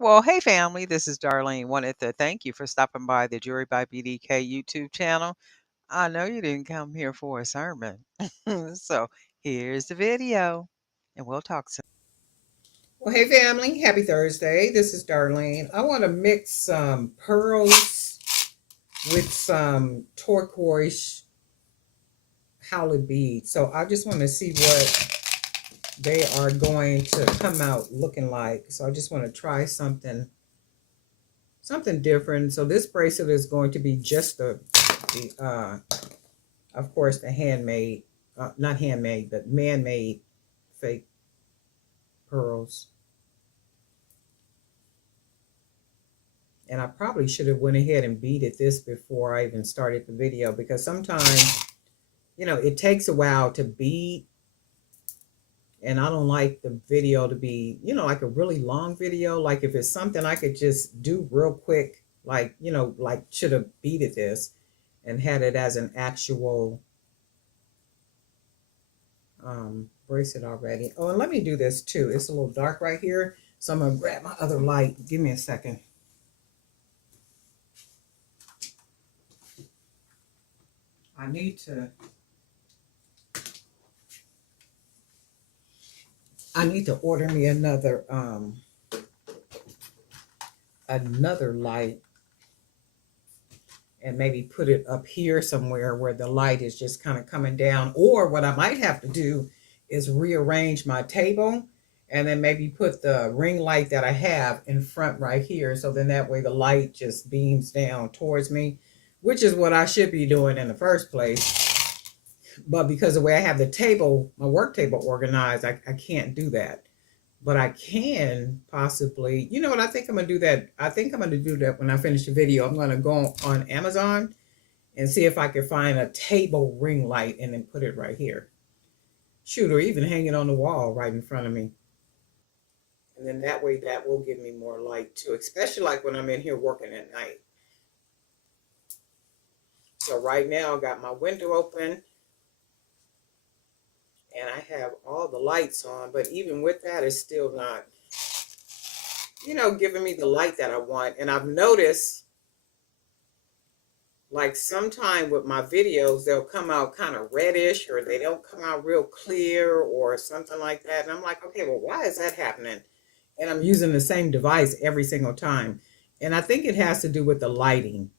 Well, hey family, this is Darlene. Wanted to thank you for stopping by the Jury by BDK YouTube channel. I know you didn't come here for a sermon. So here's the video, and we'll talk soon. Well, hey family, happy Thursday. This is Darlene. I want to mix some pearls with some turquoise howlett beads. So I just want to see what they are going to come out looking like. So I just want to try something different. So this bracelet is going to be just the of course the handmade, not handmade, but man-made fake pearls. And I probably should have went ahead and beaded this before I even started the video, because sometimes, it takes a while to bead, and I don't like the video to be, like a really long video. Like if it's something I could just do real quick, like, like should have beaded this and had it as an actual bracelet already. Oh, and let me do this too. It's a little dark right here, so I'm gonna grab my other light. Give me a second. I need to order me another light, and maybe put it up here somewhere where the light is just kind of coming down. Or what I might have to do is rearrange my table and then maybe put the ring light that I have in front right here, so then that way the light just beams down towards me, which is what I should be doing in the first place. But because of the way I have the table, my work table organized, I can't do that. But I can possibly, you know what, I think I'm gonna do that. I think I'm gonna do that when I finish the video. I'm gonna go on Amazon and see if I can find a table ring light and then put it right here. Shoot, or even hang it on the wall right in front of me. And then that way that will give me more light too, especially like when I'm in here working at night. So right now I got my window open and I have all the lights on, but even with that, it's still not, giving me the light that I want. And I've noticed, like, sometime with my videos, they'll come out kind of reddish, or they don't come out real clear or something like that. And I'm like, okay, well, why is that happening? And I'm using the same device every single time. And I think it has to do with the lighting.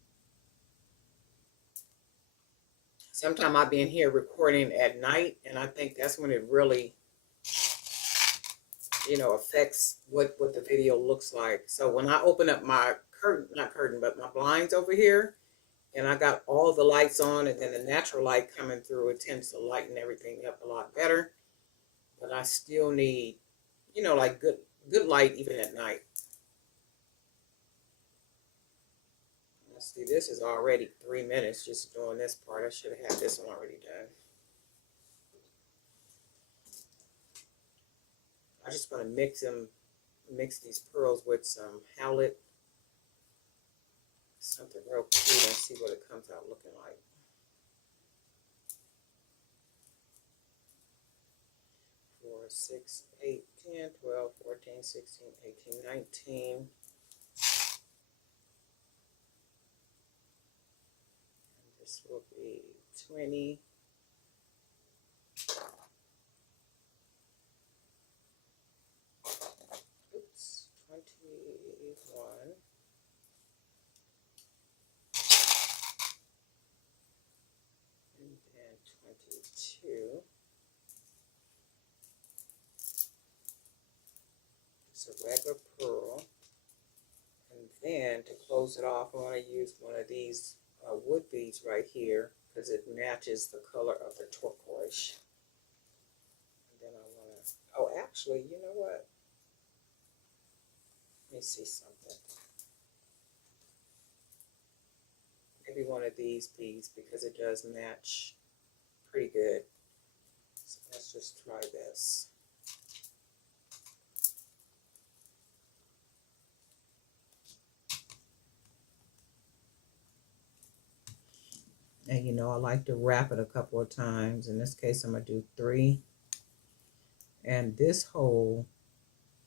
Sometimes I'll be in here recording at night, and I think that's when it really, affects what the video looks like. So when I open up my not curtain, but my blinds over here, and I got all the lights on, and then the natural light coming through, it tends to lighten everything up a lot better. But I still need, like good light even at night. Let's see, this is already 3 minutes just doing this part. I should have had this one already done. I just want to mix these pearls with some howlett, something real cute, and see what it comes out looking like. 4, 6, 8, 10, 12, 14, 16, 18, 19. And this will be 20. Oops, 21. And then 22. It's a regular pearl. And then to close it off, I want to use one of these wood beads right here, because it matches the color of the turquoise. And then I want to, oh, actually, you know what? Let me see something. Maybe one of these beads, because it does match pretty good. So let's just try this. And I like to wrap it a couple of times. In this case, I'm going to do 3. And this hole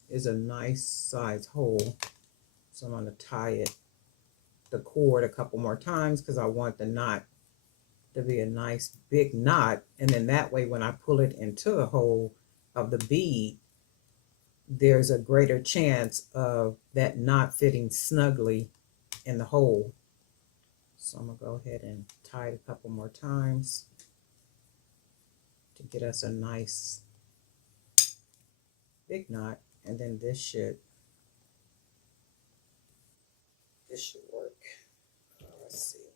is a nice size hole. So I'm going to tie the cord a couple more times because I want the knot to be a nice big knot. And then that way, when I pull it into the hole of the bead, there's a greater chance of that knot fitting snugly in the hole. So I'm going to go ahead and tie it a couple more times to get us a nice big knot. And then this should work. Let's see.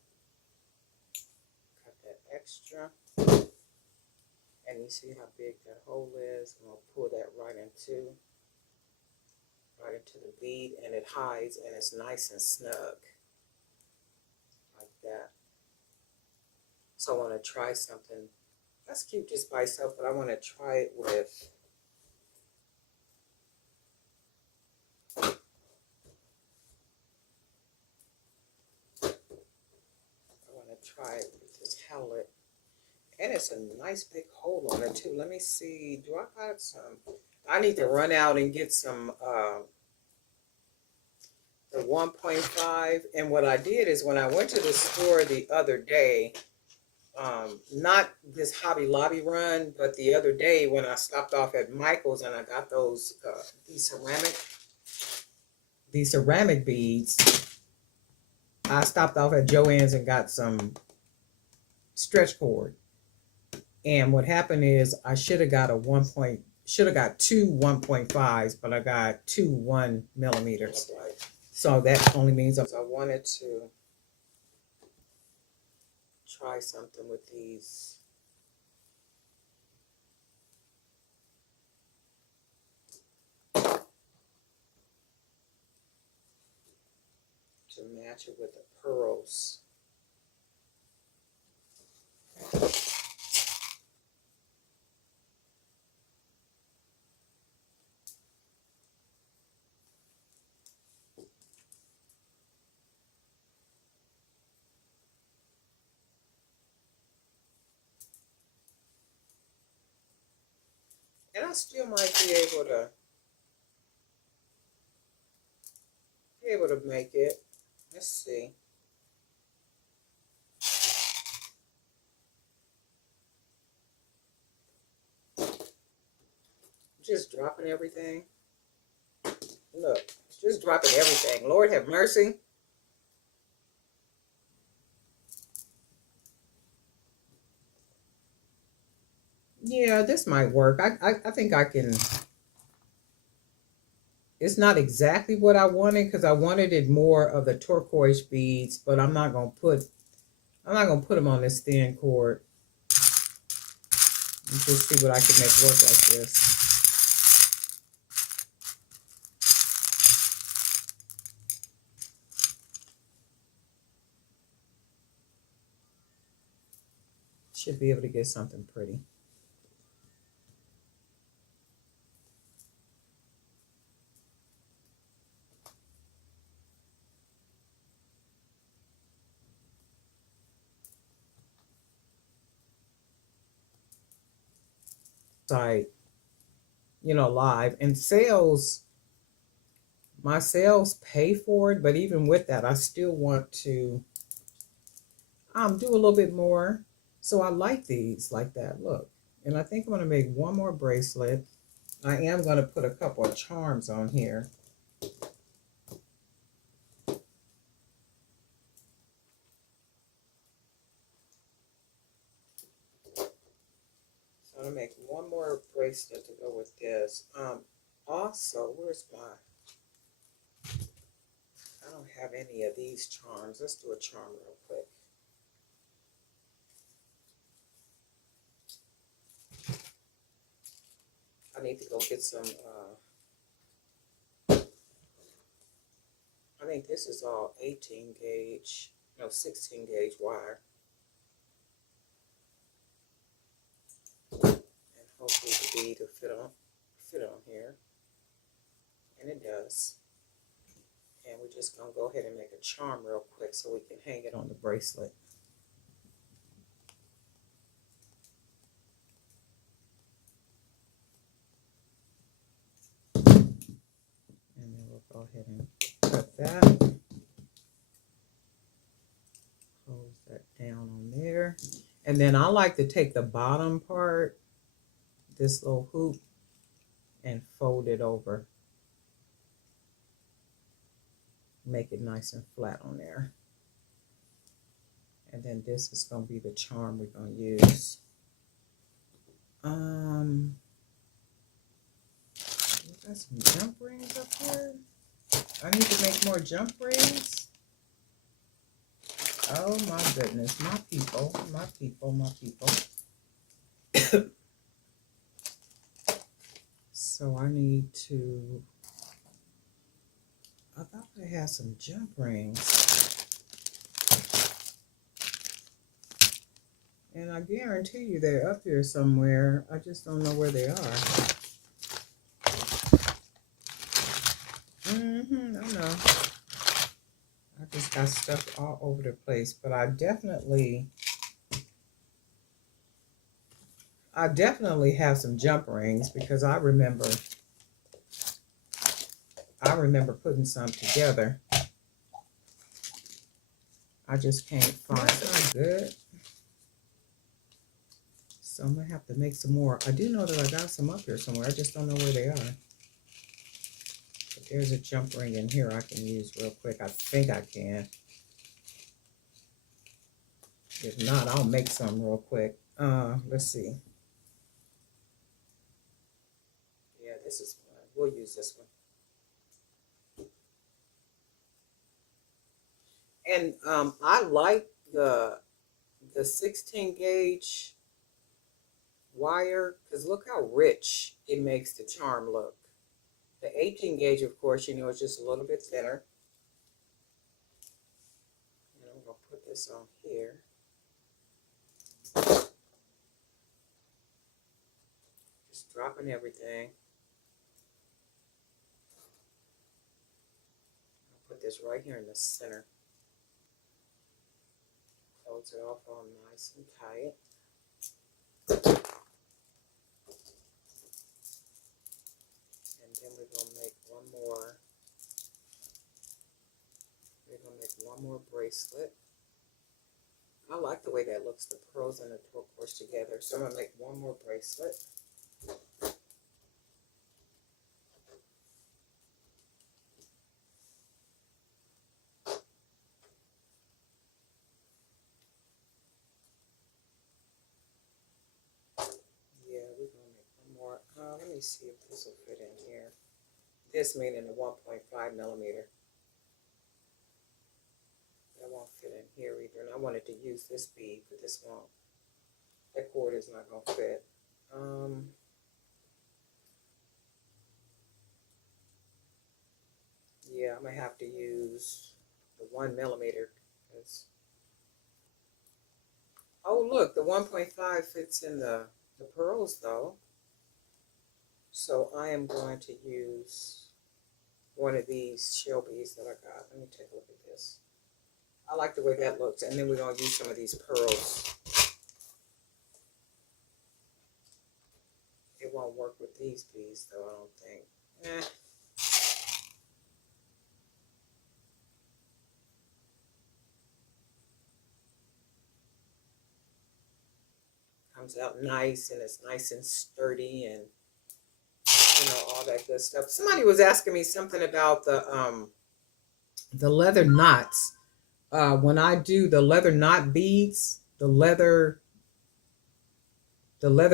Cut that extra. And you see how big that hole is. I'm going to pull that right into the bead, and it hides and it's nice and snug like that. So I want to try something that's cute just by itself, but I want to try it with this helmet. And it's a nice big hole on it too. Let me see. Do I got some? I need to run out and get some the 1.5. And what I did is when I went to the store the other day, not this Hobby Lobby run, but the other day when I stopped off at Michael's and I got those these ceramic beads. I stopped off at Joann's and got some stretch cord. And what happened is I should have got two 1.5s, but I got two 1 millimeters. So that only means I wanted to try something with these. To match it with the pearls. And I still might be able to make it. Let's see. Just dropping everything. Look, just dropping everything. Lord have mercy. Yeah, this might work. I think I can. It's not exactly what I wanted because I wanted it more of the turquoise beads, but I'm not gonna put them on this thin cord. Let's just see what I can make work like this. Should be able to get something pretty. Site, live and sales. My sales pay for it, but even with that, I still want to do a little bit more. So I like these like that. Look, and I think I'm going to make one more bracelet. I am going to put a couple of charms on here. So I'm going to make one more bracelet to go with this. Also, where's my... I don't have any of these charms. Let's do a charm real quick. I need to go get some, I think this is all 18 gauge, no, 16 gauge wire. And hopefully the bead will fit on here. And it does. And we're just going to go ahead and make a charm real quick so we can hang it on the bracelet. And then we'll go ahead and cut that. Close that down on there. And then I like to take the bottom part, this little hoop, and fold it over. Make it nice and flat on there. And then this is going to be the charm we're going to use. Got some jump rings up here. I need to make more jump rings. Oh my goodness, my people, my people, my people. So I need to, I thought I had some jump rings. And I guarantee you they're up here somewhere. I just don't know where they are. I know. I just got stuff all over the place, but I definitely have some jump rings because I remember putting some together. I just can't find it. That's not good. So I'm gonna have to make some more. I do know that I got some up here somewhere. I just don't know where they are. But there's a jump ring in here I can use real quick. I think I can. If not, I'll make some real quick. Let's see. Yeah, this is fine. We'll use this one. And I like the 16 gauge wire because look how rich it makes the charm look. The 18 gauge, of course, you know, is just a little bit thinner. And I'm going to put this on here. Just dropping everything. I'll put this right here in the center. Close it off all nice and tight. And then we're going to make one more. We're going to make one more bracelet. I like the way that looks, the pearls and the turquoise together. So I'm going to make one more bracelet. Yeah, we're going to make one more. Let me see if this will fit in here. This meaning the 1.5 millimeter. That won't fit in here either. And I wanted to use this bead, but this won't. That cord is not going to fit. Yeah, I'm going to have to use the 1 millimeter. Oh, look, the 1.5 fits in the pearls, though. So I am going to use one of these shell beads that I got. Let me take a look at this. I like the way that looks. And then we're going to use some of these pearls. It won't work with these beads, though, I don't think. Comes out nice, and it's nice and sturdy, and you know, all that good stuff. Somebody was asking me something about the leather knots. When I do the leather knot beads, the leather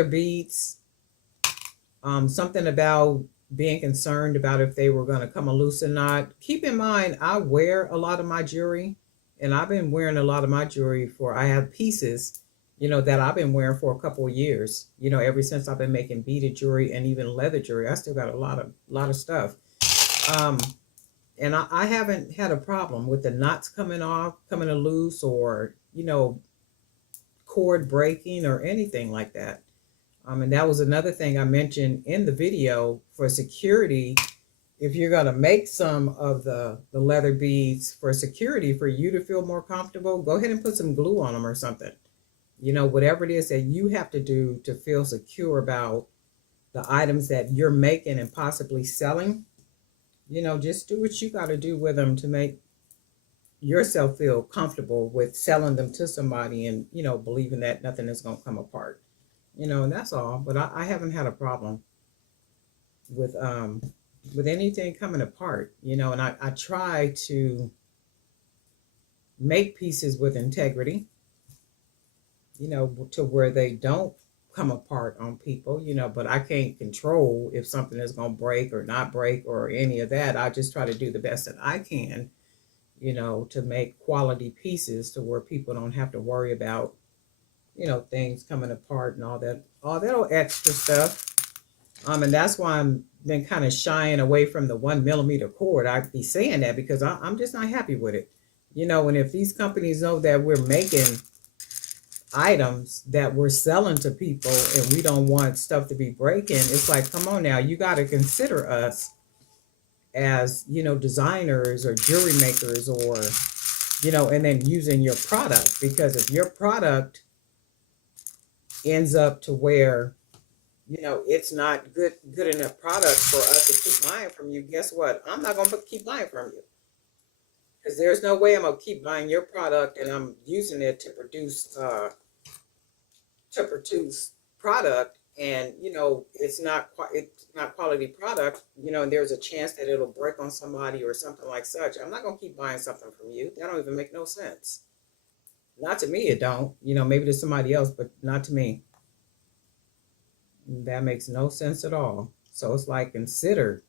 beads, something about being concerned about if they were going to come loose or not. Keep in mind, I wear a lot of my jewelry, and I've been wearing a lot of my jewelry I have pieces, you know, that I've been wearing for a couple of years, you know, ever since I've been making beaded jewelry and even leather jewelry. I still got a lot of stuff. And I haven't had a problem with the knots coming loose, or, you know, cord breaking or anything like that. And that was another thing I mentioned in the video for security. If you're going to make some of the leather beads for security, for you to feel more comfortable, go ahead and put some glue on them or something. You know, whatever it is that you have to do to feel secure about the items that you're making and possibly selling, just do what you got to do with them to make yourself feel comfortable with selling them to somebody, and believing that nothing is going to come apart. And that's all. But I haven't had a problem with anything coming apart. And I try to make pieces with integrity, to where they don't come apart on people. But I can't control if something is going to break or not break or any of that. I just try to do the best that I can, to make quality pieces to where people don't have to worry about, things coming apart and all that old extra stuff. And that's why I'm been kind of shying away from the 1 millimeter cord. I be saying that because I'm just not happy with it. And if these companies know that we're making items that we're selling to people and we don't want stuff to be breaking, it's like, come on now, you got to consider us as, designers or jewelry makers, or, and then using your product. Because if your product ends up to where, it's not good enough product for us to keep buying from you, guess what? I'm not going to keep buying from you, because there's no way I'm going to keep buying your product and I'm using it to produce product, and it's not quality product, and there's a chance that it'll break on somebody or something like such. I'm not going to keep buying something from you. That don't even make no sense. Not to me, it don't. Maybe to somebody else, but not to me. That makes no sense at all. So it's like, consider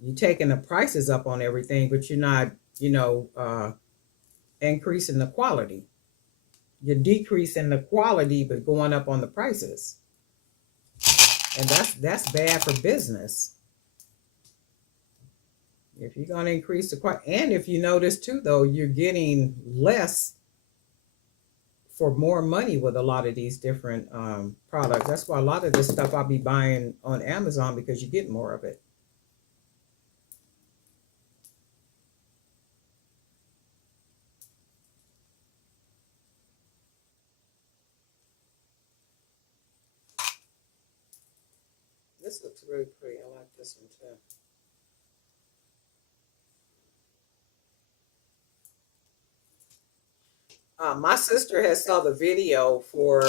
you taking the prices up on everything, but you're not, increasing the quality. You're decreasing the quality, but going up on the prices, and that's bad for business. If you're going to increase the quality, and if you notice too, though, you're getting less for more money with a lot of these different products. That's why a lot of this stuff I'll be buying on Amazon, because you get more of it. This looks really pretty. I like this one too. My sister has saw the video for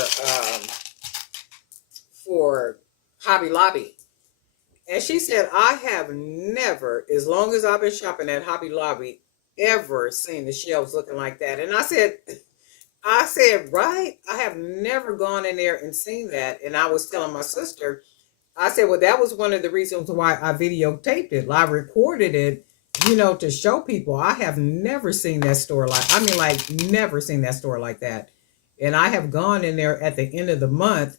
Hobby Lobby, and she said, I have never, as long as I've been shopping at Hobby Lobby, ever seen the shelves looking like that. And I said, right? I have never gone in there and seen that. And I was telling my sister, I said, well, that was one of the reasons why I videotaped it. I recorded it, to show people. I have never seen that store like never seen that store like that. And I have gone in there at the end of the month,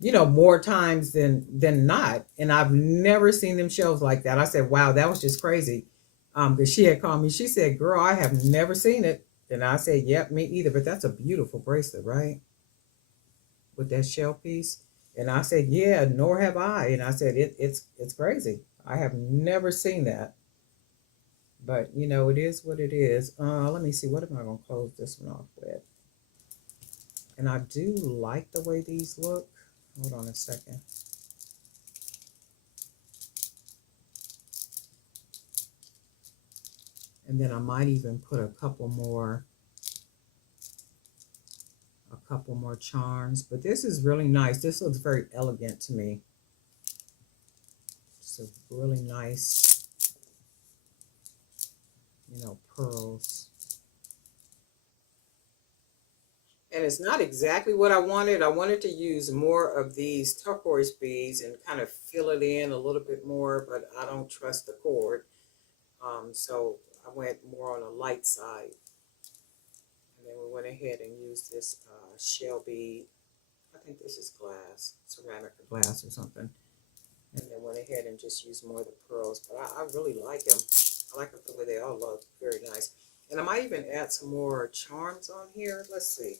more times than not. And I've never seen them shelves like that. I said, wow, that was just crazy. Because she had called me. She said, girl, I have never seen it. And I said, yep, me either. But that's a beautiful bracelet, right? With that shell piece. And I said, yeah, nor have I. And I said, it's crazy. I have never seen that. But it is what it is. Let me see. What am I gonna close this one off with? And I do like the way these look. Hold on a second. And then I might even put a couple more charms. But this is really nice. This looks very elegant to me. It's a really nice, pearls. And it's not exactly what I wanted. I wanted to use more of these turquoise beads and kind of fill it in a little bit more, but I don't trust the cord. So I went more on the light side. And then we went ahead and used this shell bead. I think this is glass, ceramic or glass or something. And then went ahead and just used more of the pearls. But I really like them. I like the way they all look. Very nice. And I might even add some more charms on here. Let's see.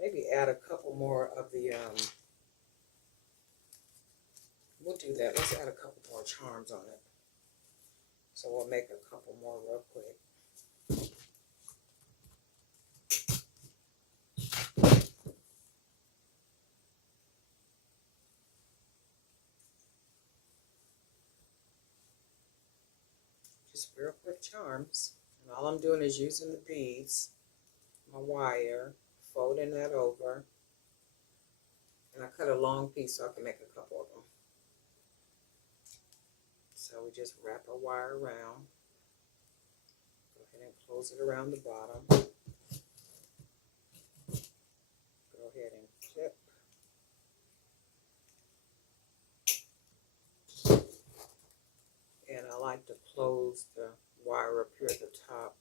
Maybe add a couple more of the, we'll do that. Let's add a couple more charms on it. So we'll make a couple more real quick. just real quick charms. And all I'm doing is using the beads, my wire, folding that over. And I cut a long piece so I can make a couple of them. So we just wrap our wire around. Go ahead and close it around the bottom. Go ahead and clip. And I like to close the wire up here at the top.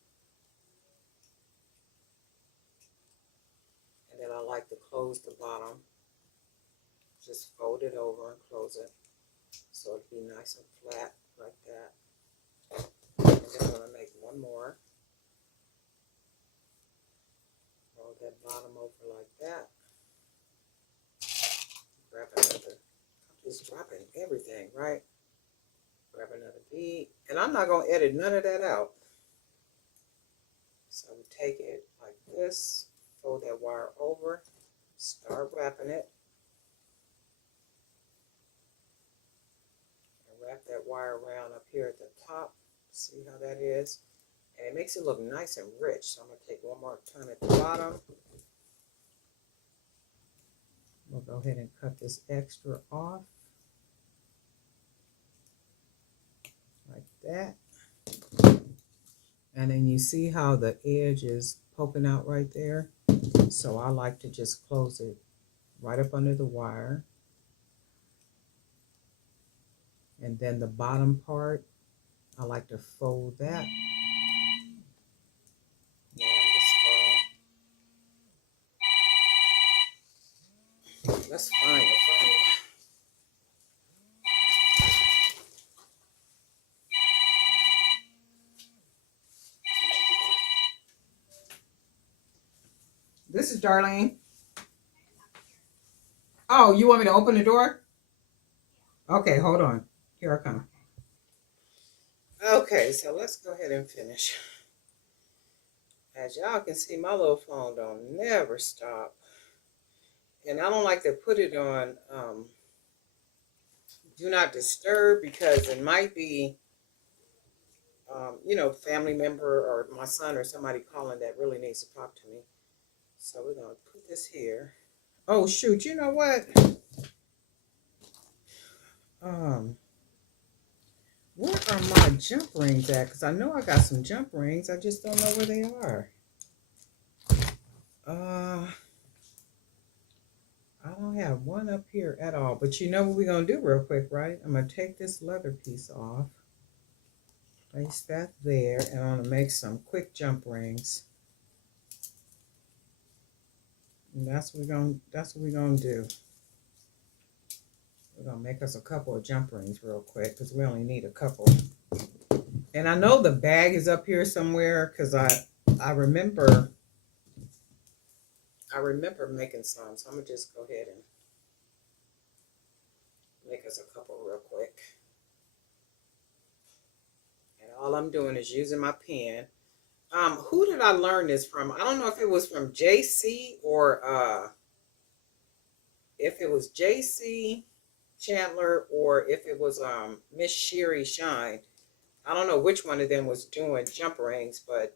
And then I like to close the bottom. Just fold it over and close it. So it'll be nice and flat like that. And then I'm going to make one more. Roll that bottom over like that. Grab another. I'm just dropping everything, right? Grab another bead. And I'm not going to edit none of that out. So we take it like this. Fold that wire over. Start wrapping it. Wrap that wire around up here at the top. See how that is? And it makes it look nice and rich. So I'm going to take one more turn at the bottom. We'll go ahead and cut this extra off. Like that. And then you see how the edge is poking out right there? So I like to just close it right up under the wire. And then the bottom part, I like to fold that. Yeah, that's fine. This is Darlene. Oh, you want me to open the door? Okay, hold on. Here I come. Okay, so let's go ahead and finish. As y'all can see, my little phone don't never stop. And I don't like to put it on do not disturb because it might be, you know, family member or my son or somebody calling that really needs to talk to me. So we're going to put this here. Oh, shoot. You know what? Where are my jump rings at? Because I know I got some jump rings. I just don't know where they are. I don't have one up here at all. But you know what we're going to do real quick, right? I'm going to take this leather piece off. Place that there. And I'm going to make some quick jump rings. And that's what we're going to do. We're going to make us a couple of jump rings real quick because we only need a couple. And I know the bag is up here somewhere because I remember making some. So I'm going to just go ahead and make us a couple real quick. And all I'm doing is using my pen. Who did I learn this from? I don't know if it was from JC or if it was JC Chandler or if it was Miss Sherry Shine. I don't know which one of them was doing jump rings, but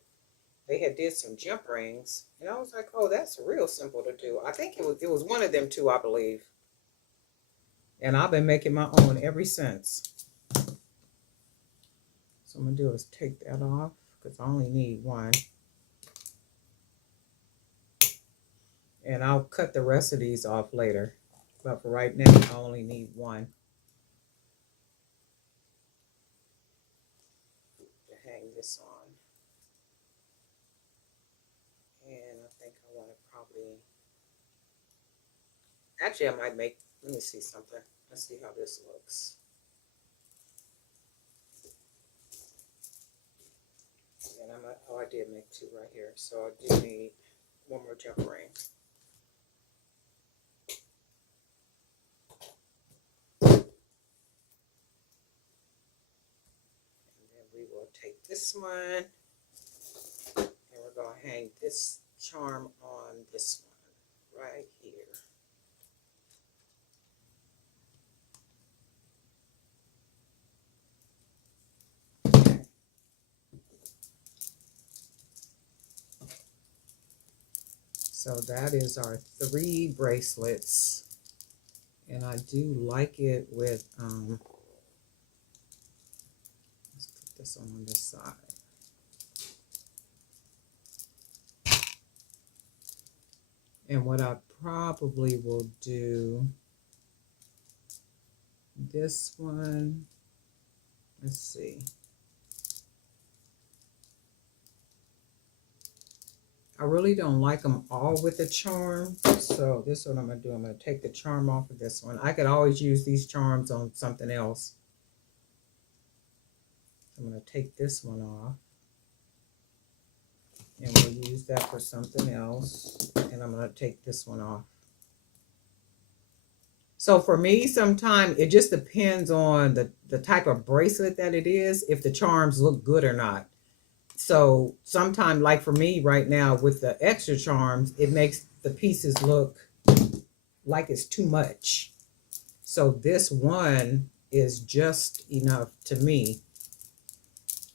they had did some jump rings. And I was like, oh, that's real simple to do. I think it was one of them two, I believe. And I've been making my own ever since. So I'm going to do is take that off because I only need one. And I'll cut the rest of these off later. But for right now, I only need one. To hang this on. And I think I want to probably... Actually, I might make... Let me see something. Let's see how this looks. And oh, I did make two right here. So I do need one more jump ring. We will take this one and we're going to hang this charm on this one right here. Okay. So that is our 3 bracelets. And I do like it with, let's put this on this side. And what I probably will do, this one, let's see. I really don't like them all with the charm. So this is what I'm going to do. I'm going to take the charm off of this one. I could always use these charms on something else. I'm going to take this one off. And we'll use that for something else. And I'm going to take this one off. So for me, sometimes it just depends on the type of bracelet that it is, if the charms look good or not. So sometimes, like for me right now with the extra charms, it makes the pieces look like it's too much. So this one is just enough to me.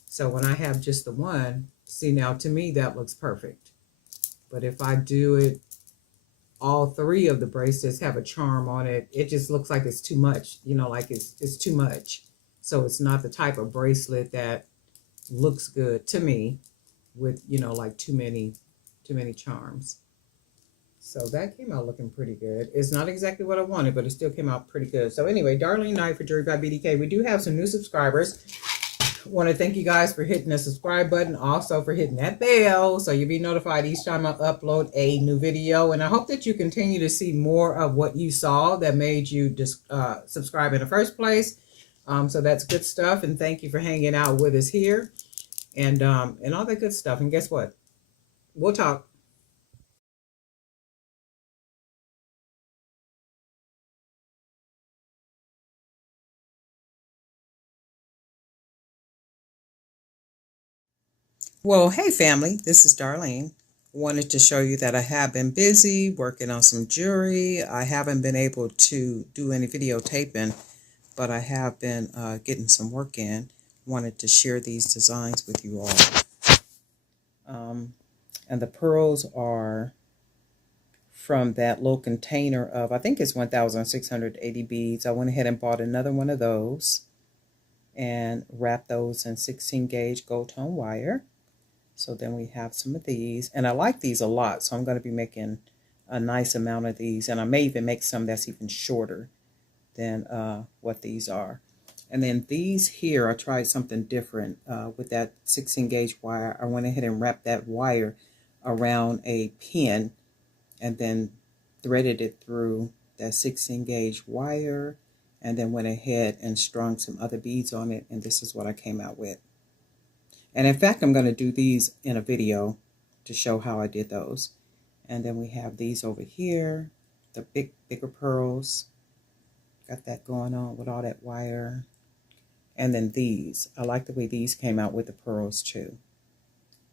So when I have just the one, see, now to me that looks perfect. But if I do it, all 3 of the bracelets have a charm on it, it just looks like it's too much, like it's too much. So it's not the type of bracelet that looks good to me with, like too many charms. So that came out looking pretty good. It's not exactly what I wanted, but it still came out pretty good. So anyway, Darlene Knight for Jewelry by BDK. We do have some new subscribers. Want to thank you guys for hitting the subscribe button, also for hitting that bell so you'll be notified each time I upload a new video. And I hope that you continue to see more of what you saw that made you subscribe in the first place. So that's good stuff, and thank you for hanging out with us here, and all that good stuff. And guess what? We'll talk. Well, hey family, this is Darlene. Wanted to show you that I have been busy working on some jewelry. I haven't been able to do any videotaping, but I have been getting some work in. Wanted to share these designs with you all. And the pearls are from that little container of, I think it's 1,680 beads. I went ahead and bought another one of those and wrapped those in 16 gauge gold tone wire. So then we have some of these, and I like these a lot, so I'm going to be making a nice amount of these, and I may even make some that's even shorter than what these are. And then these here, I tried something different with that 16 gauge wire. I went ahead and wrapped that wire around a pin and then threaded it through that 16 gauge wire, and then went ahead and strung some other beads on it, and this is what I came out with. And in fact, I'm going to do these in a video to show how I did those. And then we have these over here, the bigger pearls. Got that going on with all that wire. And then these. I like the way these came out with the pearls too.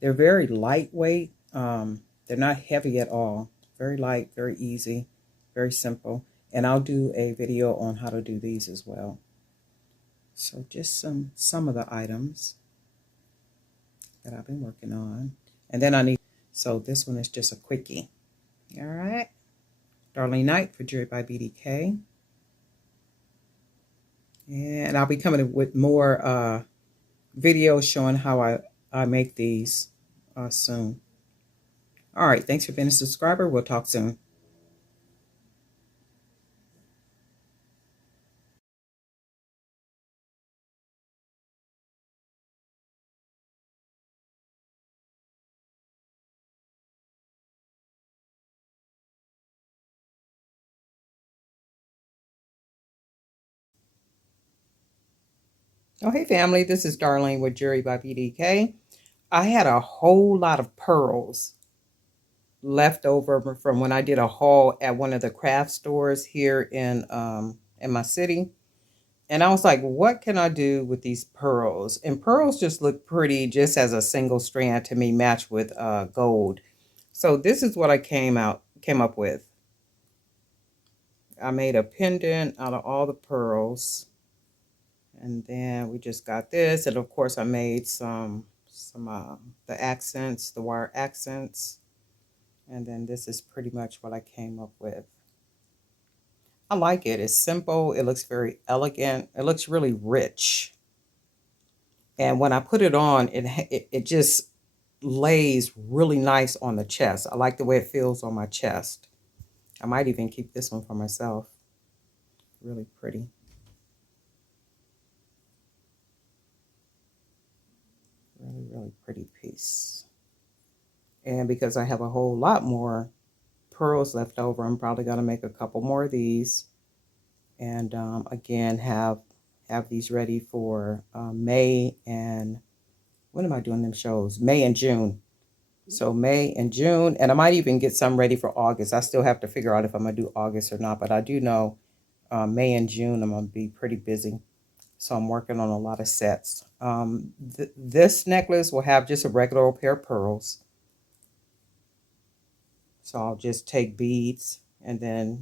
They're very lightweight. They're not heavy at all. Very light, very easy, very simple. And I'll do a video on how to do these as well. So just some of the items that I've been working on. And then I need, so this one is just a quickie. All right. Darlene Knight for Jewelry by BDK. And I'll be coming with more videos showing how I make these soon. All right. Thanks for being a subscriber. We'll talk soon. Oh, hey family, this is Darlene with Jewelry by BDK. I had a whole lot of pearls left over from when I did a haul at one of the craft stores here in my city. And I was like, what can I do with these pearls? And pearls just look pretty just as a single strand to me, matched with gold. So this is what I came up with. I made a pendant out of all the pearls. And then we just got this, and of course I made some the accents, the wire accents, And then this is pretty much what I came up with. I like it. It's simple. It looks very elegant. It looks really rich. And when I put it on, it just lays really nice on the chest. I like the way it feels on my chest. I might even keep this one for myself. Really pretty. Really, really pretty piece. And because I have a whole lot more pearls left over, I'm probably going to make a couple more of these. And again, have these ready for May and when am I doing them shows? May and June. So May and June, and I might even get some ready for August. I still have to figure out if I'm gonna do August or not, but I do know May and June I'm gonna be pretty busy. So I'm working on a lot of sets. This necklace will have just a regular old pair of pearls. So I'll just take beads and then,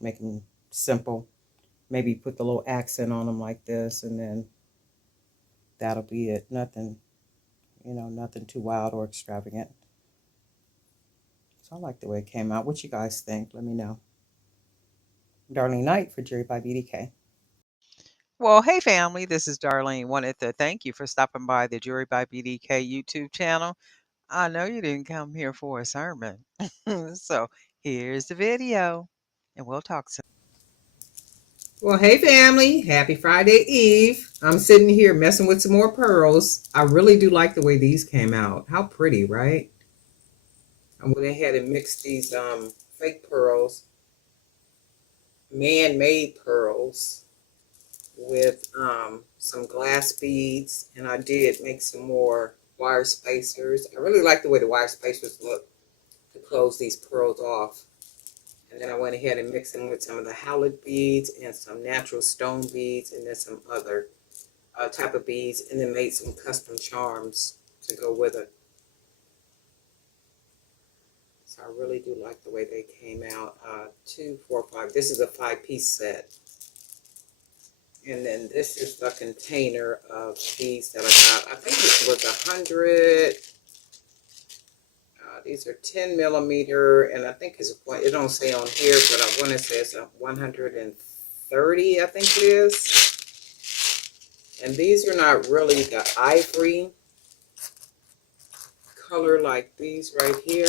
make them simple. Maybe put the little accent on them like this, and then that'll be it. Nothing, nothing too wild or extravagant. So I like the way it came out. What you guys think? Let me know. Darling Knight for Jerry by BDK. Well, hey family, this is Darlene. Wanted to thank you for stopping by the Jury by BDK YouTube channel. I know you didn't come here for a sermon. So here's the video, and we'll talk soon. Well, hey family, happy Friday Eve. I'm sitting here messing with some more pearls. I really do like the way these came out. How pretty, right? I went ahead and mixed these fake pearls, man-made pearls, with some glass beads, and I did make some more wire spacers. I really like the way the wire spacers look to close these pearls off. And then I went ahead and mixed them with some of the howlet beads and some natural stone beads, and then some other type of beads, and then made some custom charms to go with it. So I really do like the way they came out. 2, 4, 5. This is a 5-piece set. And then this is the container of these that I got. I think this was 100. These are 10 millimeter, and I think it don't say on here, but I want to say it's a 130, I think it is. And these are not really the ivory color like these right here.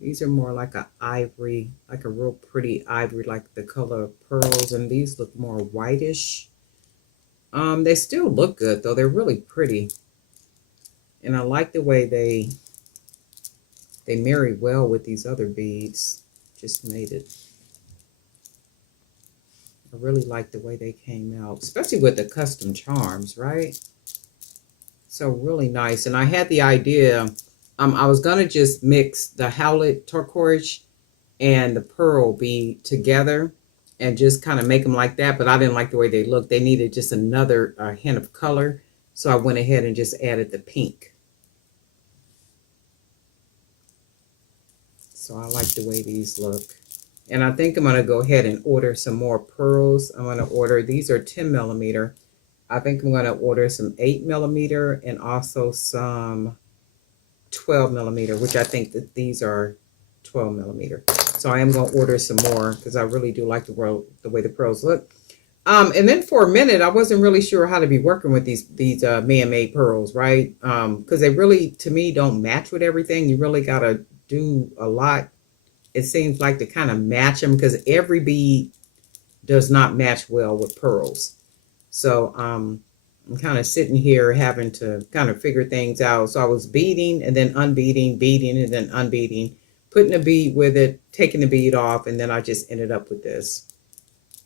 These are more like a ivory, like a real pretty ivory, like the color of pearls, and these look more whitish. They still look good though. They're really pretty. And I like the way they marry well with these other beads. Just made it. I really like the way they came out, especially with the custom charms, right? So really nice. And I had the idea, I was gonna just mix the howlet turquoise and the pearl bead together and just kind of make them like that, but I didn't like the way they looked. They needed just another hint of color. So I went ahead and just added the pink. So I like the way these look. And I think I'm going to go ahead and order some more pearls. I'm going to order, these are 10 millimeter. I think I'm going to order some 8 millimeter and also some 12 millimeter, which I think that these are 12 millimeter. So I am going to order some more because I really do like the way the pearls look. And then for a minute, I wasn't really sure how to be working with these man-made pearls, right? Because they really, to me, don't match with everything. You really got to do a lot. It seems like to kind of match them, because every bead does not match well with pearls. So I'm kind of sitting here having to kind of figure things out. So I was beading and then unbeading, beading and then unbeading, putting a bead with it, taking the bead off, and then I just ended up with this.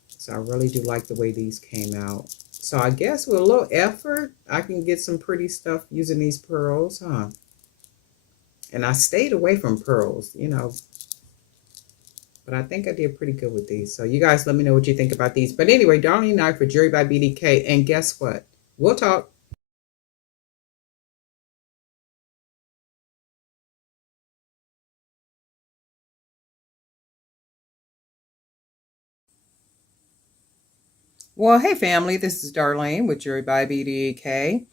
So I really do like the way these came out. So I guess with a little effort, I can get some pretty stuff using these pearls, huh? And I stayed away from pearls, but I think I did pretty good with these. So you guys let me know what you think about these. But anyway, Darlene and I for Jury by BDK. And guess what? We'll talk. Well, hey family, this is Darlene with Jury by BDK.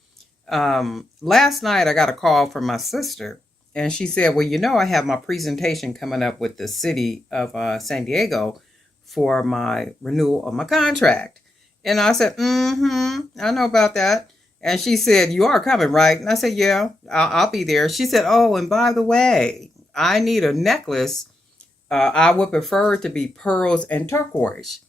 Last night I got a call from my sister, And she said, well, you know, I have my presentation coming up with the city of San Diego for my renewal of my contract. And I said, I know about that. And she said, you are coming, right? And I said, yeah, I'll be there. She said, oh, and by the way, I need a necklace. I would prefer it to be pearls and turquoise.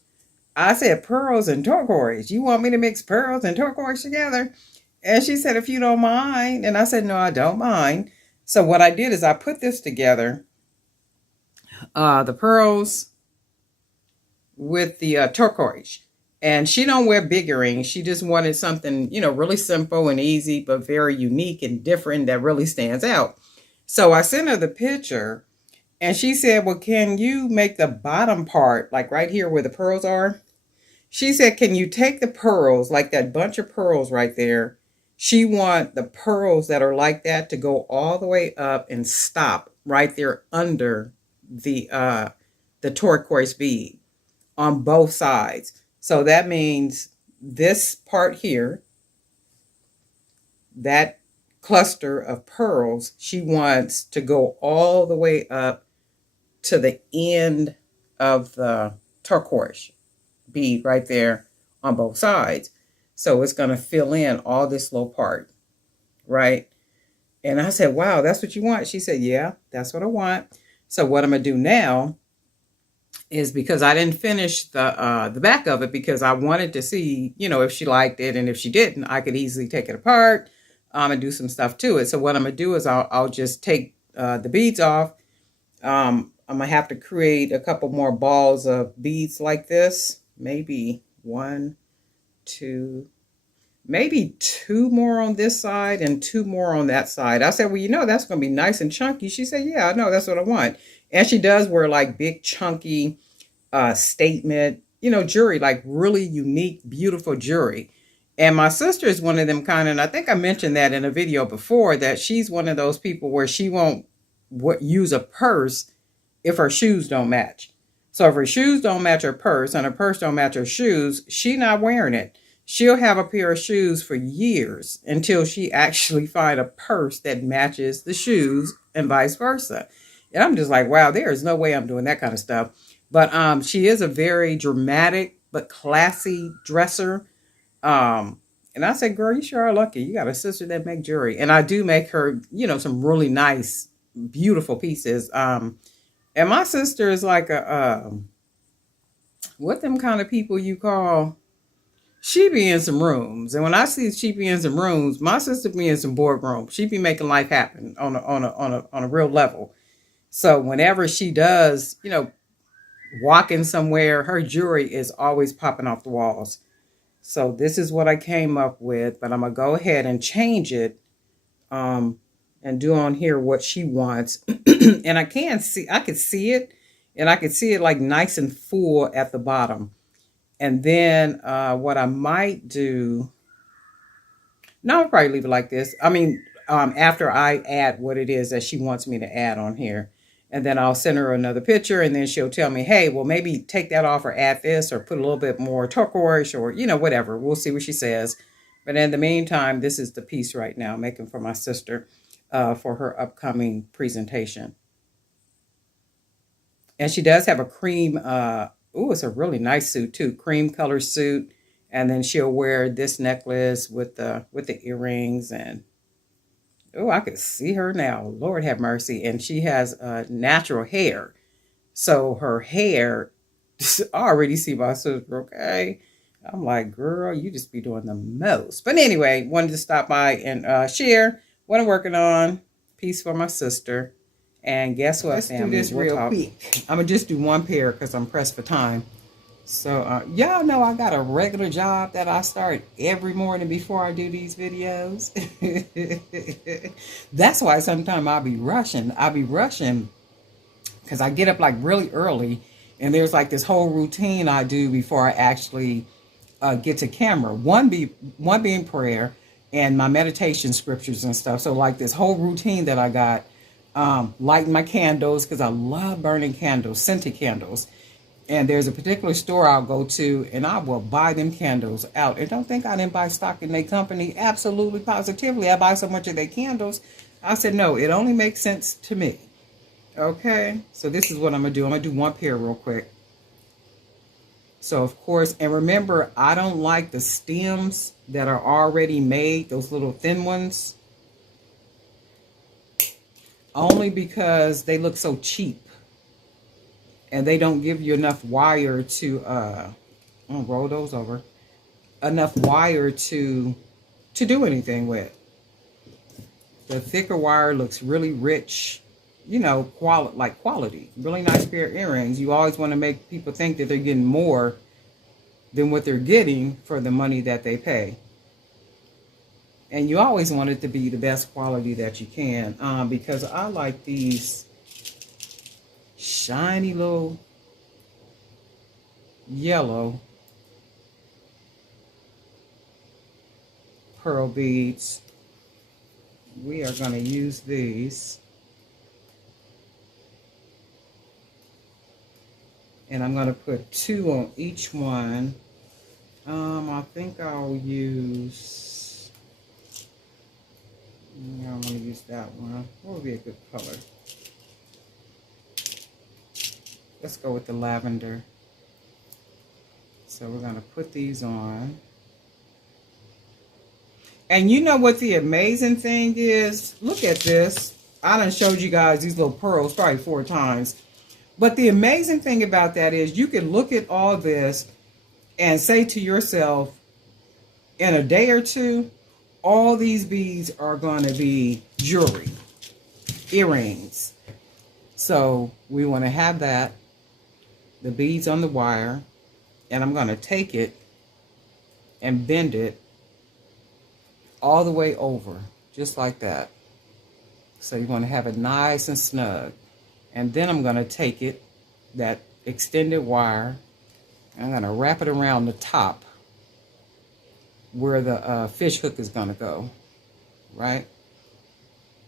I said, pearls and turquoise. You want me to mix pearls and turquoise together? And she said, if you don't mind. And I said, no, I don't mind. So what I did is I put this together, the pearls with the turquoise. And she don't wear big earrings. She just wanted something, you know, really simple and easy, but very unique and different that really stands out. So I sent her the picture and she said, well, can you make the bottom part, like right here where the pearls are? She said, can you take the pearls, like that bunch of pearls right there? She want the pearls that are like that to go all the way up and stop right there under the turquoise bead on both sides. So that means this part here, that cluster of pearls, she wants to go all the way up to the end of the turquoise bead right there on both sides. So it's going to fill in all this little part, right? And I said, wow, that's what you want? She said, yeah, that's what I want. So what I'm going to do now is, because I didn't finish the back of it because I wanted to see, you know, if she liked it, and if she didn't, I could easily take it apart and do some stuff to it. So what I'm going to do is I'll just take the beads off. I'm going to have to create a couple more balls of beads like this. Maybe one, two, maybe two more on this side and two more on that side. I said, well, you know, that's going to be nice and chunky. She said, yeah, I know, that's what I want. And she does wear like big, chunky statement, you know, jewelry, like really unique, beautiful jewelry. And my sister is one of them kind of, and I think I mentioned that in a video before, that she's one of those people where she won't use a purse if her shoes don't match. So if her shoes don't match her purse and her purse don't match her shoes, she's not wearing it. She'll have a pair of shoes for years until she actually find a purse that matches the shoes and vice versa. And I'm just like, wow, there is no way I'm doing that kind of stuff. But she is a very dramatic but classy dresser. And I said, girl, you sure are lucky. You got a sister that make jewelry. And I do make her, you know, some really nice, beautiful pieces. And my sister is like what them kind of people you call, she be in some rooms. And when I see she be in some rooms, my sister be in some boardrooms. She be making life happen on a real level. So whenever she does, you know, walking somewhere, her jewelry is always popping off the walls. So this is what I came up with, but I'm going to go ahead and change it and do on here what she wants. And I could see it, and I could see it like nice and full at the bottom. And then what I might do, no, I'll probably leave it like this. I mean, after I add what it is that she wants me to add on here. And then I'll send her another picture, and then she'll tell me, hey, well, maybe take that off or add this or put a little bit more turquoise or, you know, whatever. We'll see what she says. But in the meantime, this is the piece right now I'm making for my sister for her upcoming presentation. And she does have a cream, it's a really nice suit too, cream color suit. And then she'll wear this necklace with the earrings, and oh, I could see her now. Lord have mercy. And she has natural hair. So her hair, I already see my sister, okay? I'm like, girl, you just be doing the most. But anyway, wanted to stop by and share what I'm working on. Piece for my sister. And guess what, Let's family? do this real quick. I'm going to just do one pair because I'm pressed for time. So y'all know I got a regular job that I start every morning before I do these videos. That's why sometimes I'll be rushing. Because I get up like really early, and there's like this whole routine I do before I actually get to camera. One being prayer and my meditation scriptures and stuff. So like this whole routine that I got, lighting my candles, because I love burning candles, scented candles. And there's a particular store I'll go to, and I will buy them candles out. And don't think I didn't buy stock in their company. Absolutely, positively. I buy so much of their candles. I said, no, it only makes sense to me. Okay, so this is what I'm gonna do. I'm gonna do one pair real quick. So of course, and remember, I don't like the stems that are already made, those little thin ones, only because they look so cheap and they don't give you enough wire to I'm gonna roll those over, enough wire to do anything with. The thicker wire looks really rich, you know, quality. Really nice pair of earrings. You always want to make people think that they're getting more than what they're getting for the money that they pay. And you always want it to be the best quality that you can, because I like these shiny little yellow pearl beads. We are going to use these. And I'm going to put 2 on each one. I think I'll use, I'm going to use that one. What would be a good color? Let's go with the lavender. So we're going to put these on. And you know what the amazing thing is? Look at this. I done showed you guys these little pearls probably 4 times. But the amazing thing about that is you can look at all this and say to yourself, in a day or two, all these beads are going to be jewelry, earrings. So we want to have that, the beads on the wire, and I'm going to take it and bend it all the way over, just like that. So you want to have it nice and snug. And then I'm going to take it, that extended wire, and I'm going to wrap it around the top where the fish hook is going to go, right?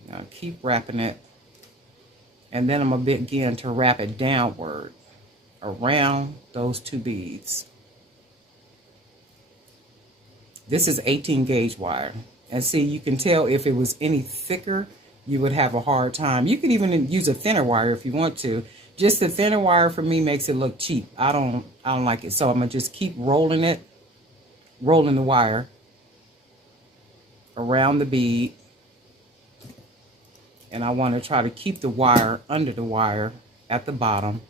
Now keep wrapping it. And then I'm going to begin to wrap it downward around those 2 beads. This is 18 gauge wire. And see, you can tell if it was any thicker, you would have a hard time. You could even use a thinner wire if you want to. Just the thinner wire for me makes it look cheap. I don't like it. So I'm going to just keep rolling it, rolling the wire around the bead. And I want to try to keep the wire under the wire at the bottom.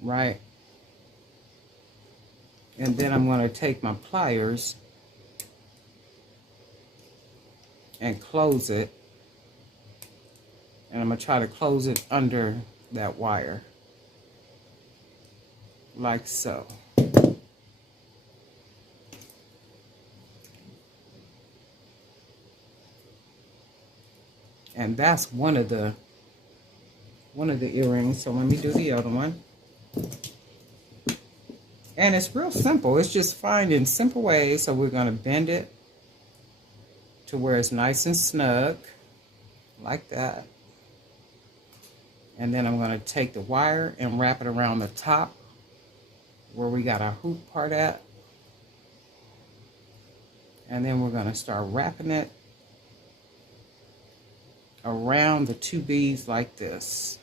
Right? And then I'm going to take my pliers and close it. And I'm going to try to close it under that wire. Like so. And that's one of the earrings. So let me do the other one. And it's real simple. It's just finding simple ways. So we're going to bend it to where it's nice and snug, like that. And then I'm going to take the wire and wrap it around the top where we got our hoop part at. And then we're going to start wrapping it around the 2 beads like this,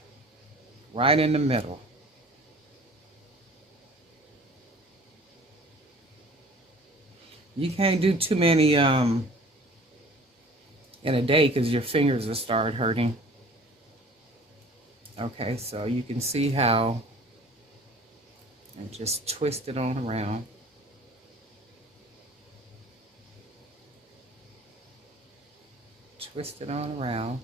right in the middle. You can't do too many in a day because your fingers will start hurting. Okay, so you can see how, and just twist it on around. Twist it on around.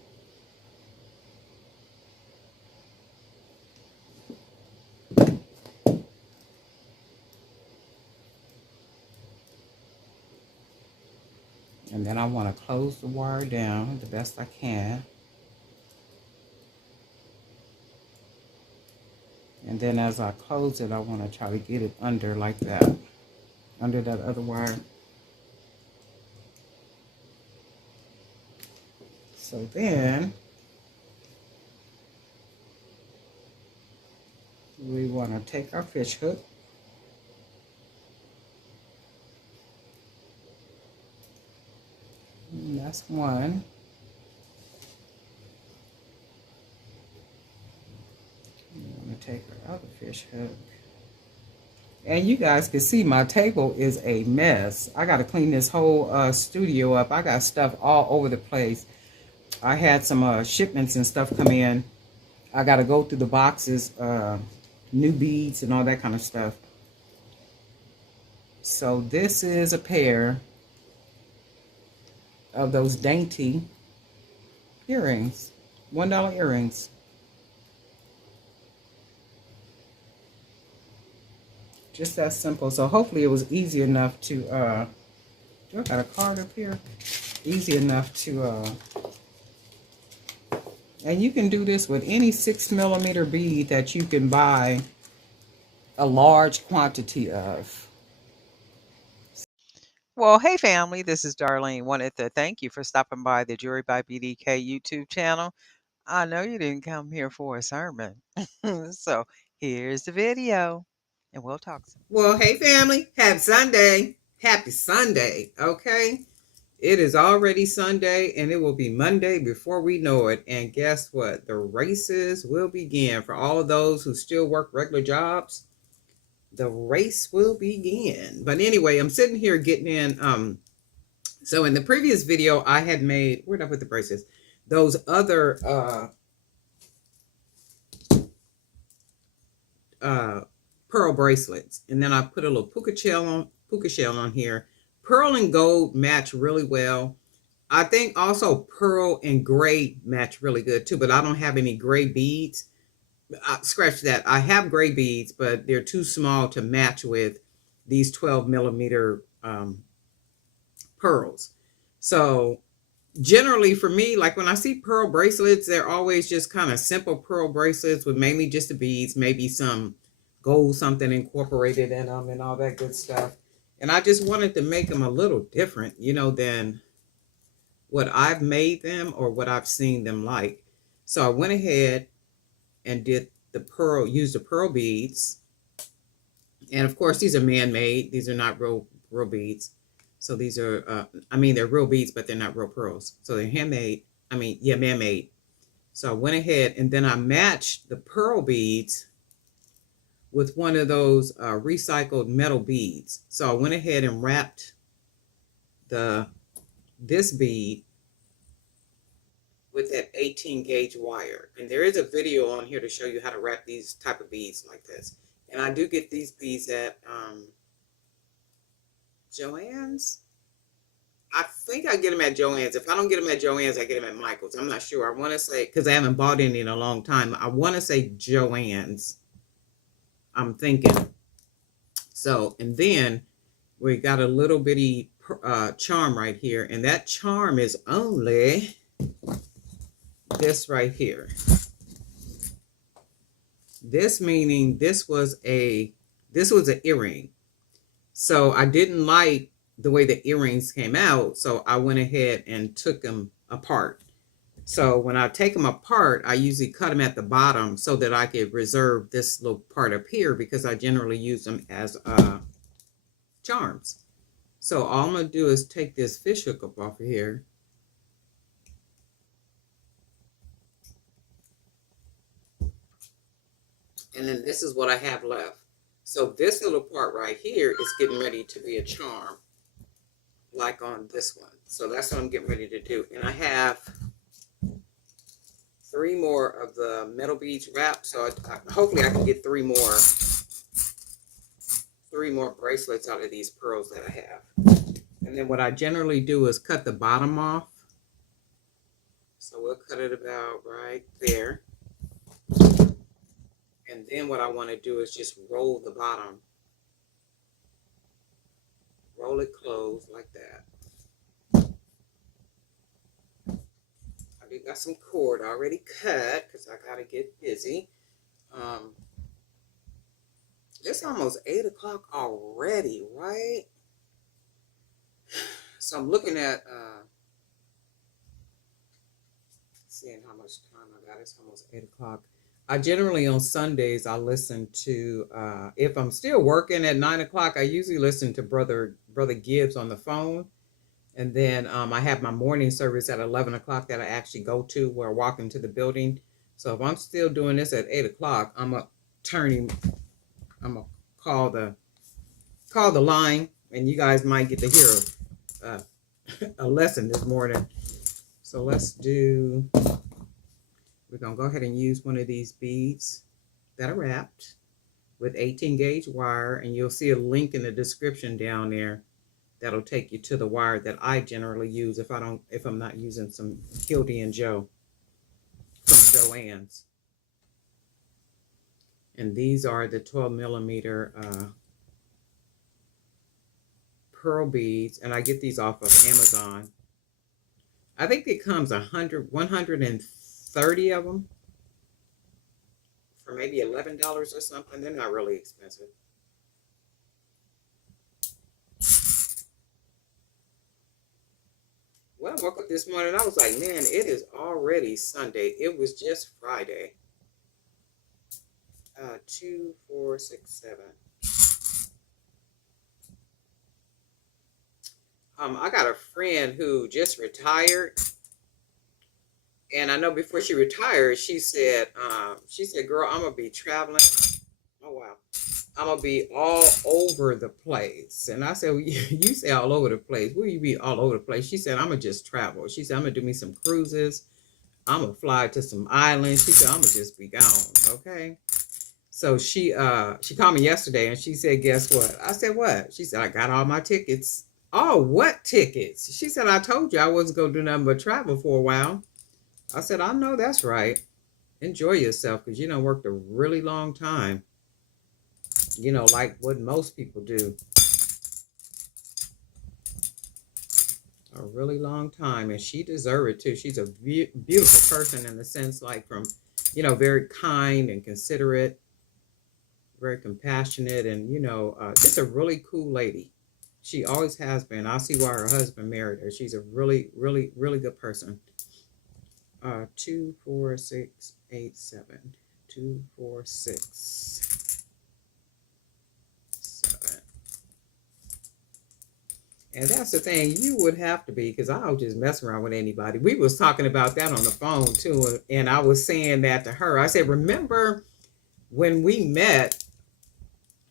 And then I want to close the wire down the best I can. And then as I close it, I want to try to get it under like that, under that other wire. So then we want to take our fish hook that's one. I'm going to take her other fish hook. And you guys can see my table is a mess. I got to clean this whole studio up. I got stuff all over the place. I had some shipments and stuff come in. I got to go through the boxes, new beads and all that kind of stuff. So this is a pair of those dainty earrings, $1 earrings. Just that simple. So hopefully it was easy enough to, do I got a card up here? Easy enough to, and you can do this with any 6mm bead that you can buy a large quantity of. Well, hey family, this is Darlene. Wanted to thank you for stopping by the Jewelry by BDK YouTube channel. I know you didn't come here for a sermon. So here's the video, and we'll talk soon. Well, hey family, happy Sunday. Happy Sunday, okay? It is already Sunday and it will be Monday before we know it. And guess what? The races will begin. For all of those who still work regular jobs, the race will begin. But anyway, I'm sitting here getting in. So in the previous video, I had made, where'd I put the bracelets? Those other pearl bracelets. And then I put a little puka shell on here. Pearl and gold match really well. I think also pearl and gray match really good too, but I don't have any gray beads. Scratch that. I have gray beads, but they're too small to match with these 12mm pearls. So generally for me, like when I see pearl bracelets, they're always just kind of simple pearl bracelets with mainly just the beads, maybe some gold something incorporated in them and all that good stuff. And I just wanted to make them a little different, you know, than what I've made them or what I've seen them like. So I went ahead and did the pearl, used the pearl beads. And of course, these are man-made. These are not real beads. So these are, they're real beads, but they're not real pearls. So they're handmade. Man-made. So I went ahead and then I matched the pearl beads with one of those recycled metal beads. So I went ahead and wrapped this bead with that 18 gauge wire. And there is a video on here to show you how to wrap these type of beads like this. And I do get these beads at Joann's. I think I get them at Joann's. If I don't get them at Joann's, I get them at Michael's. I'm not sure. I want to say, because I haven't bought any in a long time, I want to say Joann's. I'm thinking. So, and then we got a little bitty charm right here. And that charm is only this right here. This meaning this was an earring. So I didn't like the way the earrings came out. So I went ahead and took them apart. So when I take them apart, I usually cut them at the bottom so that I could reserve this little part up here because I generally use them as charms. So all I'm going to do is take this fish hook up off of here. And then this is what I have left. So this little part right here is getting ready to be a charm, like on this one. So that's what I'm getting ready to do. And I have 3 more of the metal beads wrapped. So hopefully I can get 3 more bracelets out of these pearls that I have. And then what I generally do is cut the bottom off. So we'll cut it about right there. And then what I want to do is just roll the bottom. Roll it closed like that. I do got some cord already cut because I got to get busy. It's almost 8 o'clock already, right? So I'm looking at seeing how much time I got. It's almost 8 o'clock. I generally on Sundays I listen to if I'm still working at 9 o'clock, I usually listen to Brother Gibbs on the phone. And then I have my morning service at 11 o'clock that I actually go to where I walk into the building. So if I'm still doing this at 8 o'clock, turning, I'm going to call the line, and you guys might get to hear uh, a lesson this morning. So we're going to go ahead and use one of these beads that are wrapped with 18 gauge wire, and you'll see a link in the description down there that'll take you to the wire that I generally use if I'm not using some Hildy and Joe from Joann's. And these are the 12 millimeter pearl beads, and I get these off of Amazon. I think it comes 130 of them for maybe $11 or something. They're not really expensive. When I woke up this morning, I was like, man, it is already Sunday. It was just Friday. 2, 4, 6, 7. I got a friend who just retired, and I know before she retired, she said, girl, I'm gonna be traveling. Oh wow, I'm gonna be all over the place. And I said, well, you say all over the place. Will you be all over the place? She said, I'm gonna just travel. She said, I'm gonna do me some cruises. I'm gonna fly to some islands. She said, I'm gonna just be gone. Okay. So she called me yesterday and she said, guess what? I said, what? She said, I got all my tickets. Oh, what tickets? She said, I told you I wasn't gonna do nothing but travel for a while. I said, I know that's right. Enjoy yourself, because you done worked a really long time. Like what most people do. A really long time, and she deserved it too. She's a beautiful person in the sense, like from, very kind and considerate, very compassionate, and just a really cool lady. She always has been. I see why her husband married her. She's a really, really, really good person. 2, 4, 6, 8, 7. 2, 4, 6, 7. And that's the thing, you would have to be, because I don't just mess around with anybody. We was talking about that on the phone too, and I was saying that to her. I said, remember when we met,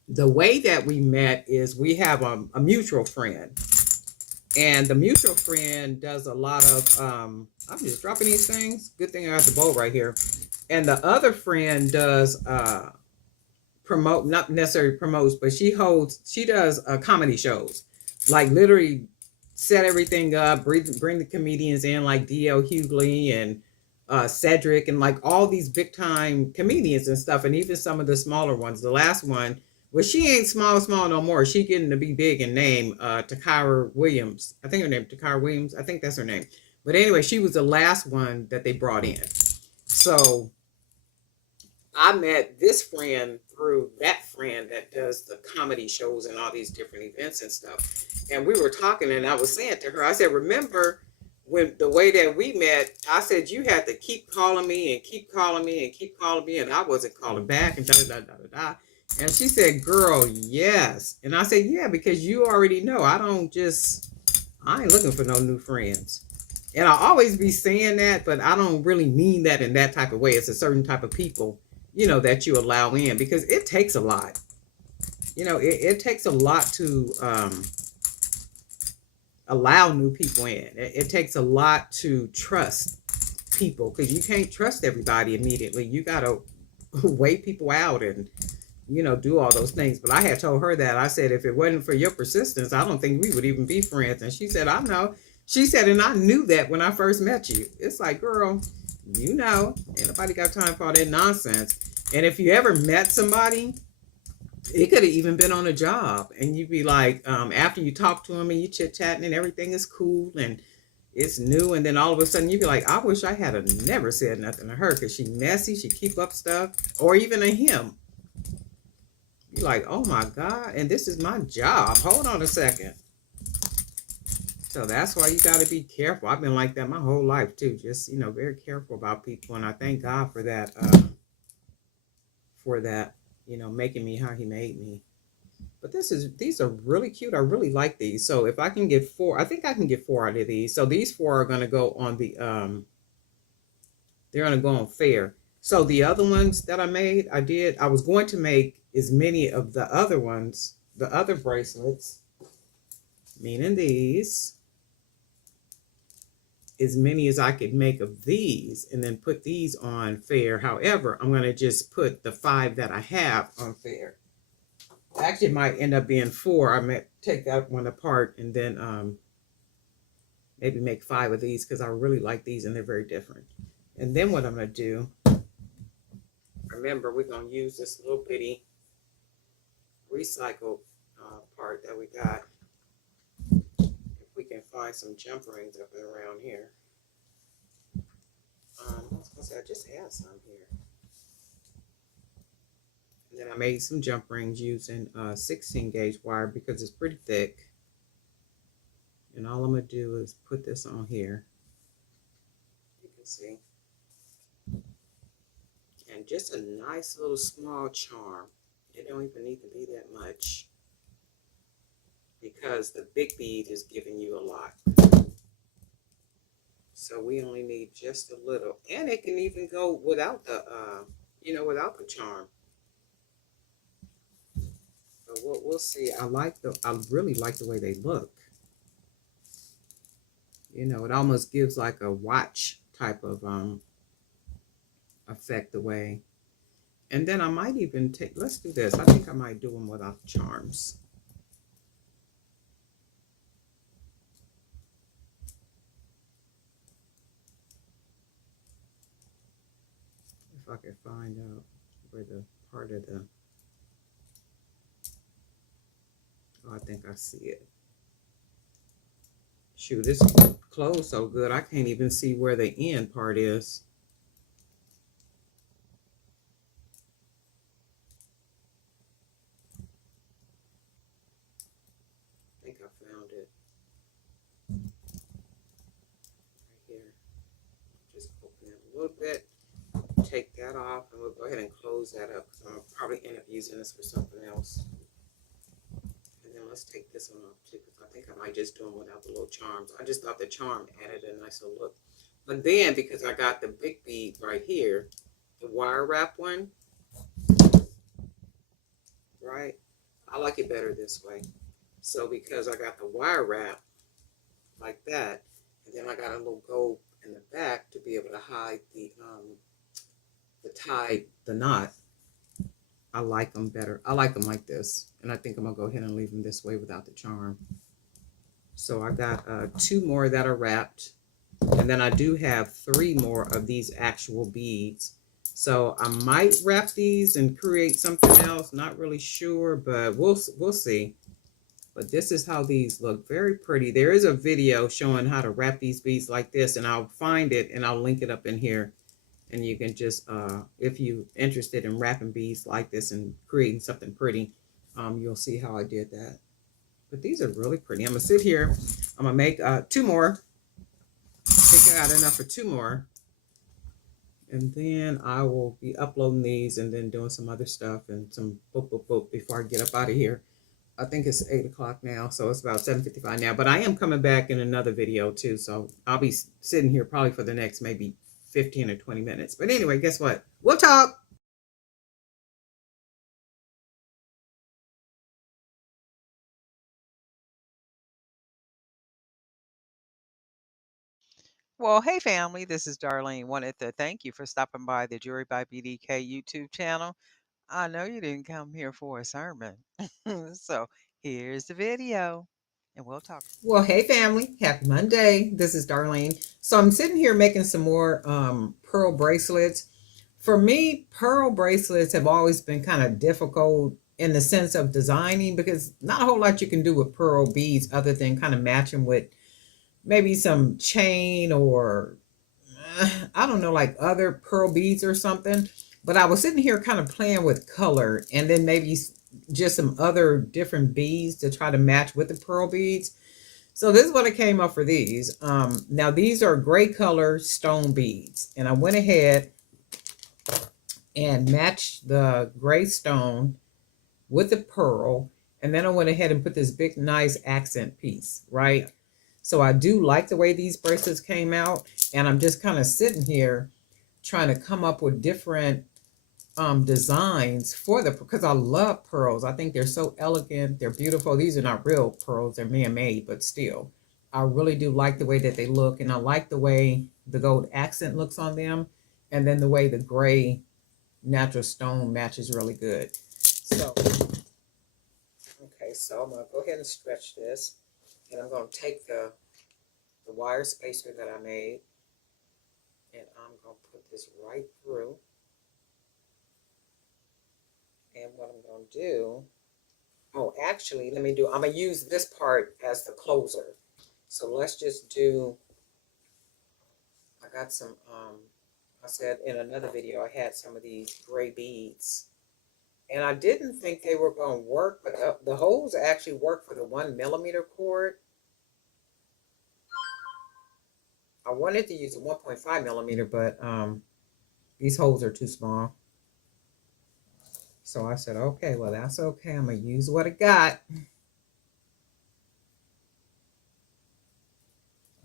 the way that we met is we have a mutual friend. And the mutual friend does a lot of, I'm just dropping these things. Good thing I got the bowl right here. And the other friend does promote, not necessarily promotes, but she does comedy shows. Like literally set everything up, bring the comedians in like D.L. Hughley and Cedric and like all these big time comedians and stuff, and even some of the smaller ones. The last one, well, she ain't small no more. She getting to be big in name. Takara Williams, I think her name Takara Williams. I think that's her name. But anyway, she was the last one that they brought in. So I met this friend through that friend that does the comedy shows and all these different events and stuff. And we were talking, and I was saying to her, I said, remember when the way that we met, I said, you had to keep calling me and keep calling me and keep calling me, and I wasn't calling back and da da da da da. And she said, girl, yes. And I said, yeah, because you already know I ain't looking for no new friends. And I always be saying that, but I don't really mean that in that type of way. It's a certain type of people, that you allow in, because it takes a lot. It takes a lot to allow new people in. It takes a lot to trust people, because you can't trust everybody immediately. You got to wait people out and, do all those things. But I had told her that. I said, if it wasn't for your persistence, I don't think we would even be friends. And she said, I know. She said, and I knew that when I first met you. It's like, girl, ain't nobody got time for all that nonsense. And if you ever met somebody, it could have even been on a job, and you'd be like, after you talk to them and you chit chatting and everything is cool and it's new, and then all of a sudden you'd be like, I wish I had never said nothing to her, because she messy, she keep up stuff, or even a him. You're like, oh my God, and this is my job. Hold on a second. So that's why you got to be careful. I've been like that my whole life too. Just, very careful about people. And I thank God for that, making me how he made me. But these are really cute. I really like these. So if I can get 4, I think I can get 4 out of these. So these 4 are going to go on the they're going to go on fair. So the other ones that I was going to make as many of the other ones, the other bracelets, meaning these, as many as I could make of these and then put these on fair. However, I'm going to just put the 5 that I have on fair. Actually, it might end up being 4. I might take that one apart and then maybe make 5 of these because I really like these and they're very different. And then what I'm going to do, remember, we're going to use this little bitty recycled part that we got. If we can find some jump rings up and around here. I was going to say, I just had some here. And then I made some jump rings using 16 gauge wire because it's pretty thick. And all I'm going to do is put this on here. You can see. And just a nice little small charm. It don't even need to be that much because the big bead is giving you a lot. So we only need just a little. And it can even go without the, without the charm. So we'll see. I really like the way they look. You know, it almost gives like a watch type of effect the way. And then I might even let's do this. I think I might do them without the charms. If I could find out where the part of the, oh, I think I see it. Shoot, this closed so good, I can't even see where the end part is. I think I found it. Right here. Just open it a little bit. Take that off, and we'll go ahead and close that up because I'll probably end up using this for something else. And then let's take this one off too because I think I might just do them without the little charms. I just thought the charm added a nicer look. But then because I got the big bead right here, the wire wrap one, right? I like it better this way. So because I got the wire wrap like that, and then I got a little gold in the back to be able to hide the knot. I like them better. I like them like this. And I think I'm going to go ahead and leave them this way without the charm. So I got 2 more that are wrapped. And then I do have 3 more of these actual beads. So I might wrap these and create something else. Not really sure, but we'll see. But this is how these look. Very pretty. There is a video showing how to wrap these beads like this. And I'll find it and I'll link it up in here. And you can just, if you're interested in wrapping beads like this and creating something pretty, you'll see how I did that. But these are really pretty. I'm going to sit here. I'm going to make 2 more. I think I got enough for 2 more. And then I will be uploading these and then doing some other stuff and some boop before I get up out of here. I think it's 8 o'clock now, so it's about 7:55 now. But I am coming back in another video too, so I'll be sitting here probably for the next maybe 15 or 20 minutes. But anyway, guess what? We'll talk. Well, hey family, this is Darlene. Wanted to thank you for stopping by the Jewelry by BDK YouTube channel. I know you didn't come here for a sermon. So here's the video, and we'll talk. Well, hey family, happy Monday. This is Darlene. So I'm sitting here making some more pearl bracelets. For me, pearl bracelets have always been kind of difficult in the sense of designing because not a whole lot you can do with pearl beads other than kind of match them with maybe some chain or I don't know, like other pearl beads or something. But I was sitting here kind of playing with color and then maybe just some other different beads to try to match with the pearl beads. So this is what I came up for these. Now these are gray color stone beads, and I went ahead and matched the gray stone with the pearl, And then I went ahead and put this big, nice accent piece, right? So I do like the way these bracelets came out. And I'm just kind of sitting here trying to come up with different designs for the, because I love pearls. I think they're so elegant. They're beautiful. These are not real pearls. They're man-made, but still. I really do like the way that they look. And I like the way the gold accent looks on them. And then the way the gray natural stone matches really good. So, okay, so I'm going to go ahead and stretch this. And I'm going to take the wire spacer that I made. And I'm going to put this right through. And what I'm going to do, oh, actually, I'm going to use this part as the closer. So let's just do, I got some, I said in another video, I had some of these gray beads. And I didn't think they were going to work, but the holes actually work for the 1mm cord. I wanted to use a 1.5mm, but these holes are too small. So I said, okay, well, that's okay. I'm going to use what I got.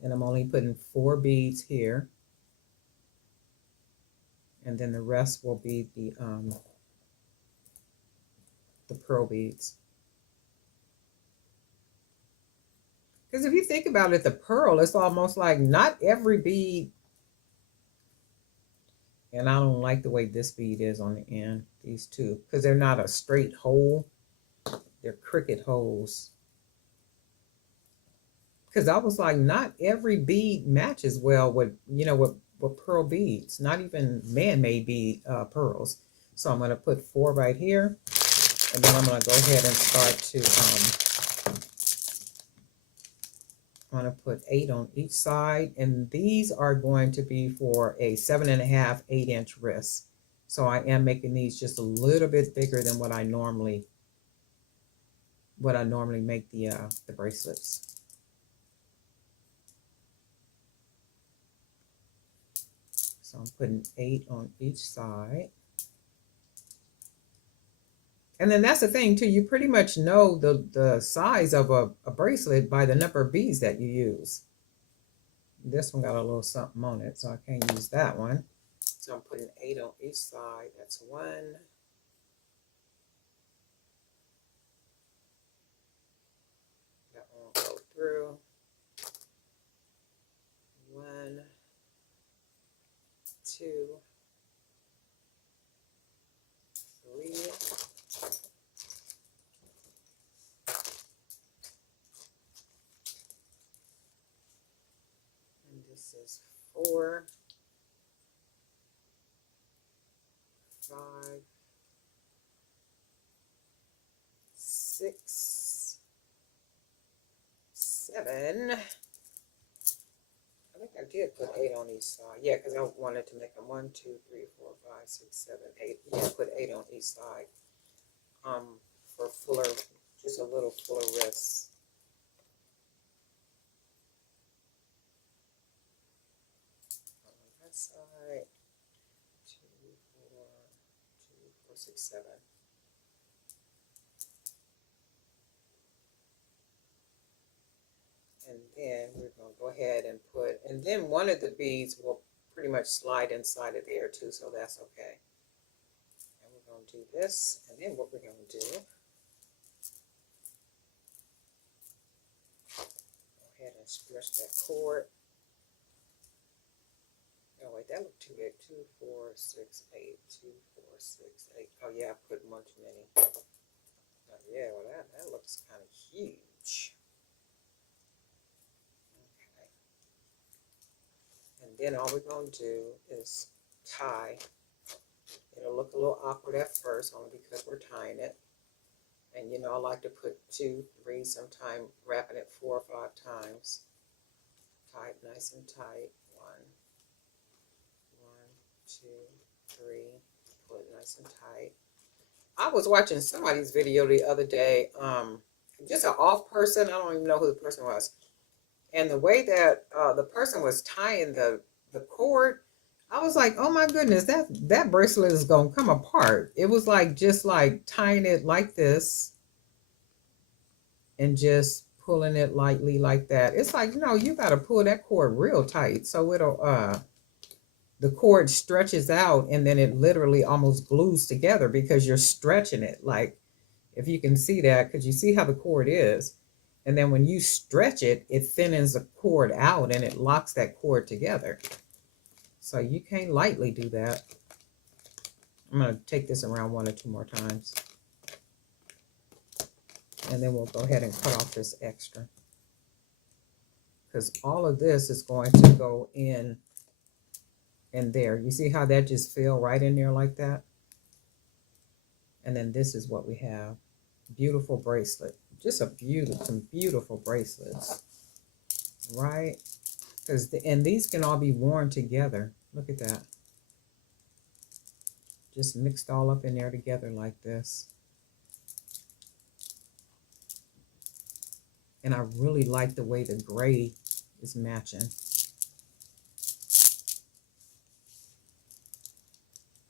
And I'm only putting 4 beads here. And then the rest will be the pearl beads. Because if you think about it, the pearl, it's almost like not every bead. And I don't like the way this bead is on the end, these two, because they're not a straight hole. They're cricket holes. Because I was like, not every bead matches well with, you know, with pearl beads, not even man-made bead pearls. So I'm going to put 4 right here. And then I'm going to go ahead and start to, I'm going to put 8 on each side. And these are going to be for a 7.5, 8-inch wrist. So I am making these just a little bit bigger than what I normally make the bracelets. So I'm putting 8 on each side. And then that's the thing too, you pretty much know the size of a bracelet by the number of beads that you use. This one got a little something on it, so I can't use that one. So I'm putting 8 on each side. That's 1. That one will go through. 1, 2, 3. And this is 4, 5, 6, 7. I think I did put 8 on each side. Yeah, because I wanted to make them 1, 2, 3, 4, 5, 6, 7, 8. Yeah, I put 8 on each side. For fuller, just a little fuller wrist. On that side, 2, 4, 6, 7. And then we're going to go ahead and put, and then one of the beads will pretty much slide inside of there too, so that's okay. And we're going to do this, and then what we're going to do, go ahead and stretch that cord. Oh wait, that looked too big. 2, 4, 6, 8. 2, 4, 6, 8. Oh yeah, I put one too many. Oh yeah, well that looks kind of huge. And then all we're going to do is tie. It'll look a little awkward at first, only because we're tying it. And you know, I like to put 2, 3, sometime wrapping it 4 or 5 times. Tie it nice and tight. 1, 2, 3. Pull it nice and tight. I was watching somebody's video the other day. Just an off person. I don't even know who the person was. And the way that the person was tying the cord, I was like, oh my goodness, that bracelet is going to come apart. It was like, just like tying it like this. and just pulling it lightly like that. It's like, no, you got to pull that cord real tight so it'll the cord stretches out, and then it literally almost glues together because you're stretching it. Like, if you can see that, because you see how the cord is, and then when you stretch it, it thinnens the cord out and it locks that cord together. So you can't lightly do that. I'm going to take this around 1 or 2 more times, and then we'll go ahead and cut off this extra, because all of this is going to go in there. You see how that just fell right in there like that? And then this is what we have. Beautiful bracelet. Just some beautiful bracelets, right? And these can all be worn together. Look at that. Just mixed all up in there together like this. And I really like the way the gray is matching.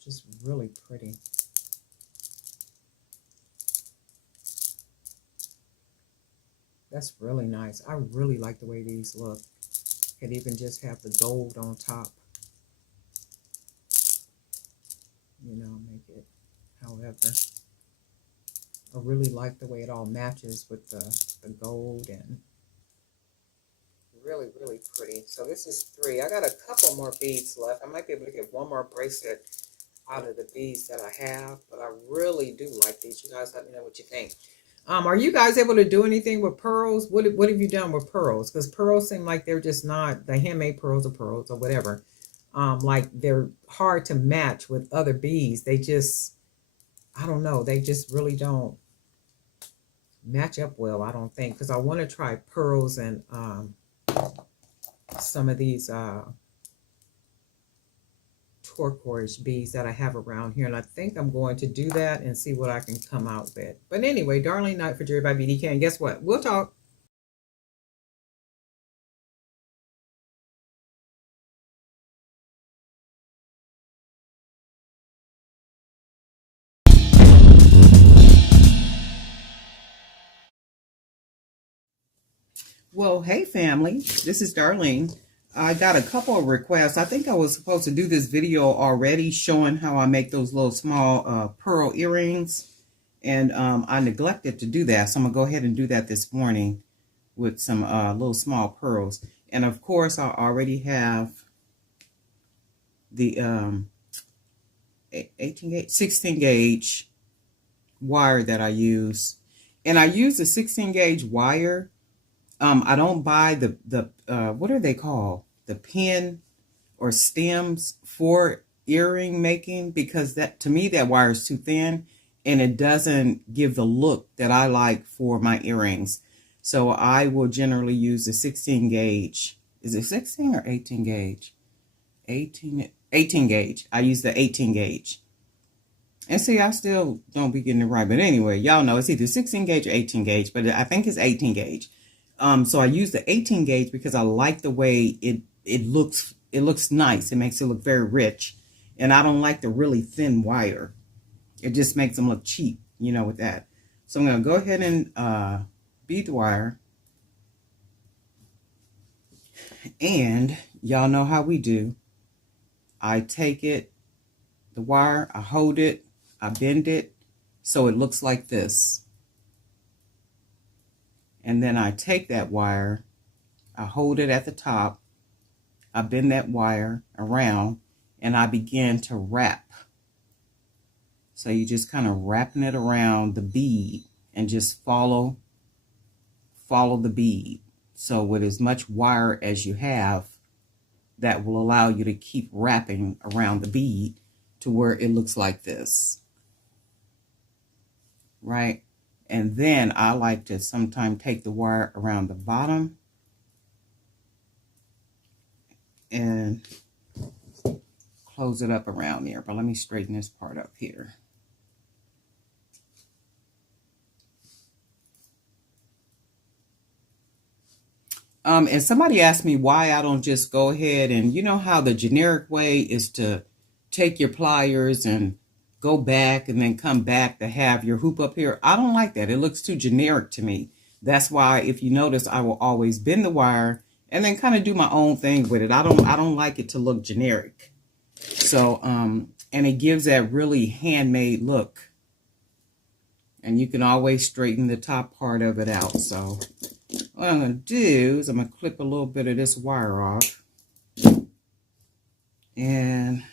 Just really pretty. That's really nice. I really like the way these look. Could even just have the gold on top. You know, make it however. I really like the way it all matches with the gold, and really, really pretty. So this is 3. I got a couple more beads left. I might be able to get one more bracelet out of the beads that I have, but I really do like these. You guys let me know what you think. Are you guys able to do anything with pearls? What have you done with pearls? Because pearls seem like they're just not the handmade pearls or whatever. Like they're hard to match with other beads. They just, I don't know. They just really don't match up well, I don't think. Because I want to try pearls and some of these turquoise beads that I have around here, and I think I'm going to do that and see what I can come out with. But anyway, Darling Night for Jewelry by BDK, and guess what? We'll talk. Well, hey family, this is Darlene. I got a couple of requests. I think I was supposed to do this video already showing how I make those little small pearl earrings, and I neglected to do that. So I'm gonna go ahead and do that this morning with some little small pearls. And of course, I already have the 16 gauge wire that I use, and I use the 16 gauge wire. I don't buy the what are they called? The pin or stems for earring making, because that, to me, that wire is too thin and it doesn't give the look that I like for my earrings. So I will generally use the 16 gauge. Is it 16 or 18 gauge? 18 gauge. I use the 18 gauge. And see, I still don't be getting it right. But anyway, y'all know it's either 16 gauge or 18 gauge, but I think it's 18 gauge. So I use the 18 gauge because I like the way it looks. It looks nice. It makes it look very rich. And I don't like the really thin wire. It just makes them look cheap, you know, with that. So I'm going to go ahead and bead the wire. And y'all know how we do. I take it, the wire, I hold it, I bend it so it looks like this. And then I take that wire, I hold it at the top, I bend that wire around, and I begin to wrap. So you just kind of wrapping it around the bead and just follow the bead. So with as much wire as you have, that will allow you to keep wrapping around the bead to where it looks like this. Right? And then I like to sometimes take the wire around the bottom and close it up around there. But let me straighten this part up here. And somebody asked me why I don't just go ahead and, you know how the generic way is to take your pliers and go back and then come back to have your hoop up here. I don't like that. It looks too generic to me. That's why, if you notice, I will always bend the wire and then kind of do my own thing with it. I don't like it to look generic. So, and it gives that really handmade look. And you can always straighten the top part of it out. So what I'm going to do is I'm going to clip a little bit of this wire off. And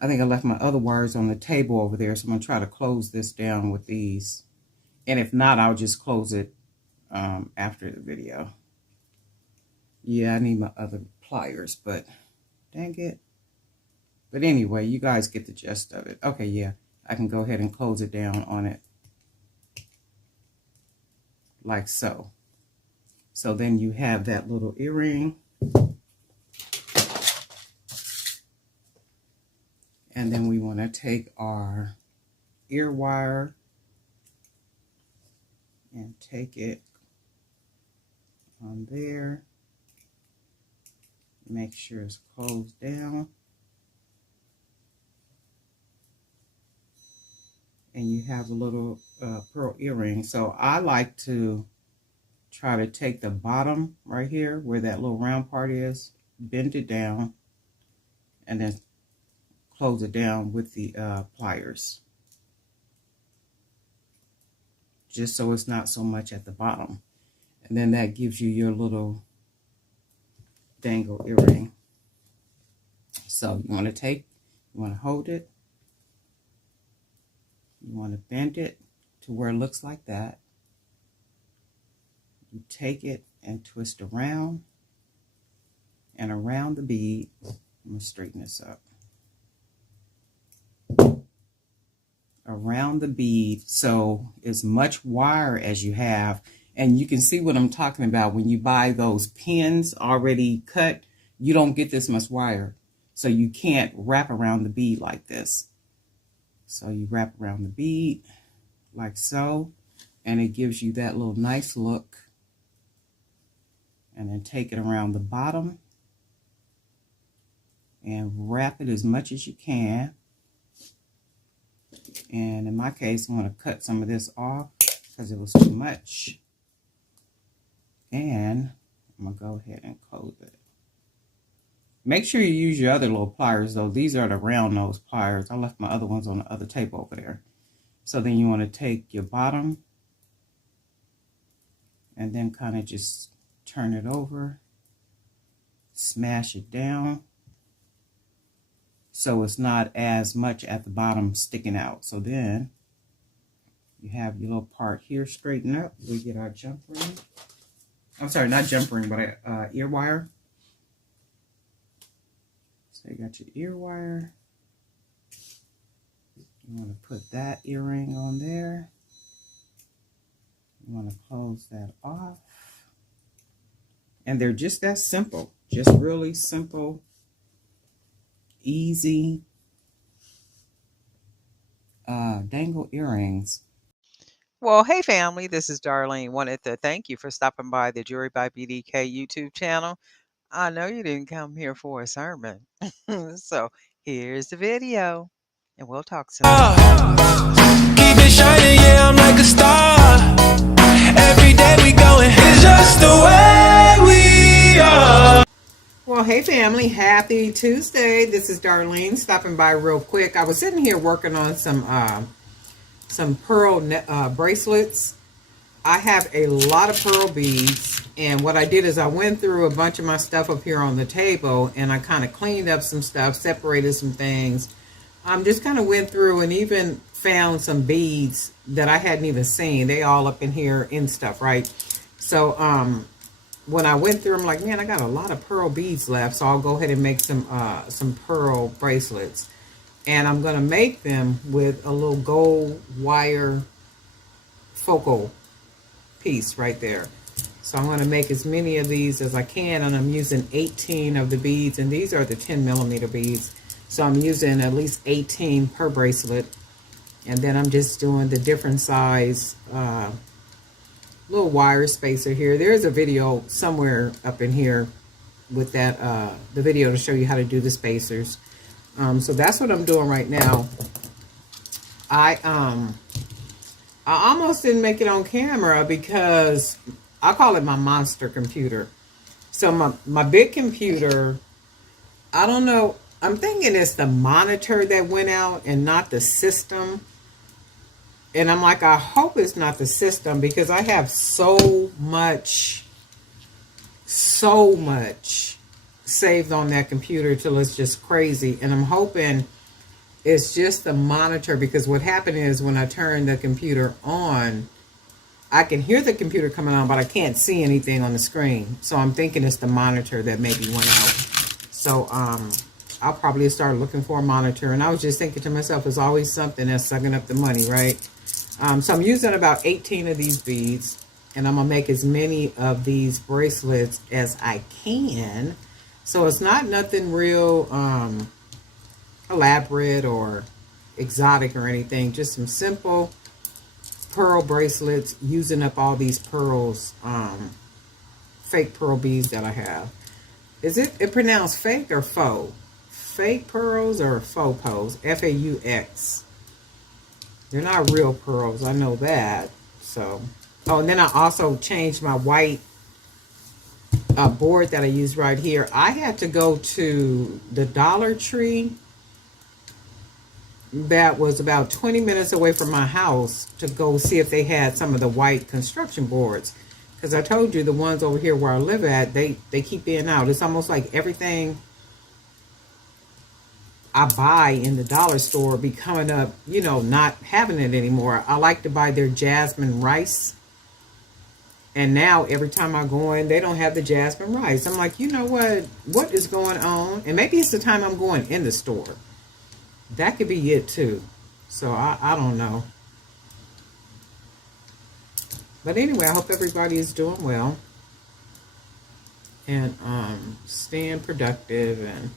I think I left my other wires on the table over there. So I'm going to try to close this down with these. And if not, I'll just close it after the video. Yeah, I need my other pliers, but dang it. But anyway, you guys get the gist of it. Okay, yeah, I can go ahead and close it down on it. Like so. So then you have that little earring. And then we want to take our ear wire and take it on there. Make sure it's closed down. And you have a little pearl earring. So I like to try to take the bottom right here where that little round part is, bend it down, and then close it down with the pliers. Just so it's not so much at the bottom. And then that gives you your little dangle earring. So you want to hold it. You want to bend it to where it looks like that. You take it and twist around and around the bead. I'm going to straighten this up. Around the bead, so as much wire as you have. And you can see what I'm talking about. When you buy those pins already cut, you don't get this much wire. So you can't wrap around the bead like this. So you wrap around the bead like so, and it gives you that little nice look. And then take it around the bottom and wrap it as much as you can. And in my case, I'm going to cut some of this off because it was too much. And I'm going to go ahead and close it. Make sure you use your other little pliers, though. These are the round nose pliers. I left my other ones on the other table over there. So then you want to take your bottom and then kind of just turn it over, smash it down so it's not as much at the bottom sticking out. So then you have your little part here straightened up. We get our jump ring. I'm sorry, not jump ring, but ear wire. So you got your ear wire. You want to put that earring on there. You want to close that off. And they're just that simple. Just really simple, easy dangle earrings. Well, hey family, this is Darlene. Wanted to thank you for stopping by the Jewelry by BDK YouTube channel. I know you didn't come here for a sermon. So here's the video, and we'll talk soon. Keep it shining, yeah, I'm like a star. Every day we going, it's just the way we are. Well, hey family, happy Tuesday. This is Darlene stopping by real quick. I was sitting here working on some pearl bracelets. I have a lot of pearl beads, and what I did is I went through a bunch of my stuff up here on the table, and I kind of cleaned up some stuff, separated some things. Just kind of went through and even found some beads that I hadn't even seen. They all up in here in stuff, right? So when I went through, I'm like, man, I got a lot of pearl beads left, so I'll go ahead and make some pearl bracelets. And I'm going to make them with a little gold wire focal piece right there. So I'm going to make as many of these as I can, and I'm using 18 of the beads, and these are the 10mm beads. So I'm using at least 18 per bracelet, and then I'm just doing the different size little wire spacer here. There's a video somewhere up in here with that the video to show you how to do the spacers. So that's what I'm doing right now. I almost didn't make it on camera because I call it my monster computer. So my big computer, I don't know. I'm thinking it's the monitor that went out and not the system. And I'm like, I hope it's not the system because I have so much saved on that computer till it's just crazy. And I'm hoping it's just the monitor, because what happened is when I turn the computer on, I can hear the computer coming on, but I can't see anything on the screen. So I'm thinking it's the monitor that maybe went out. So I'll probably start looking for a monitor. And I was just thinking to myself, there's always something that's sucking up the money, right? So I'm using about 18 of these beads, and I'm going to make as many of these bracelets as I can. So it's not nothing real elaborate or exotic or anything, just some simple pearl bracelets using up all these pearls, fake pearl beads that I have. Is it pronounced fake or faux? Fake pearls or faux pearls? F-A-U-X. They're not real pearls, I know that. So, oh, and then I also changed my white board that I use right here. I had to go to the Dollar Tree that was about 20 minutes away from my house to go see if they had some of the white construction boards. Because I told you the ones over here where I live at, they keep being out. It's almost like everything I buy in the dollar store be coming up, you know, not having it anymore. I like to buy their jasmine rice. And now every time I go in, they don't have the jasmine rice. I'm like, you know what? What is going on? And maybe it's the time I'm going in the store. That could be it too. So I don't know. But anyway, I hope everybody is doing well. And staying productive and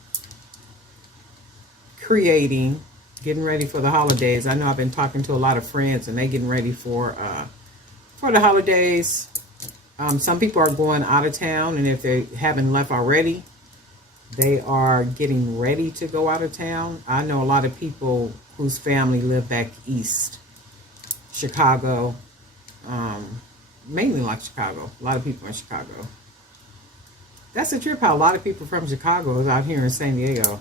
creating, getting ready for the holidays. I know I've been talking to a lot of friends and they getting ready for the holidays. Some people are going out of town, and if they haven't left already, they are getting ready to go out of town. I know a lot of people whose family live back east, Chicago, mainly like Chicago. A lot of people in Chicago. That's a trip how a lot of people from Chicago is out here in San Diego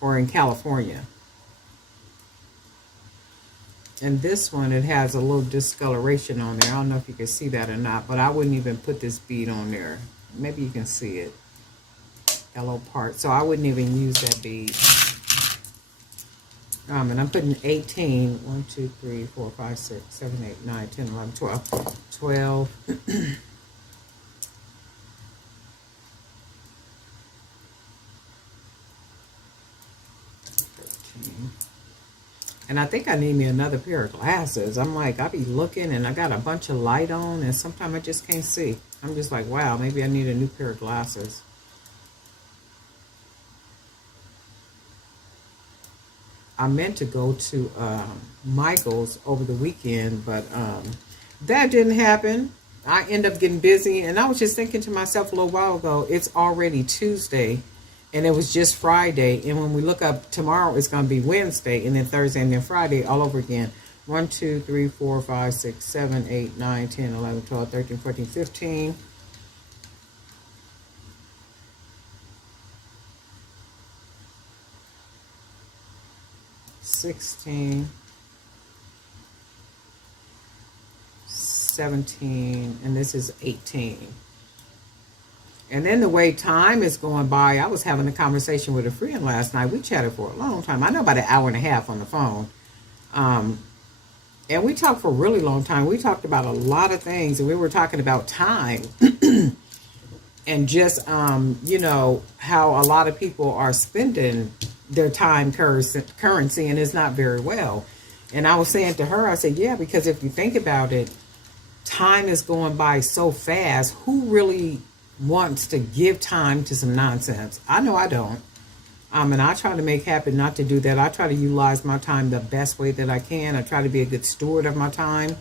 or in California. And this one, it has a little discoloration on there. I don't know if you can see that or not, but I wouldn't even put this bead on there. Maybe you can see it. Yellow part. So I wouldn't even use that bead. And I'm putting 18. 1, 2, 3, 4, 5, 6, 7, 8, 9, 10, 11, 12. 12. 13. And I think I need me another pair of glasses. I'm like, I be looking and I got a bunch of light on and sometimes I just can't see. I'm just like, wow, maybe I need a new pair of glasses. I meant to go to Michael's over the weekend, but that didn't happen. I end up getting busy, and I was just thinking to myself a little while ago, it's already Tuesday, and it was just Friday, and when we look up tomorrow, it's going to be Wednesday, and then Thursday, and then Friday all over again. 1, 2, 3, 4, 5, 6, 7, 8, 9, 10, 11, 12, 13, 14, 15. 16, 17, and this is 18. And then the way time is going by, I was having a conversation with a friend last night. We chatted for a long time. I know about an hour and a half on the phone. And we talked for a really long time. We talked about a lot of things, and we were talking about time. And just, you know, how a lot of people are spending their time currency, and it's not very well. And I was saying to her, I said, yeah, because if you think about it, time is going by so fast. Who really wants to give time to some nonsense? I know I don't. And I try to make happen not to do that. I try to utilize my time the best way that I can. I try to be a good steward of my time.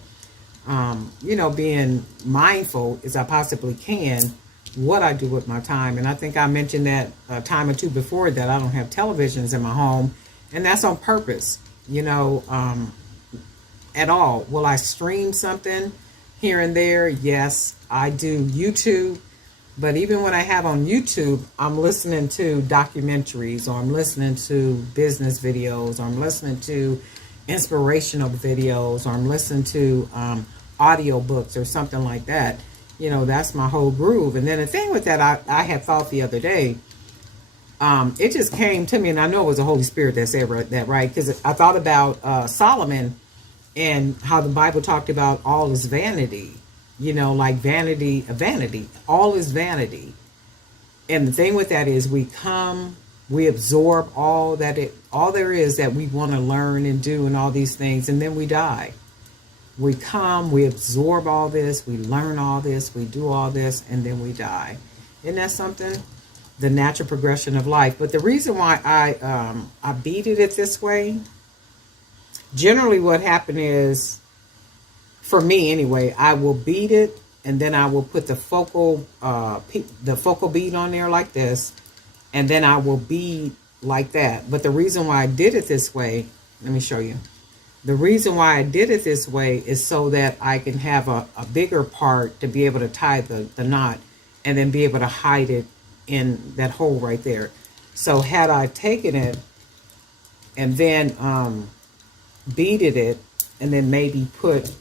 You know, being mindful as I possibly can what I do with my time. And I think I mentioned that a time or two before that I don't have televisions in my home, and that's on purpose. You know, at all. Will I stream something here and there? Yes, I do YouTube. But even when I have on YouTube, I'm listening to documentaries, or I'm listening to business videos, or I'm listening to inspirational videos, or I'm listening to audio books or something like that. You know, that's my whole groove. And then the thing with that, I had thought the other day, it just came to me, and I know it was the Holy Spirit that said that, right? Because I thought about Solomon and how the Bible talked about all is vanity, you know, like vanity, all is vanity. And the thing with that is we absorb all there is that we want to learn and do and all these things, and then we die. We come, we absorb all this, we learn all this, we do all this, and then we die. Isn't that something? The natural progression of life. But the reason why I beaded it this way, generally what happened is, for me anyway, I will bead it, and then I will put the focal bead on there like this, and then I will bead like that. But the reason why I did it this way, let me show you. The reason why I did it this way is so that I can have a bigger part to be able to tie the knot, and then be able to hide it in that hole right there. So had I taken it and then beaded it, and then maybe put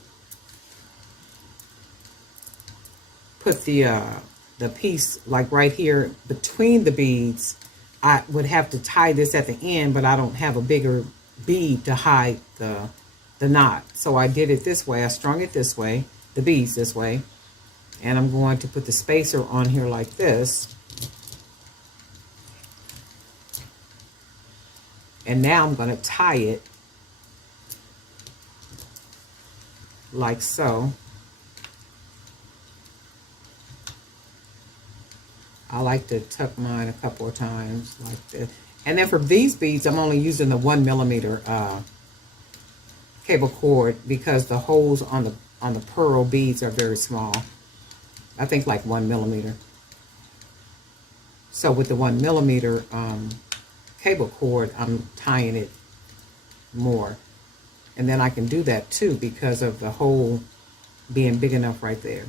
the piece like right here between the beads, I would have to tie this at the end, but I don't have a bigger bead to hide the knot. So I did it this way. I strung it this way, the beads this way, and I'm going to put the spacer on here like this. And now I'm going to tie it like so. I like to tuck mine a couple of times like this. And then for these beads, I'm only using the 1mm cable cord, because the holes on the pearl beads are very small. I think like 1mm. So with the 1mm cable cord, I'm tying it more. And then I can do that too because of the hole being big enough right there.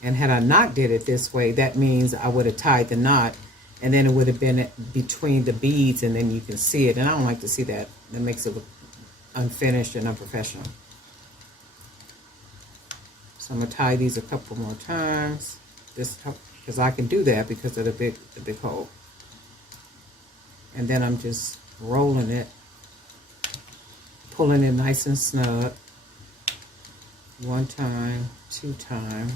And had I not did it this way, that means I would have tied the knot, and then it would have been between the beads, and then you can see it. And I don't like to see that. That makes it look unfinished and unprofessional. So I'm gonna tie these a couple more times, because I can do that because of the big hole. And then I'm just rolling it, pulling it nice and snug. One time, two time.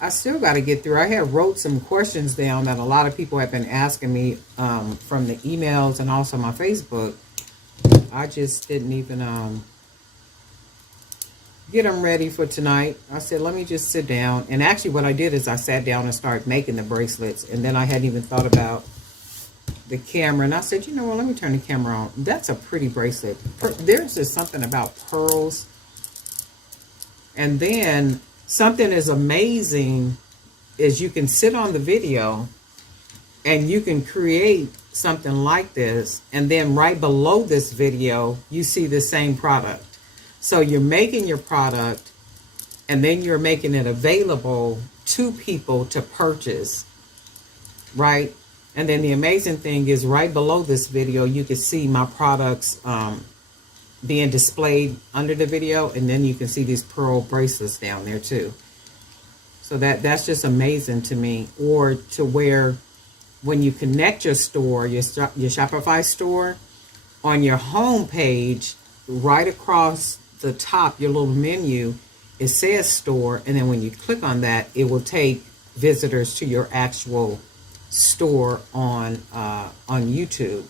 I still got to get through. I had wrote some questions down that a lot of people have been asking me from the emails and also my Facebook. I just didn't even get them ready for tonight. I said, let me just sit down. And actually what I did is I sat down and started making the bracelets. And then I hadn't even thought about the camera. And I said, you know what, let me turn the camera on. That's a pretty bracelet. There's just something about pearls. And then something is amazing is you can sit on the video and you can create something like this, and then right below this video you see the same product. So you're making your product, and then you're making it available to people to purchase, right? And then the amazing thing is right below this video you can see my products being displayed under the video, and then you can see these pearl bracelets down there too. So that's just amazing to me. Or to where when you connect your store, your Shopify store, on your home page, right across the top, your little menu, it says store, and then when you click on that, it will take visitors to your actual store on YouTube.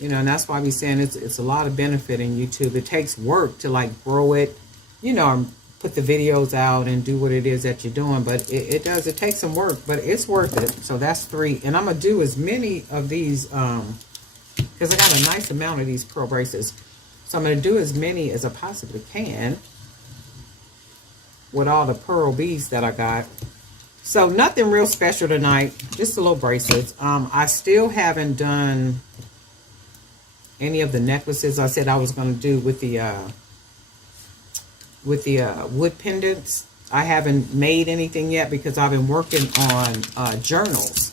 You know, and that's why we're saying it's a lot of benefit in YouTube. It takes work to like grow it, you know, put the videos out and do what it is that you're doing. But it takes some work, but it's worth it. So that's 3. And I'm going to do as many of these, because I got a nice amount of these pearl bracelets. So I'm going to do as many as I possibly can with all the pearl beads that I got. So nothing real special tonight, just a little bracelets. I still haven't done any of the necklaces I said I was going to do with the wood pendants. I haven't made anything yet because I've been working on journals,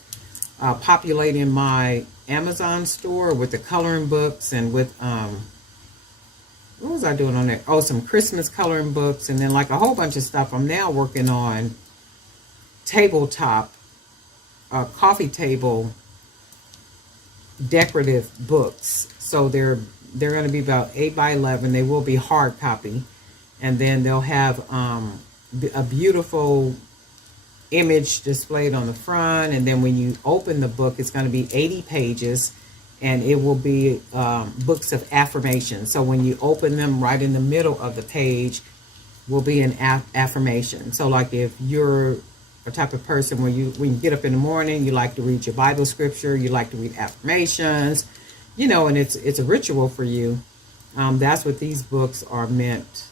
populating my Amazon store with the coloring books and with what was I doing on there? Oh, some Christmas coloring books, and then like a whole bunch of stuff. I'm now working on tabletop, coffee table decorative books. So they're going to be about 8 by 11. They will be hard copy, and then they'll have a beautiful image displayed on the front. And then when you open the book, it's going to be 80 pages, and it will be books of affirmation. So when you open them, right in the middle of the page will be an affirmation. So like if you're a type of person where when you get up in the morning, you like to read your Bible scripture, you like to read affirmations, you know, and it's a ritual for you. That's what these books are meant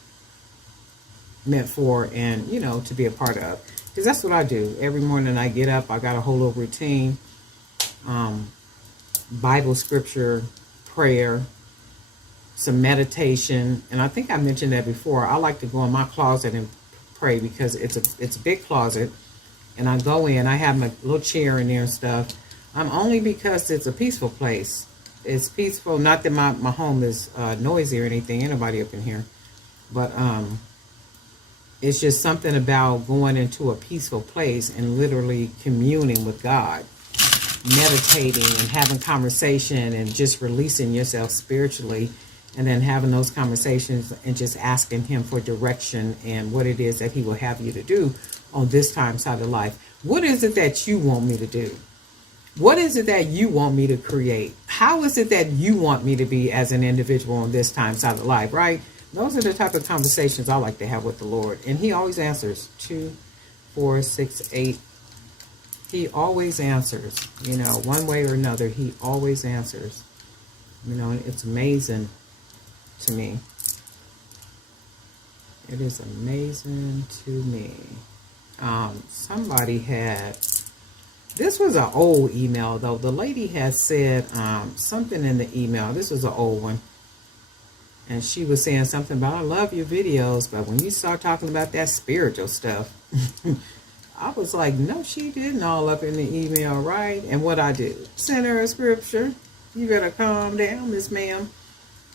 for, and you know, to be a part of, because that's what I do every morning. I get up, I got a whole little routine, Bible scripture, prayer, some meditation. And I think I mentioned that before. I like to go in my closet and pray because it's a big closet, and I go in, I have my little chair in there and stuff. Only because it's a peaceful place. It's peaceful. Not that my home is noisy or anything. Ain't nobody up in here. But it's just something about going into a peaceful place and literally communing with God, meditating and having conversation and just releasing yourself spiritually, and then having those conversations and just asking him for direction and what it is that he will have you to do on this time side of life. What is it that you want me to do? What is it that you want me to create? How is it that you want me to be as an individual on this time side of life, right? Those are the type of conversations I like to have with the Lord. And he always answers. 2, 4, 6, 8. He always answers, you know, one way or another. He always answers. You know, it's amazing to me. It is amazing to me. Somebody had, this was an old email though. The lady had said something in the email. This was an old one. And she was saying something about, I love your videos, but when you start talking about that spiritual stuff, I was like, no, she didn't, all up in the email, right? And what I do, send her a scripture. You better calm down, Miss Ma'am.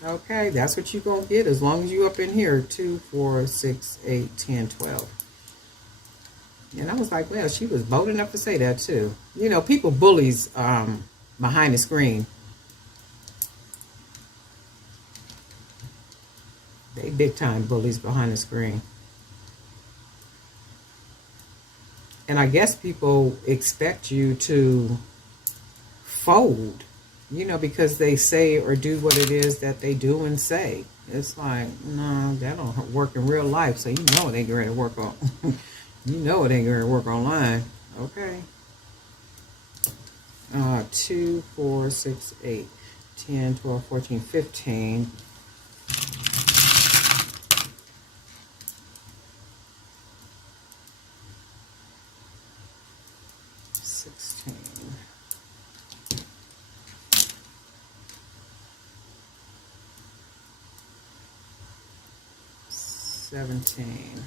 Okay, that's what you're going to get as long as you up in here. 2, 4, 6, 8, 10, 12. And I was like, well, she was bold enough to say that too. You know, people bullies behind the screen. They big time bullies behind the screen. And I guess people expect you to fold, you know, because they say or do what it is that they do and say. It's like, no, that don't work in real life. So you know it ain't going to work on. You know it ain't going to work online. Okay. 2, 4, 6, 8, 10, 12, 14, 15. 16. 17.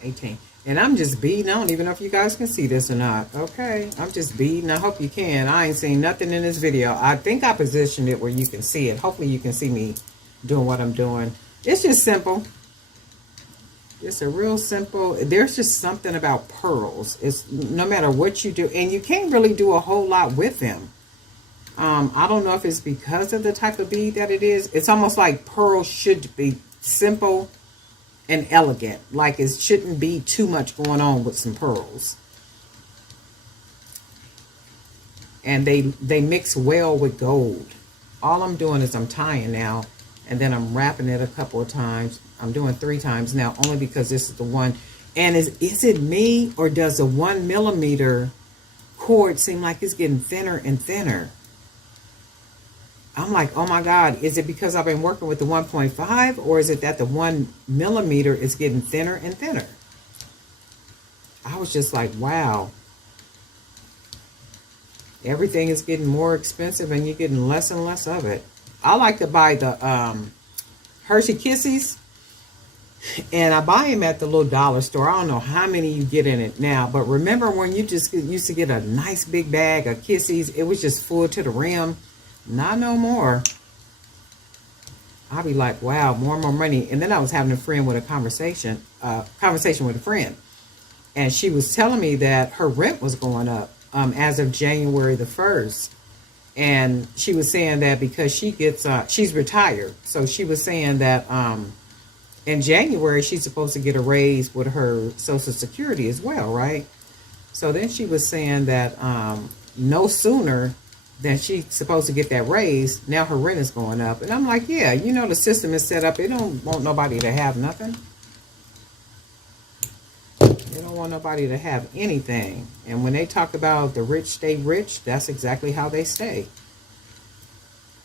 18. And I'm just beading. I don't even know if you guys can see this or not. Okay, I'm just beading. I hope you can. I ain't seen nothing in this video. I think I positioned it where you can see it. Hopefully you can see me doing what I'm doing. It's just simple. It's a real simple. There's just something about pearls. It's no matter what you do, and you can't really do a whole lot with them. I don't know if it's because of the type of bead that it is. It's almost like pearls should be simple and elegant. Like it shouldn't be too much going on with some pearls. And they mix well with gold. All I'm doing is I'm tying now, and then I'm wrapping it a couple of times. I'm doing 3 times now, only because this is the one. And is it me, or does the 1 millimeter cord seem like it's getting thinner and thinner? I'm like, oh my God, is it because I've been working with the 1.5, or is it that the 1 millimeter is getting thinner and thinner? I was just like, wow. Everything is getting more expensive and you're getting less and less of it. I like to buy the Hershey Kisses, and I buy them at the little dollar store. I don't know how many you get in it now, but remember when you just used to get a nice big bag of Kisses? It was just full to the rim. Not no more. I'll be like, wow, more and more money. And then I was having a friend with a conversation with a friend, and she was telling me that her rent was going up as of January the 1st. And she was saying that because she's retired, so she was saying that in January she's supposed to get a raise with her Social Security as well, right? So then she was saying that no sooner than she's supposed to get that raise, now her rent is going up. And I'm like, yeah, the system is set up. It don't want nobody to have nothing. They don't want nobody to have anything. And when they talk about the rich stay rich, that's exactly how they stay.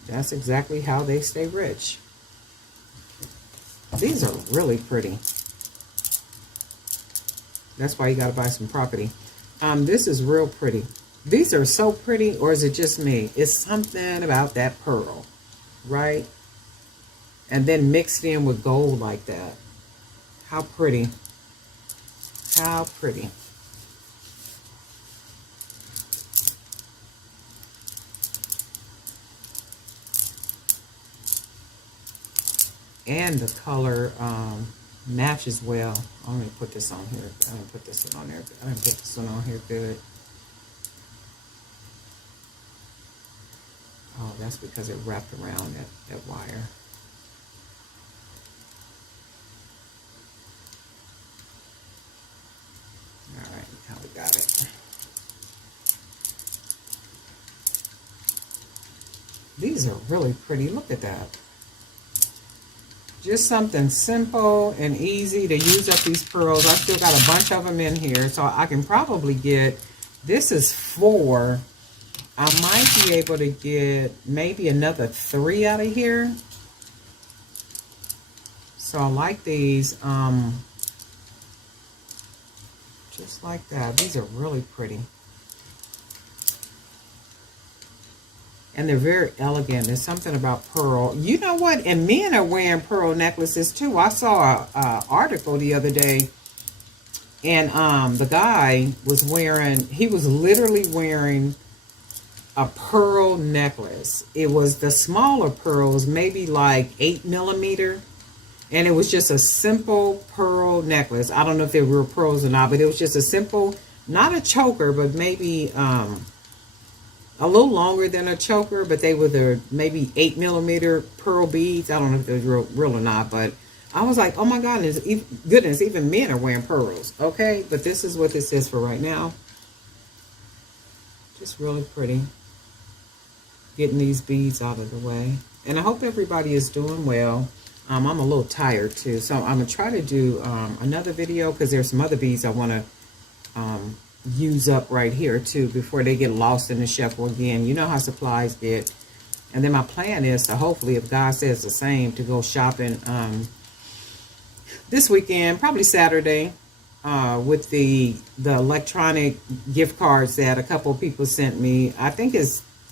That's exactly how they stay rich. These are really pretty. That's why you got to buy some property. This is real pretty. These are so pretty, or is it just me? It's something about that pearl, right? And then mixed in with gold like that. How pretty. How pretty. And the color matches well. I'm going to put this on here. I didn't put this one on there. I didn't put this one on here good. Oh, that's because it wrapped around that wire. All right, now we got it. These are really pretty. Look at that. Just something simple and easy to use up these pearls. I still got a bunch of them in here, so I can probably get, this is 4. I might be able to get maybe another 3 out of here. So I like these, just like that. These are really pretty. And they're very elegant. There's something about pearl. You know what? And men are wearing pearl necklaces too. I saw a article the other day, and the guy was wearing, he was literally wearing a pearl necklace. It was the smaller pearls, maybe like 8mm. And it was just a simple pearl necklace. I don't know if they were pearls or not, but it was just a simple, not a choker, but maybe a little longer than a choker, but they were the maybe 8mm pearl beads. I don't know if they're real or not, but I was like, oh my goodness, even men are wearing pearls. Okay, but this is what this is for right now. Just really pretty. Getting these beads out of the way. And I hope everybody is doing well. I'm a little tired too, so I'm going to try to do another video because there's some other beads I want to use up right here too before they get lost in the shuffle again. You know how supplies get. And then my plan is to hopefully, if God says the same, to go shopping this weekend, probably Saturday, with the electronic gift cards that a couple of people sent me.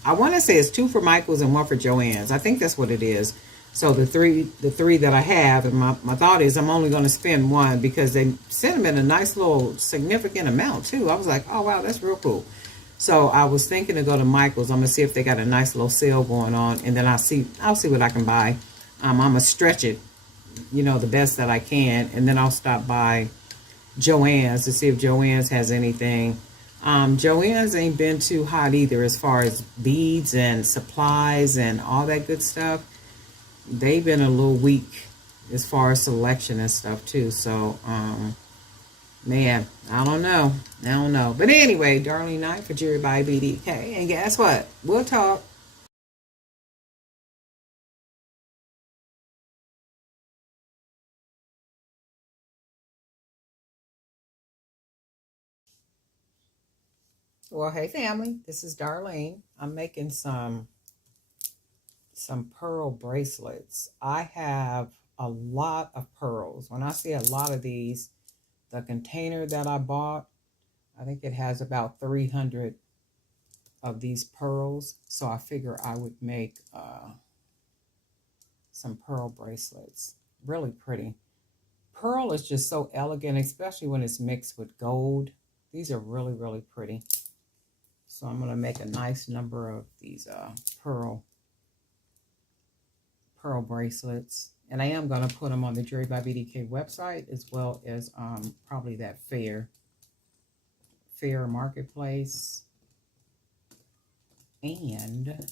I want to say it's 2 for Michael's and 1 for Joann's. I think that's what it is. So the three that I have, and my thought is I'm only going to spend 1 because they sent them in a nice little significant amount too. I was like, oh wow, that's real cool. So I was thinking to go to Michael's. I'm gonna see if they got a nice little sale going on, and then I'll see what I can buy. I'm gonna stretch it, the best that I can, and then I'll stop by Joann's to see if Joann's has anything. Joann's ain't been too hot either as far as beads and supplies and all that good stuff. They've been a little weak as far as selection and stuff too. So, man, I don't know. But anyway, Darlene Knight for Jewelry by BDK. And guess what? We'll talk. Well, hey family, this is Darlene. I'm making some pearl bracelets. I have a lot of pearls. When I say a lot of these, the container that I bought, I think it has about 300 of these pearls. So I figure I would make some pearl bracelets. Really pretty. Pearl is just so elegant, especially when it's mixed with gold. These are really, really pretty. So I'm going to make a nice number of these pearl bracelets. And I am going to put them on the Jewelry by BDK website, as well as probably that fair marketplace. And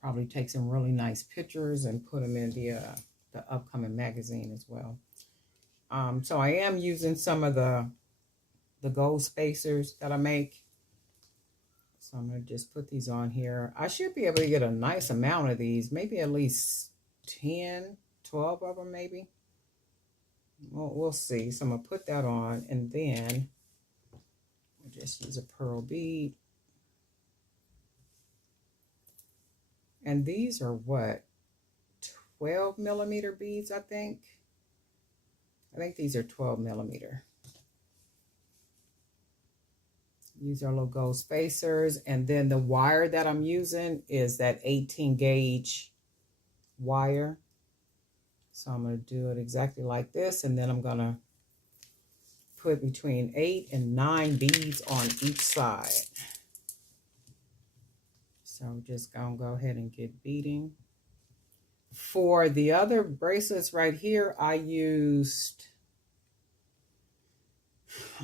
probably take some really nice pictures and put them in the upcoming magazine as well. So I am using some of the gold spacers that I make. So I'm going to just put these on here. I should be able to get a nice amount of these, maybe at least 10, 12 of them maybe. Well, we'll see. So I'm going to put that on, and then I'll just use a pearl bead. And these are what? 12 millimeter beads, I think. I think these are 12 millimeter. Use our little gold spacers. And then the wire that I'm using is that 18 gauge wire. So I'm going to do it exactly like this. And then I'm going to put between 8 and 9 beads on each side. So I'm just going to go ahead and get beading. For the other bracelets right here, I used,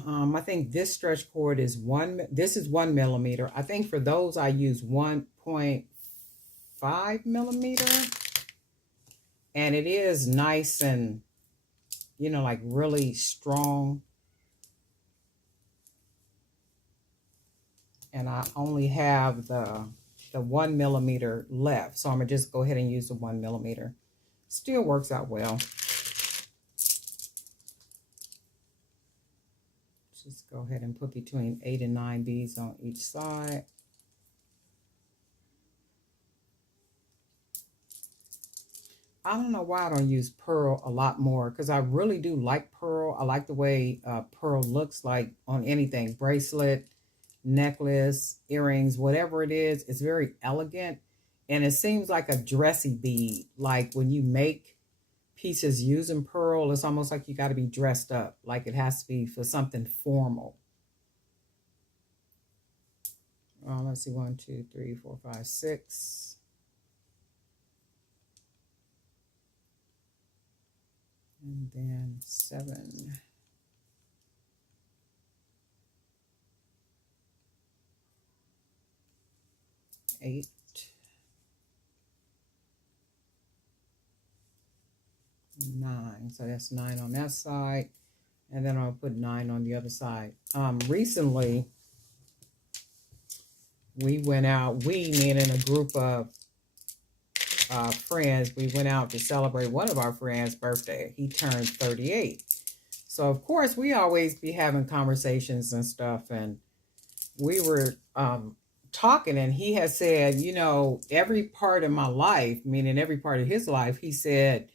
I think this stretch cord is 1 millimeter. I think for those I use 1.5 millimeter. And it is nice and, you know, like really strong. And I only have the 1 millimeter left. So I'm going to just go ahead and use the 1 millimeter. Still works out well. Just go ahead and put between 8 and 9 beads on each side. I don't know why I don't use pearl a lot more, because I really do like pearl. I like the way pearl looks like on anything. Bracelet, necklace, earrings, whatever it is. It's very elegant. And it seems like a dressy bead. Like when you make pieces using pearl, it's almost like you got to be dressed up. Like it has to be for something formal. Let's see, 1, 2, 3, 4, 5, 6. And then 7. 8. 9. So that's 9 on that side. And then I'll put 9 on the other side. Recently, we went out, me and a group of friends, we went out to celebrate one of our friends' birthday. He turned 38. So, of course, we always be having conversations and stuff. And we were talking, and he had said, you know, every part of my life, meaning every part of his life, he said,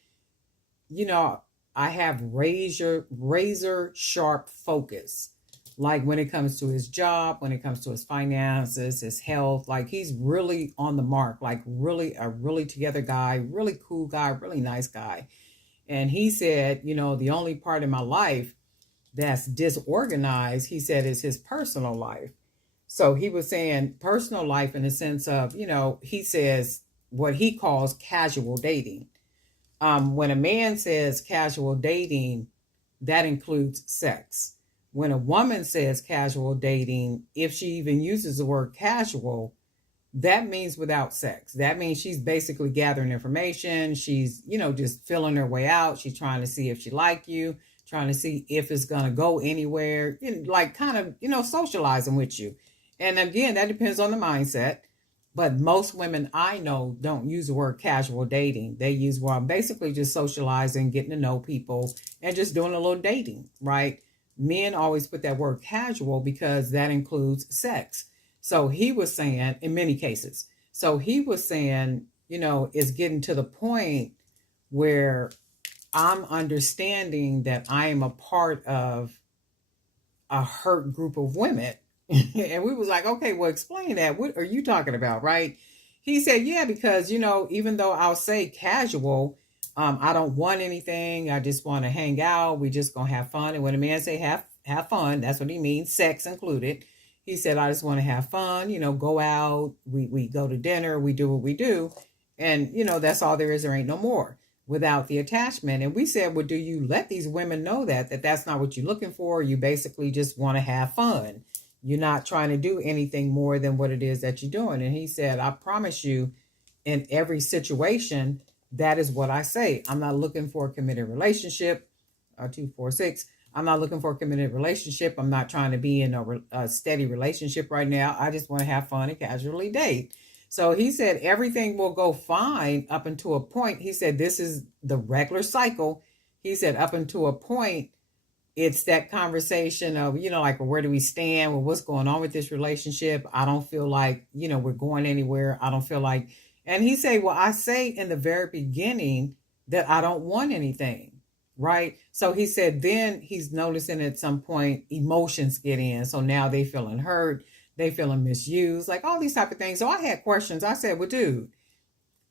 you know, I have razor sharp focus. Like when it comes to his job, when it comes to his finances, his health, like he's really on the mark, like really a really together guy, really cool guy, really nice guy. And he said, you know, the only part of my life that's disorganized, he said, is his personal life. So he was saying personal life in the sense of, you know, he says what he calls casual dating. When a man says casual dating, that includes sex. When a woman says casual dating, if she even uses the word casual, that means without sex. That means she's basically gathering information. She's, you know, just filling her way out. She's trying to see if she like you, trying to see if it's going to go anywhere, you know, like kind of, you know, socializing with you. And again, that depends on the mindset. But most women I know don't use the word casual dating. They use, well, basically just socializing, getting to know people, and just doing a little dating, right? Men always put that word casual because that includes sex. So he was saying, in many cases, so he was saying, you know, it's getting to the point where I'm understanding that I am a part of a hurt group of women, And we was like, okay, well, explain that. What are you talking about, right? He said, yeah, because even though I'll say casual, I don't want anything. I just want to hang out. We just gonna have fun. And when a man say have fun, that's what he means, sex included. He said, I just want to have fun. Go out. We go to dinner. We do what we do, and that's all there is. There ain't no more without the attachment. And we said, well, do you let these women know that that's not what you're looking for? You basically just want to have fun. You're not trying to do anything more than what it is that you're doing. And he said, I promise you, in every situation, that is what I say. I'm not looking for a committed relationship. 246. I'm not looking for a committed relationship. I'm not trying to be in a steady relationship right now. I just want to have fun and casually date. So he said everything will go fine up until a point. He said this is the regular cycle. He said up until a point, it's that conversation of, like, where do we stand? Well, what's going on with this relationship? I don't feel like, we're going anywhere. I don't feel like, and he said, well, I say in the very beginning that I don't want anything. Right. So he said, then he's noticing at some point emotions get in. So now they feeling hurt. They feeling misused, like all these type of things. So I had questions. I said, well, dude,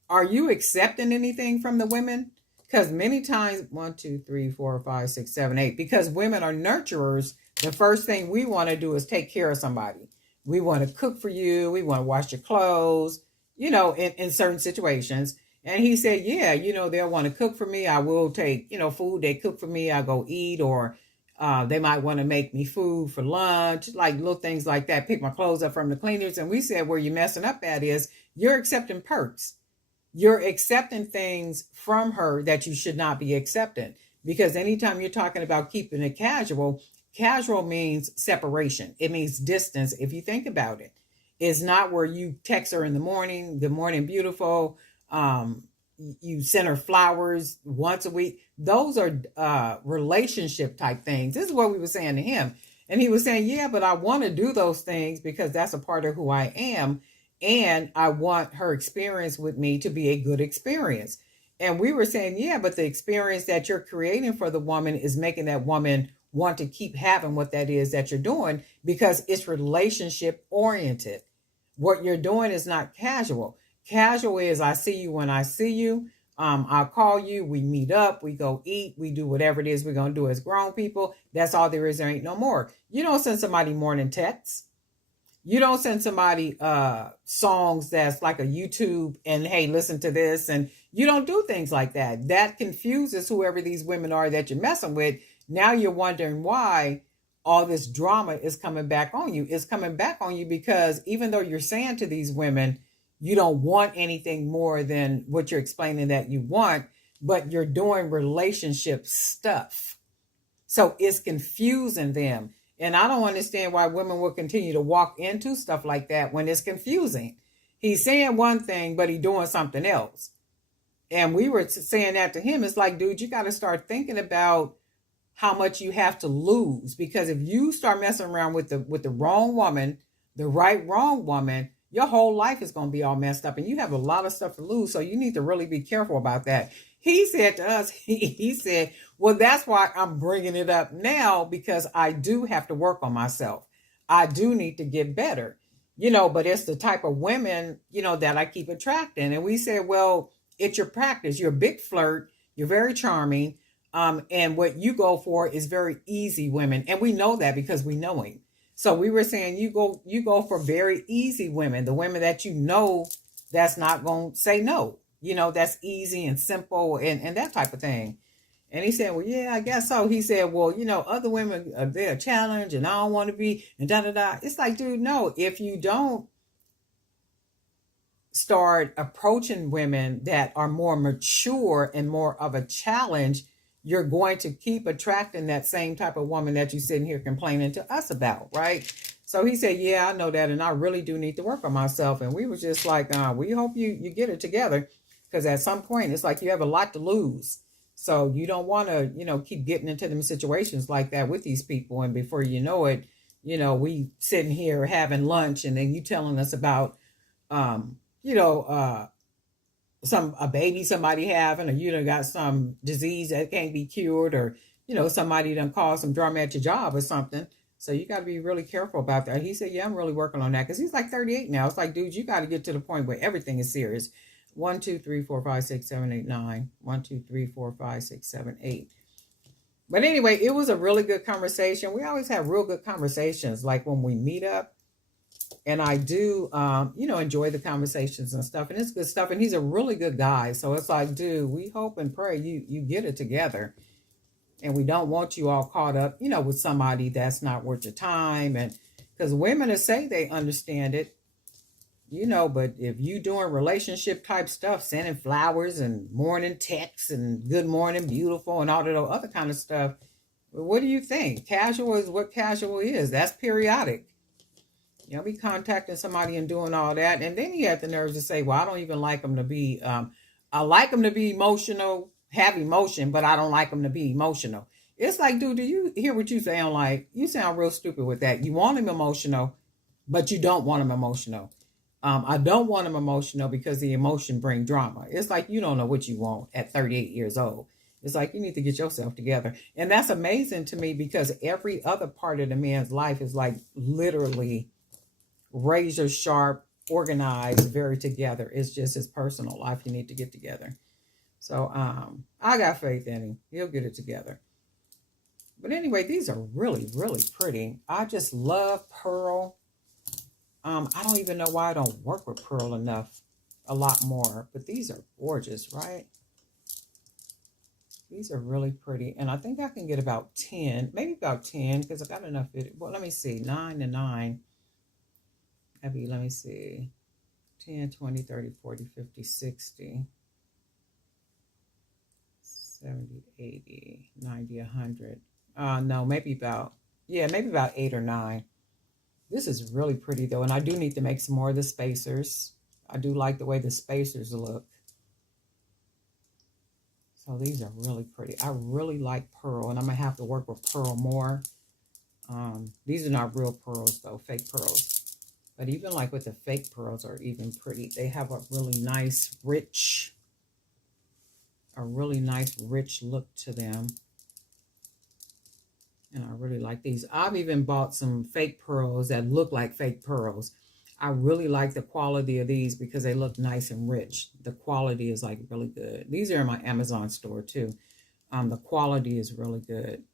are you accepting anything from the women? Because many times, 1, 2, 3, 4, 5, 6, 7, 8, because women are nurturers, the first thing we want to do is take care of somebody. We want to cook for you. We want to wash your clothes, in certain situations. And he said, yeah, they'll want to cook for me. I will take, food they cook for me. I go eat, or they might want to make me food for lunch, like little things like that, pick my clothes up from the cleaners. And we said, where you're messing up at is you're accepting perks. You're accepting things from her that you should not be accepting. Because anytime you're talking about keeping it casual, casual means separation. It means distance. If you think about it, it's not where you text her in the morning, good morning, beautiful. You send her flowers once a week. Those are relationship type things. This is what we were saying to him. And he was saying, yeah, but I want to do those things because that's a part of who I am. And I want her experience with me to be a good experience. And we were saying, yeah, but the experience that you're creating for the woman is making that woman want to keep having what that is that you're doing, because it's relationship oriented. What you're doing is not casual. Casual is I see you when I see you. I'll call you. We meet up. We go eat. We do whatever it is we're going to do as grown people. That's all there is. There ain't no more. You don't send somebody morning texts. You don't send somebody songs that's like a YouTube and, hey, listen to this. And you don't do things like that. That confuses whoever these women are that you're messing with. Now you're wondering why all this drama is coming back on you. It's coming back on you because even though you're saying to these women, you don't want anything more than what you're explaining that you want, but you're doing relationship stuff. So it's confusing them. And I don't understand why women will continue to walk into stuff like that when it's confusing. He's saying one thing, but he's doing something else. And we were saying that to him. It's like, dude, you got to start thinking about how much you have to lose. Because if you start messing around with the wrong woman, the wrong woman, your whole life is going to be all messed up. And you have a lot of stuff to lose. So you need to really be careful about that. He said to us, he said, well, that's why I'm bringing it up now, because I do have to work on myself. I do need to get better, but it's the type of women, that I keep attracting. And we said, well, it's your practice. You're a big flirt. You're very charming. And what you go for is very easy women. And we know that because we know him. So we were saying you go for very easy women, the women that that's not going to say no. That's easy and simple and that type of thing. And he said, well, yeah, I guess so. He said, well, other women, they're a challenge and I don't want to be and da-da-da. It's like, dude, no, if you don't start approaching women that are more mature and more of a challenge, you're going to keep attracting that same type of woman that you're sitting here complaining to us about, right? So he said, yeah, I know that, and I really do need to work on myself. And we were just like, we hope you get it together, because at some point, it's like you have a lot to lose. So you don't want to, keep getting into them situations like that with these people. And before you know it, we sitting here having lunch, and then you telling us about, a baby somebody having, or got some disease that can't be cured, or somebody done caused some drama at your job or something. So you got to be really careful about that. He said, yeah, I'm really working on that, because he's like 38 now. It's like, dude, you got to get to the point where everything is serious. 1, 2, 3, 4, 5, 6, 7, 8, 9. 1, 2, 3, 4, 5, 6, 7, 8. But anyway, it was a really good conversation. We always have real good conversations, like when we meet up. And I do, enjoy the conversations and stuff. And it's good stuff. And he's a really good guy. So it's like, dude, we hope and pray you get it together. And we don't want you all caught up, with somebody that's not worth your time. And because women will say they understand it, but if you doing relationship type stuff, sending flowers and morning texts and good morning, beautiful, and all of the other kind of stuff, what do you think? Casual is what casual is. That's periodic. Be contacting somebody and doing all that. And then he had the nerves to say, well, I don't even like them to be, I like them to be emotional, have emotion, but I don't like them to be emotional. It's like, dude, do you hear what you sound like? You sound real stupid with that. You want him emotional, but you don't want him emotional. I don't want him emotional because the emotion brings drama. It's like you don't know what you want at 38 years old. It's like you need to get yourself together. And that's amazing to me, because every other part of the man's life is like literally razor sharp, organized, very together. It's just his personal life you need to get together. So I got faith in him. He'll get it together. But anyway, these are really, really pretty. I just love pearl. I don't even know why I don't work with pearl enough, a lot more. But these are gorgeous, right? These are really pretty. And I think I can get about 10, maybe about 10, because I got enough. Well, let me see, 9 to 9. Maybe, let me see, 10, 20, 30, 40, 50, 60, 70, 80, 90, 100. No, maybe about 8 or 9. This is really pretty, though, and I do need to make some more of the spacers. I do like the way the spacers look. So these are really pretty. I really like pearl, and I'm going to have to work with pearl more. These are not real pearls, though, fake pearls. But even like with the fake pearls are even pretty. They have a really nice, rich look to them. And I really like these. I've even bought some fake pearls that look like fake pearls. I really like the quality of these because they look nice and rich. The quality is like really good. These are in my Amazon store too. The quality is really good.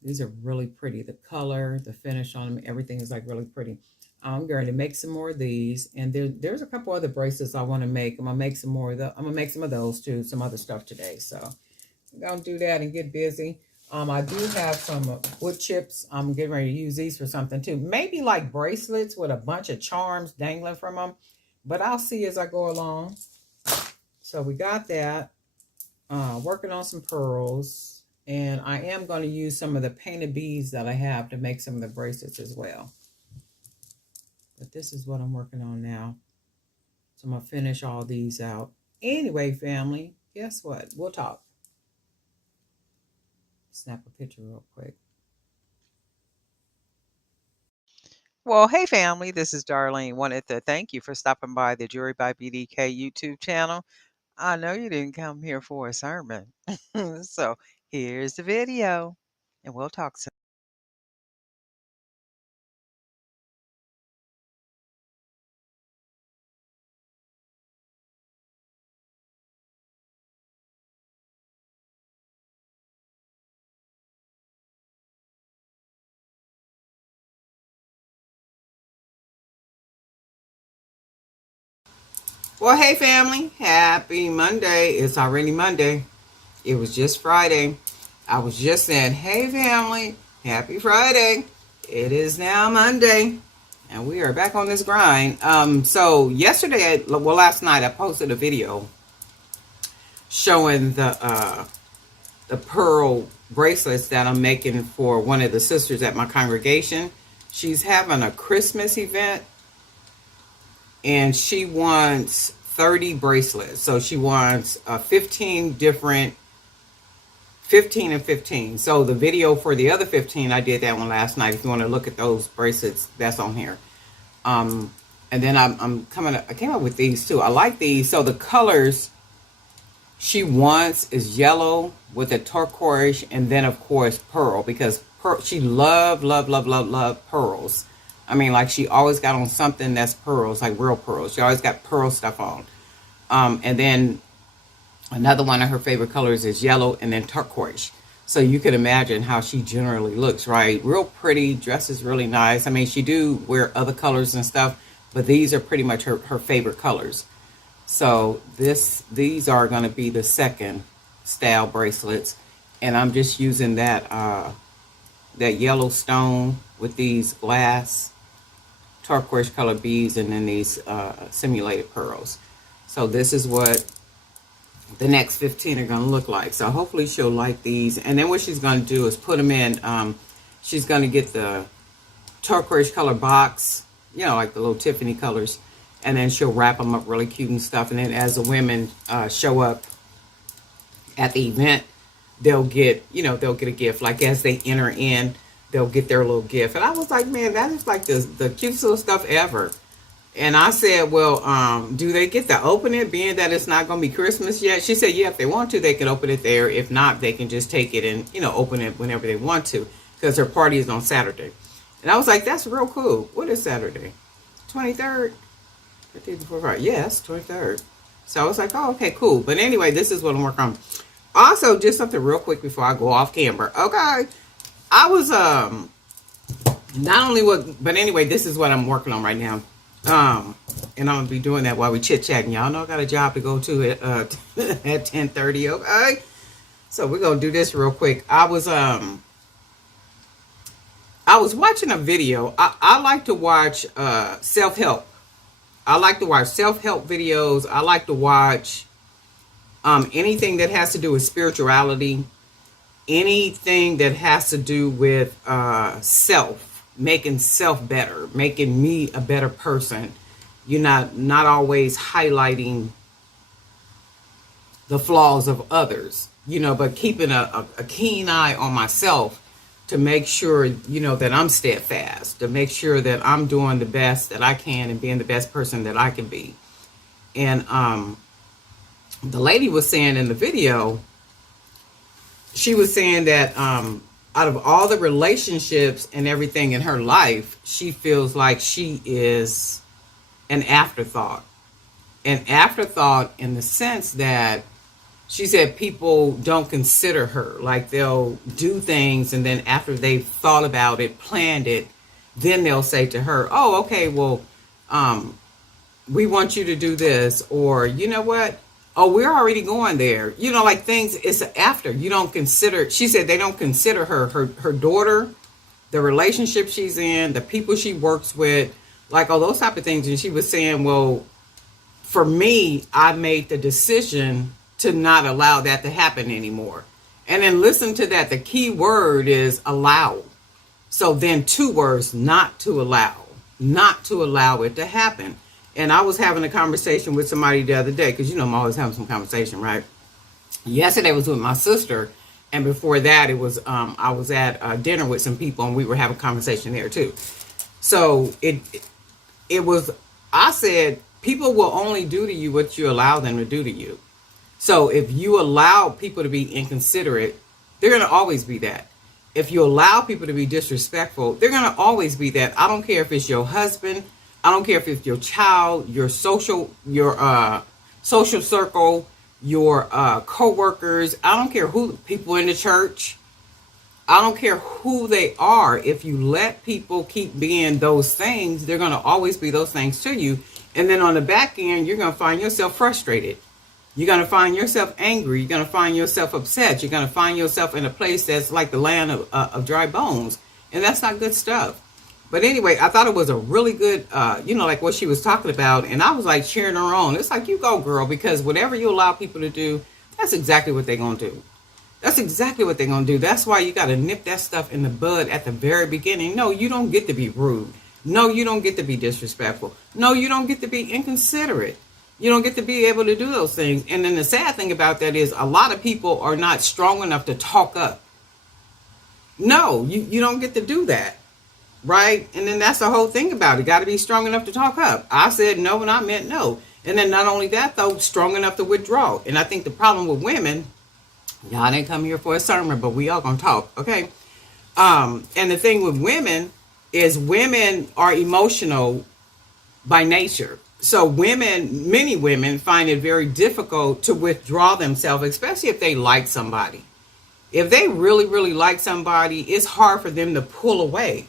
These are really pretty. The color, the finish on them, everything is like really pretty. I'm going to make some more of these. And there's a couple other bracelets I want to make. I'm going to make some more of I'm going to make some of those too. Some other stuff today. So I'm going to do that and get busy. I do have some wood chips. I'm getting ready to use these for something too. Maybe like bracelets with a bunch of charms dangling from them. But I'll see as I go along. So we got that. Working on some pearls. And I am going to use some of the painted beads that I have to make some of the bracelets as well. But this is what I'm working on now. So I'm going to finish all these out. Anyway, family, guess what? We'll talk. Snap a picture real quick. Well, hey family, this is Darlene. Wanted to thank you for stopping by the Jewelry by BDK YouTube channel. I know you didn't come here for a sermon. So here's the video, and we'll talk soon. Well, hey family, happy Monday. It's already Monday. It was just Friday. I was just saying, hey family, happy Friday. It is now Monday. And we are back on this grind. So yesterday, last night, I posted a video showing the pearl bracelets that I'm making for one of the sisters at my congregation. She's having a Christmas event, and she wants 30 bracelets. So she wants 15 different, 15 and 15. So the video for the other 15, I did that one last night. If you want to look at those bracelets, that's on here. And then I came up with these too. I like these. So the colors she wants is yellow with a turquoise, and then of course pearl, because pearl. She loved, love, love, love, love pearls. I mean, like she always got on something that's pearls, like real pearls. She always got pearl stuff on. And then another one of her favorite colors is yellow and then turquoise. So you can imagine how she generally looks, right? Real pretty, dresses really nice. I mean, she do wear other colors and stuff, but these are pretty much her favorite colors. So these are going to be the second style bracelets. And I'm just using that yellow stone with these glass turquoise color beads and then these simulated pearls. So this is what the next 15 are going to look like. So hopefully she'll like these. And then what she's going to do is put them in, she's going to get the turquoise color box, you know, like the little Tiffany colors, and then she'll wrap them up really cute and stuff. And then as the women show up at the event, they'll get a gift. Like as they enter in, they'll get their little gift. And I was like, man, that is like the cutest little stuff ever. And I said, well, do they get to open it, being that it's not going to be Christmas yet? She said, yeah, if they want to, they can open it there. If not, they can just take it and, you know, open it whenever they want to, because her party is on Saturday. And I was like, that's real cool. What is Saturday? 23rd? 15th, yes, 23rd. So I was like, oh, okay, cool. But anyway, this is what I'm working on. Also, just something real quick before I go off camera. Okay. I was, not only what, but anyway, this is what I'm working on right now. And I'm gonna be doing that while we chit-chatting. Y'all know I got a job to go to at 10:30, okay? So we're gonna do this real quick. I was watching a video. I like to watch self-help. I like to watch self-help videos. I like to watch anything that has to do with spirituality, anything that has to do with self, making self better, making me a better person. You're not always highlighting the flaws of others, you know, but keeping a keen eye on myself to make sure, you know, that I'm steadfast, to make sure that I'm doing the best that I can and being the best person that I can be. And the lady was saying in the video, she was saying that out of all the relationships and everything in her life, she feels like she is an afterthought. An afterthought in the sense that she said people don't consider her. Like they'll do things and then after they've thought about it, planned it, then they'll say to her, oh, okay, well, we want you to do this. Or, you know what? Oh, we're already going there. You know, like things, it's after. You don't consider, she said they don't consider her daughter, the relationship she's in, the people she works with, like all those type of things. And she was saying, well, for me, I made the decision to not allow that to happen anymore. And then listen to that. The key word is allow. So then 2 words, not to allow it to happen. And I was having a conversation with somebody the other day, because, you know, I'm always having some conversation, right? Yesterday was with my sister. And before that, it was, I was at dinner with some people and we were having a conversation there too. So it was, I said, people will only do to you what you allow them to do to you. So if you allow people to be inconsiderate, they're going to always be that. If you allow people to be disrespectful, they're going to always be that. I don't care if it's your husband. I don't care if it's your child, your social circle, your co-workers. I don't care who, people in the church. I don't care who they are. If you let people keep being those things, they're going to always be those things to you. And then on the back end, you're going to find yourself frustrated. You're going to find yourself angry. You're going to find yourself upset. You're going to find yourself in a place that's like the land of dry bones. And that's not good stuff. But anyway, I thought it was a really good, like what she was talking about. And I was like cheering her on. It's like, you go, girl, because whatever you allow people to do, that's exactly what they're going to do. That's exactly what they're going to do. That's why you got to nip that stuff in the bud at the very beginning. No, you don't get to be rude. No, you don't get to be disrespectful. No, you don't get to be inconsiderate. You don't get to be able to do those things. And then the sad thing about that is a lot of people are not strong enough to talk up. No, you don't get to do that. Right? And then that's the whole thing about it. Got to be strong enough to talk up. I said no and I meant no. And then not only that, though, strong enough to withdraw. And I think the problem with women, y'all didn't come here for a sermon, but we all going to talk. Okay? And the thing with women is women are emotional by nature. So women, many women find it very difficult to withdraw themselves, especially if they like somebody. If they really, really like somebody, it's hard for them to pull away,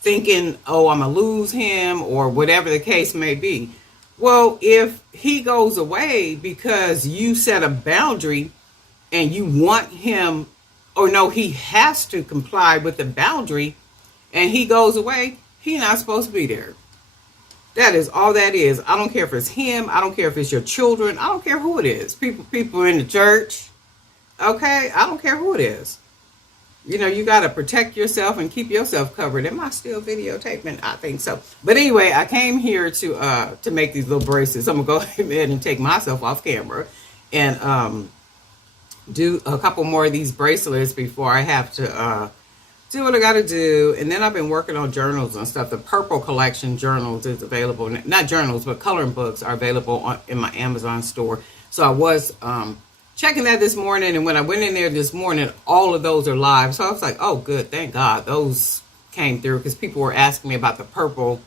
thinking, oh, I'm going to lose him or whatever the case may be. Well, if he goes away because you set a boundary and you want him, or no, he has to comply with the boundary and he goes away, he's not supposed to be there. That is all that is. I don't care if it's him. I don't care if it's your children. I don't care who it is. People in the church. Okay? I don't care who it is. You know, you got to protect yourself and keep yourself covered. Am I still videotaping? I think so. But anyway, I came here to make these little bracelets. I'm going to go ahead and take myself off camera and do a couple more of these bracelets before I have to do what I got to do. And then I've been working on journals and stuff. The Purple Collection journals is available. Not journals, but coloring books are available in my Amazon store. So I was checking that this morning. And when I went in there this morning, all of those are live. So I was like, oh, good. Thank God those came through, because people were asking me about the purple.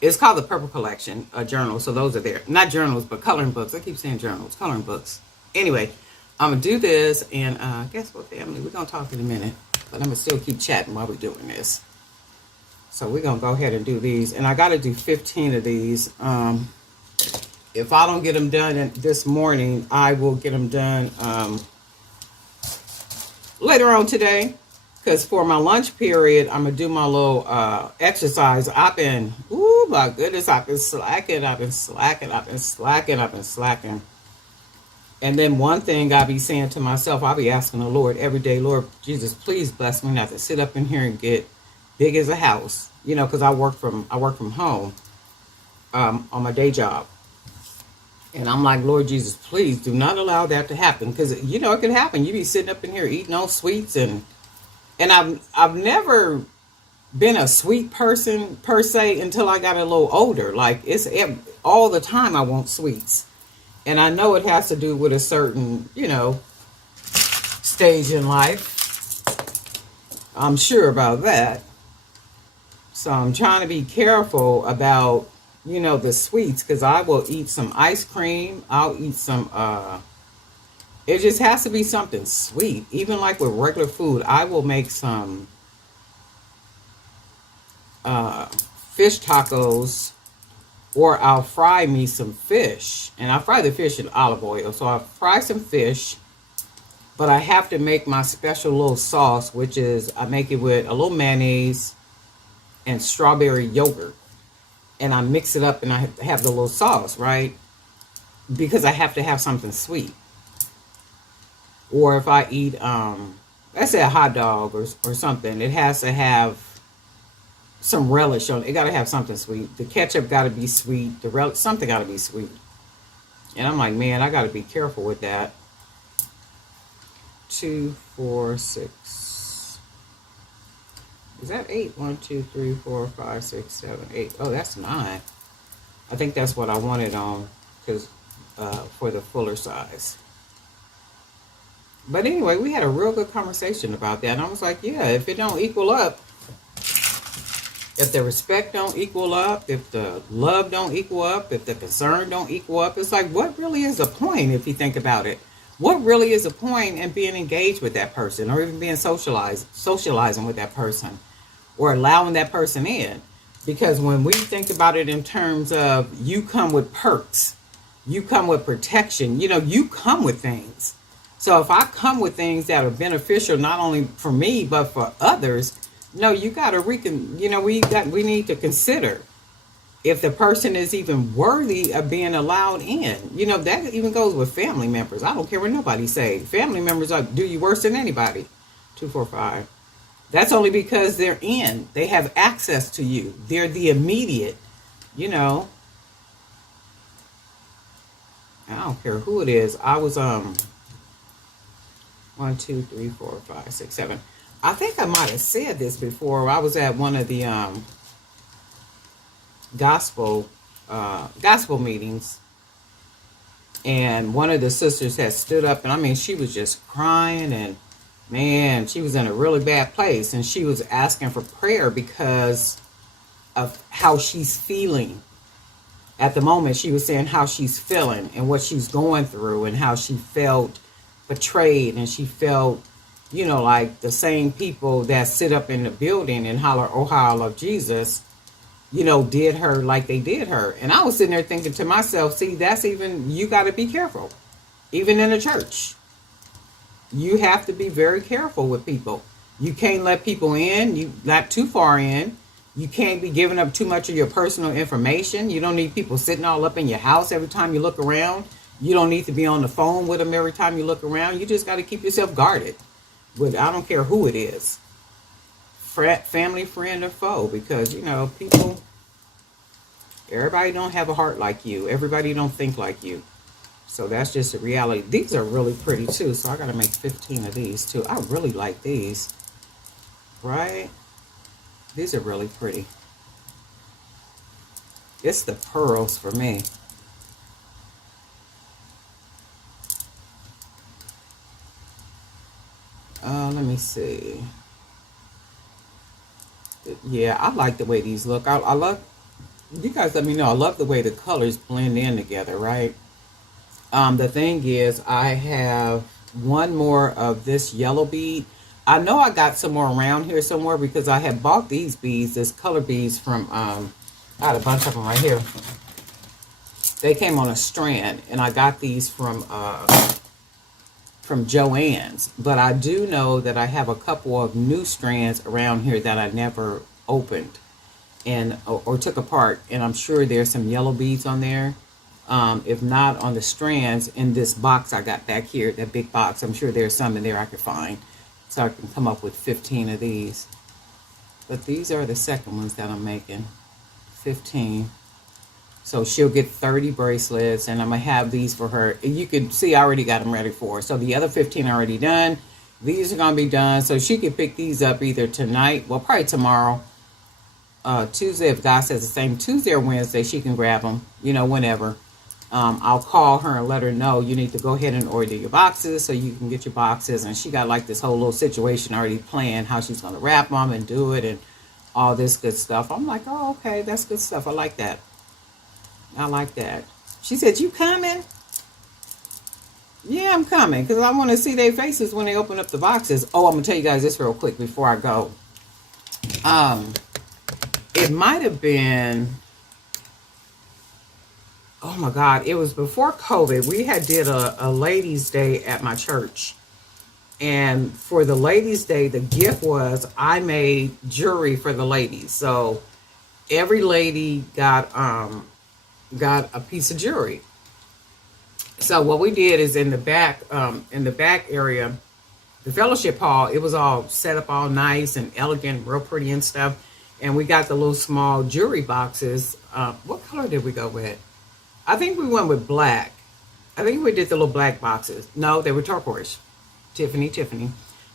It's called the Purple Collection journal. So those are there. Not journals, but coloring books. I keep saying journals, coloring books. Anyway, I'm going to do this. And guess what, family? We're going to talk in a minute. But I'm going to still keep chatting while we're doing this. So we're going to go ahead and do these. And I got to do 15 of these. If I don't get them done this morning, I will get them done later on today. Because for my lunch period, I'm going to do my little exercise. I've been, oh my goodness, I've been slacking. And then one thing I be saying to myself, I'll be asking the Lord every day, Lord Jesus, please bless me not to sit up in here and get big as a house. You know, because I work from home on my day job. And I'm like, Lord Jesus, please do not allow that to happen. Because, you know, it could happen. You be sitting up in here eating all sweets. And I've never been a sweet person per se until I got a little older. Like, it's all the time I want sweets. And I know it has to do with a certain, you know, stage in life. I'm sure about that. So I'm trying to be careful about, you know, the sweets, because I will eat some ice cream. I'll eat some, it just has to be something sweet. Even like with regular food, I will make some fish tacos. Or I'll fry me some fish. And I fry the fish in olive oil. So I'll fry some fish. But I have to make my special little sauce, which is I make it with a little mayonnaise and strawberry yogurt. And I mix it up and I have the little sauce, right? Because I have to have something sweet. Or if I eat, let's say a hot dog or something, it has to have some relish on it. It got to have something sweet. The ketchup got to be sweet. Something got to be sweet. And I'm like, man, I got to be careful with that. 2, 4, 6. Is that 8? 1, 2, 3, 4, 5, 6, 7, 8. Oh, that's 9. I think that's what I wanted on, because for the fuller size. But anyway, we had a real good conversation about that. And I was like, yeah, if it don't equal up, if the respect don't equal up, if the love don't equal up, if the concern don't equal up, it's like, what really is the point if you think about it? What really is the point in being engaged with that person, or even being socializing with that person, or allowing that person in? Because when we think about it in terms of, you come with perks, you come with protection, you know, you come with things. So if I come with things that are beneficial, not only for me, but for others, no, you got to we need to consider if the person is even worthy of being allowed in. You know, that even goes with family members. I don't care what nobody say. Family members do you worse than anybody. 2, 4, 5. That's only because they're in. They have access to you. They're the immediate, you know. I don't care who it is. I was 1, 2, 3, 4, 5, 6, 7. I think I might have said this before. I was at one of the gospel meetings, and one of the sisters had stood up, and I mean, she was just crying, and man, she was in a really bad place, and she was asking for prayer because of how she's feeling at the moment. She was saying how she's feeling and what she's going through, and how she felt betrayed, and she felt, like the same people that sit up in the building and holler, "Oh, how I love Jesus," did her like they did her. And I was sitting there thinking to myself, see, that's even, you got to be careful. Even in the church, you have to be very careful with people. You can't let people in, you not too far in. You can't be giving up too much of your personal information. You don't need people sitting all up in your house every time you look around. You don't need to be on the phone with them every time you look around. You just got to keep yourself guarded. But I don't care who it is, family, friend, or foe, because, people, everybody don't have a heart like you. Everybody don't think like you. So that's just a reality. These are really pretty too. So I got to make 15 of these too. I really like these. Right? These are really pretty. It's the pearls for me. Let me see. Yeah, I like the way these look. I love, you guys let me know, I love the way the colors blend in together, right? The thing is, I have one more of this yellow bead. I know I got some more around here somewhere because I had bought these beads, this color beads from, I had a bunch of them right here. They came on a strand, and I got these from Joann's. But I do know that I have a couple of new strands around here that I never opened and or took apart, and I'm sure there's some yellow beads on there. If not on the strands in this box I got back here, that big box, I'm sure there's some in there I could find. So I can come up with 15 of these. But these are the second ones that I'm making. 15. So she'll get 30 bracelets, and I'm going to have these for her. You can see I already got them ready for her. So the other 15 are already done. These are going to be done. So she can pick these up either tonight, well, probably tomorrow. Tuesday, if God says the same, Tuesday or Wednesday, she can grab them, whenever. I'll call her and let her know you need to go ahead and order your boxes so you can get your boxes. And she got like this whole little situation already planned, how she's going to wrap them and do it and all this good stuff. I'm like, oh, okay, that's good stuff. I like that. I like that. She said, you coming? Yeah, I'm coming because I want to see their faces when they open up the boxes. Oh, I'm going to tell you guys this real quick before I go. It might have been... Oh my God, it was before COVID. We had did a ladies' day at my church. And for the ladies' day, the gift was I made jewelry for the ladies. So every lady got a piece of jewelry. So what we did is in the back area, the fellowship hall, it was all set up all nice and elegant, real pretty and stuff. And we got the little small jewelry boxes. What color did we go with? I think we went with black. I think we did the little black boxes. No, they were turquoise. Tiffany.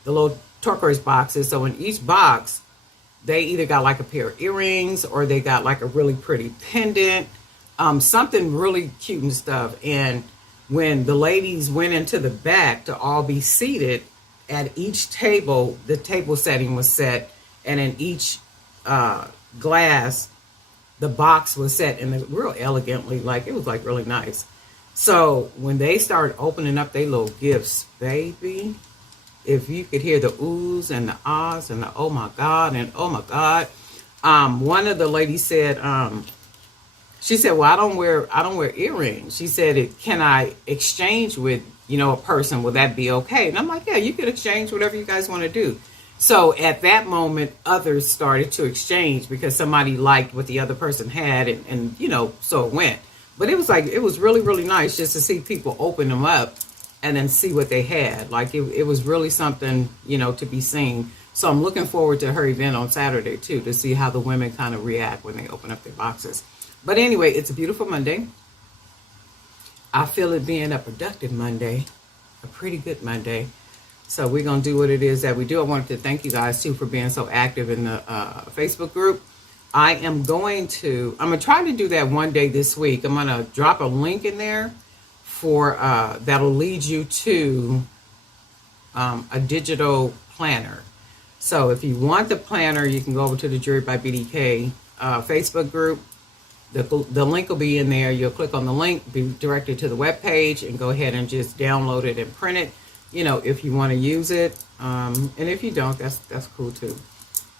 The little turquoise boxes. So in each box, they either got like a pair of earrings or they got like a really pretty pendant. Something really cute and stuff. And when the ladies went into the back to all be seated, at each table, the table setting was set. And in each glass, the box was set in real elegantly, like it was like really nice. So when they started opening up their little gifts, baby, if you could hear the oohs and the ahs and the oh my God and oh my God. One of the ladies said, she said, well, I don't wear earrings. She said, can I exchange with, a person? Will that be okay? And I'm like, yeah, you could exchange whatever you guys want to do. So at that moment, others started to exchange because somebody liked what the other person had, and so it went. But it was really, really nice just to see people open them up and then see what they had. Like it was really something, to be seen. So I'm looking forward to her event on Saturday too, to see how the women kind of react when they open up their boxes. But anyway, it's a beautiful Monday. I feel it being a productive Monday, a pretty good Monday. So we're going to do what it is that we do. I wanted to thank you guys, too, for being so active in the Facebook group. I'm going to try to do that one day this week. I'm going to drop a link in there for that'll lead you to a digital planner. So if you want the planner, you can go over to the Jewelry by BDK Facebook group. The link will be in there. You'll click on the link, be directed to the web page, and go ahead and just download it and print it. You know, if you want to use it, and if you don't, that's cool too.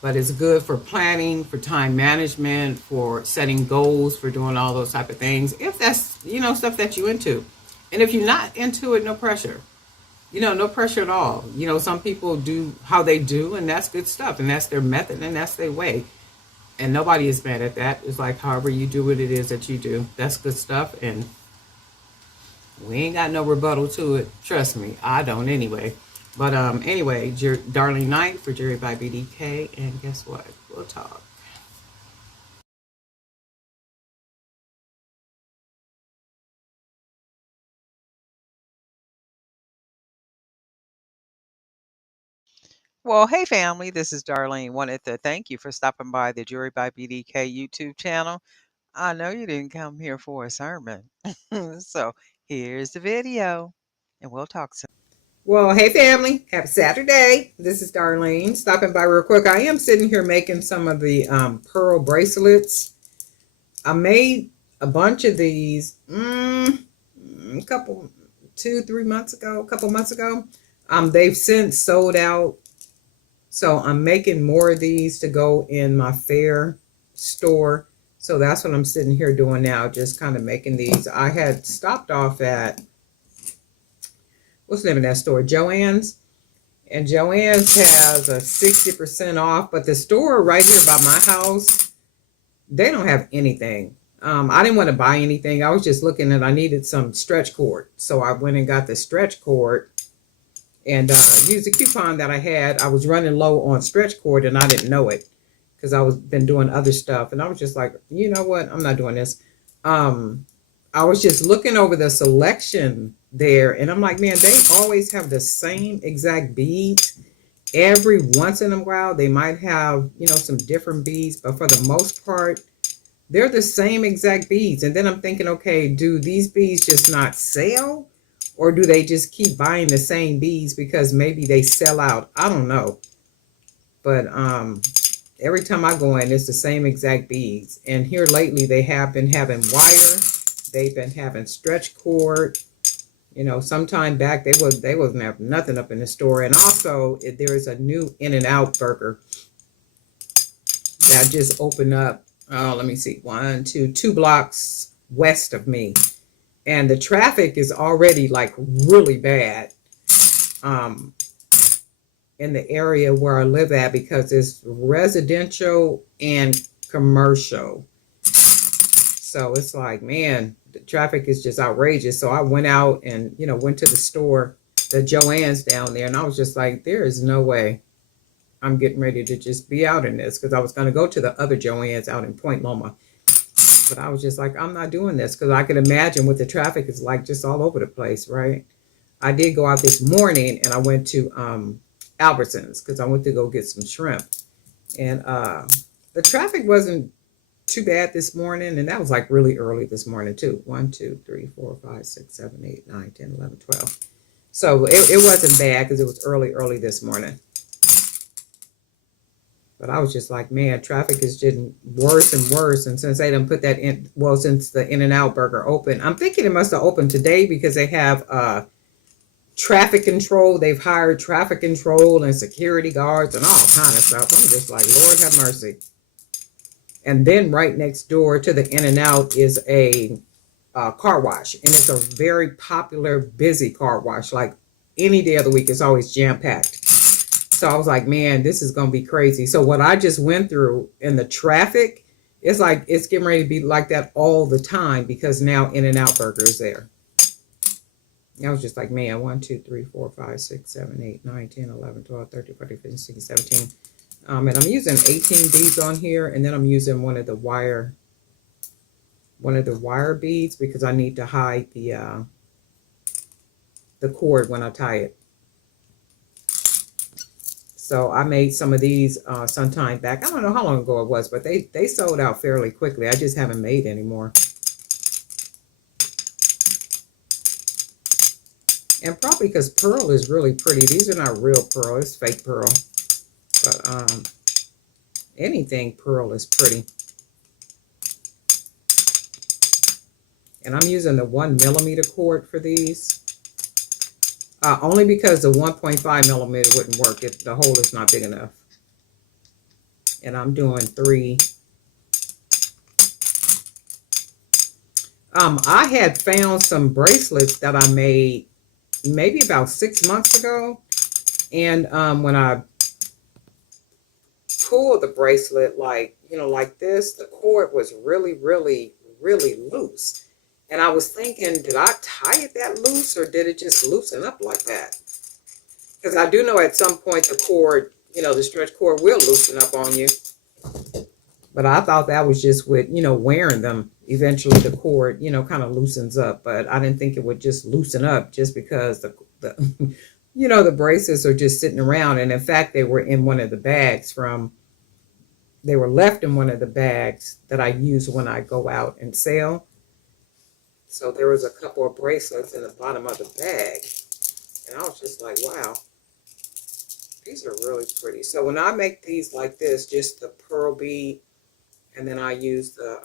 But it's good for planning, for time management, for setting goals, for doing all those type of things. If that's, you know, stuff that you into, and if you're not into it, no pressure. You know, no pressure at all. You know, some people do how they do, and that's good stuff, and that's their method, and that's their way. And nobody is mad at that. It's like however you do what it is that you do. That's good stuff, and we ain't got no rebuttal to it. Trust me, I don't anyway. But anyway, Darlene Knight for Jewelry by BDK, and guess what? We'll talk. Well, hey family, this is Darlene. Wanted to thank you for stopping by the Jewelry by BDK YouTube channel. I know you didn't come here for a sermon. So here's the video, and we'll talk soon. Well, hey family, happy Saturday. This is Darlene stopping by real quick. I am sitting here making some of the pearl bracelets. I made a bunch of these a couple, 2-3 months ago, a couple months ago. They've since sold out. So I'm making more of these to go in my fair store. So that's what I'm sitting here doing now, just kind of making these. I had stopped off at, what's the name of that store? Joann's. And Joann's has a 60% off, but the store right here by my house, they don't have anything. I didn't want to buy anything. I was just looking and I needed some stretch cord. So I went and got the stretch cord and used the coupon that I had. I was running low on stretch cord and I didn't know it because I was been doing other stuff. And I was just like, you know what? I'm not doing this. I was just looking over the selection there and I'm like, man, they always have the same exact beads. Every once in a while, they might have, you know, some different beads, but for the most part, they're the same exact beads. And then I'm thinking, okay, do these beads just not sell? Or do they just keep buying the same beads because maybe they sell out? I don't know. But every time I go in, it's the same exact beads. And here lately, they have been having wire. They've been having stretch cord. You know, sometime back, they wasn't having nothing up in the store. And also, there is a new In-N-Out burger that just opened up. Oh, let me see. 2 blocks west of me. And the traffic is already like really bad in the area where I live at because it's residential and commercial. So it's like, man, the traffic is just outrageous. So I went out and, you know, went to the store, the Joann's down there. And I was just like, there is no way I'm getting ready to just be out in this because I was going to go to the other Joann's out in Point Loma. But I was just like, I'm not doing this because I could imagine what the traffic is like just all over the place, right? I did go out this morning and I went to Albertsons because I went to go get some shrimp. And the traffic wasn't too bad this morning. And that was like really early this morning too. 1, 2, 3, 4, 5, 6, 7, 8, 9, 10, 11, 12. So it wasn't bad because it was early this morning. But I was just like, man, traffic is getting worse and worse. And since they didn't put that in, well, since the In-N-Out burger opened, I'm thinking it must have opened today because they have traffic control. They've hired traffic control and security guards and all kind of stuff. I'm just like, Lord have mercy. And then right next door to the In-N-Out is a car wash. And it's a very popular, busy car wash. Like any day of the week, it's always jam-packed. So I was like, man, this is going to be crazy. So what I just went through in the traffic, it's like it's getting ready to be like that all the time because now In-N-Out burger is there. I was just like, man, 1, 2, 3, 4, 5, 6, 7, 8, 9, 10, 11, 12, 13, 14, 15, 16, 17. And I'm using 18 beads on here. And then I'm using one of the wire beads because I need to hide the cord when I tie it. So I made some of these some time back. I don't know how long ago it was, but they sold out fairly quickly. I just haven't made any more. And probably because pearl is really pretty. These are not real pearl. It's fake pearl. But anything pearl is pretty. And I'm using the 1mm cord for these. Only because the 1.5mm wouldn't work. The hole is not big enough. And I'm doing 3. I had found some bracelets that I made maybe about 6 months ago. And when I pulled the bracelet, like this, the cord was really, really, really loose. And I was thinking, did I tie it that loose, or did it just loosen up like that? Because I do know at some point the cord, the stretch cord will loosen up on you. But I thought that was just with, wearing them. Eventually the cord, kind of loosens up. But I didn't think it would just loosen up just because the the braces are just sitting around. And in fact, they were in one of the bags they were left in one of the bags that I use when I go out and sell. So there was a couple of bracelets in the bottom of the bag. And I was just like, wow, these are really pretty. So when I make these like this, just the pearl bead, and then I use the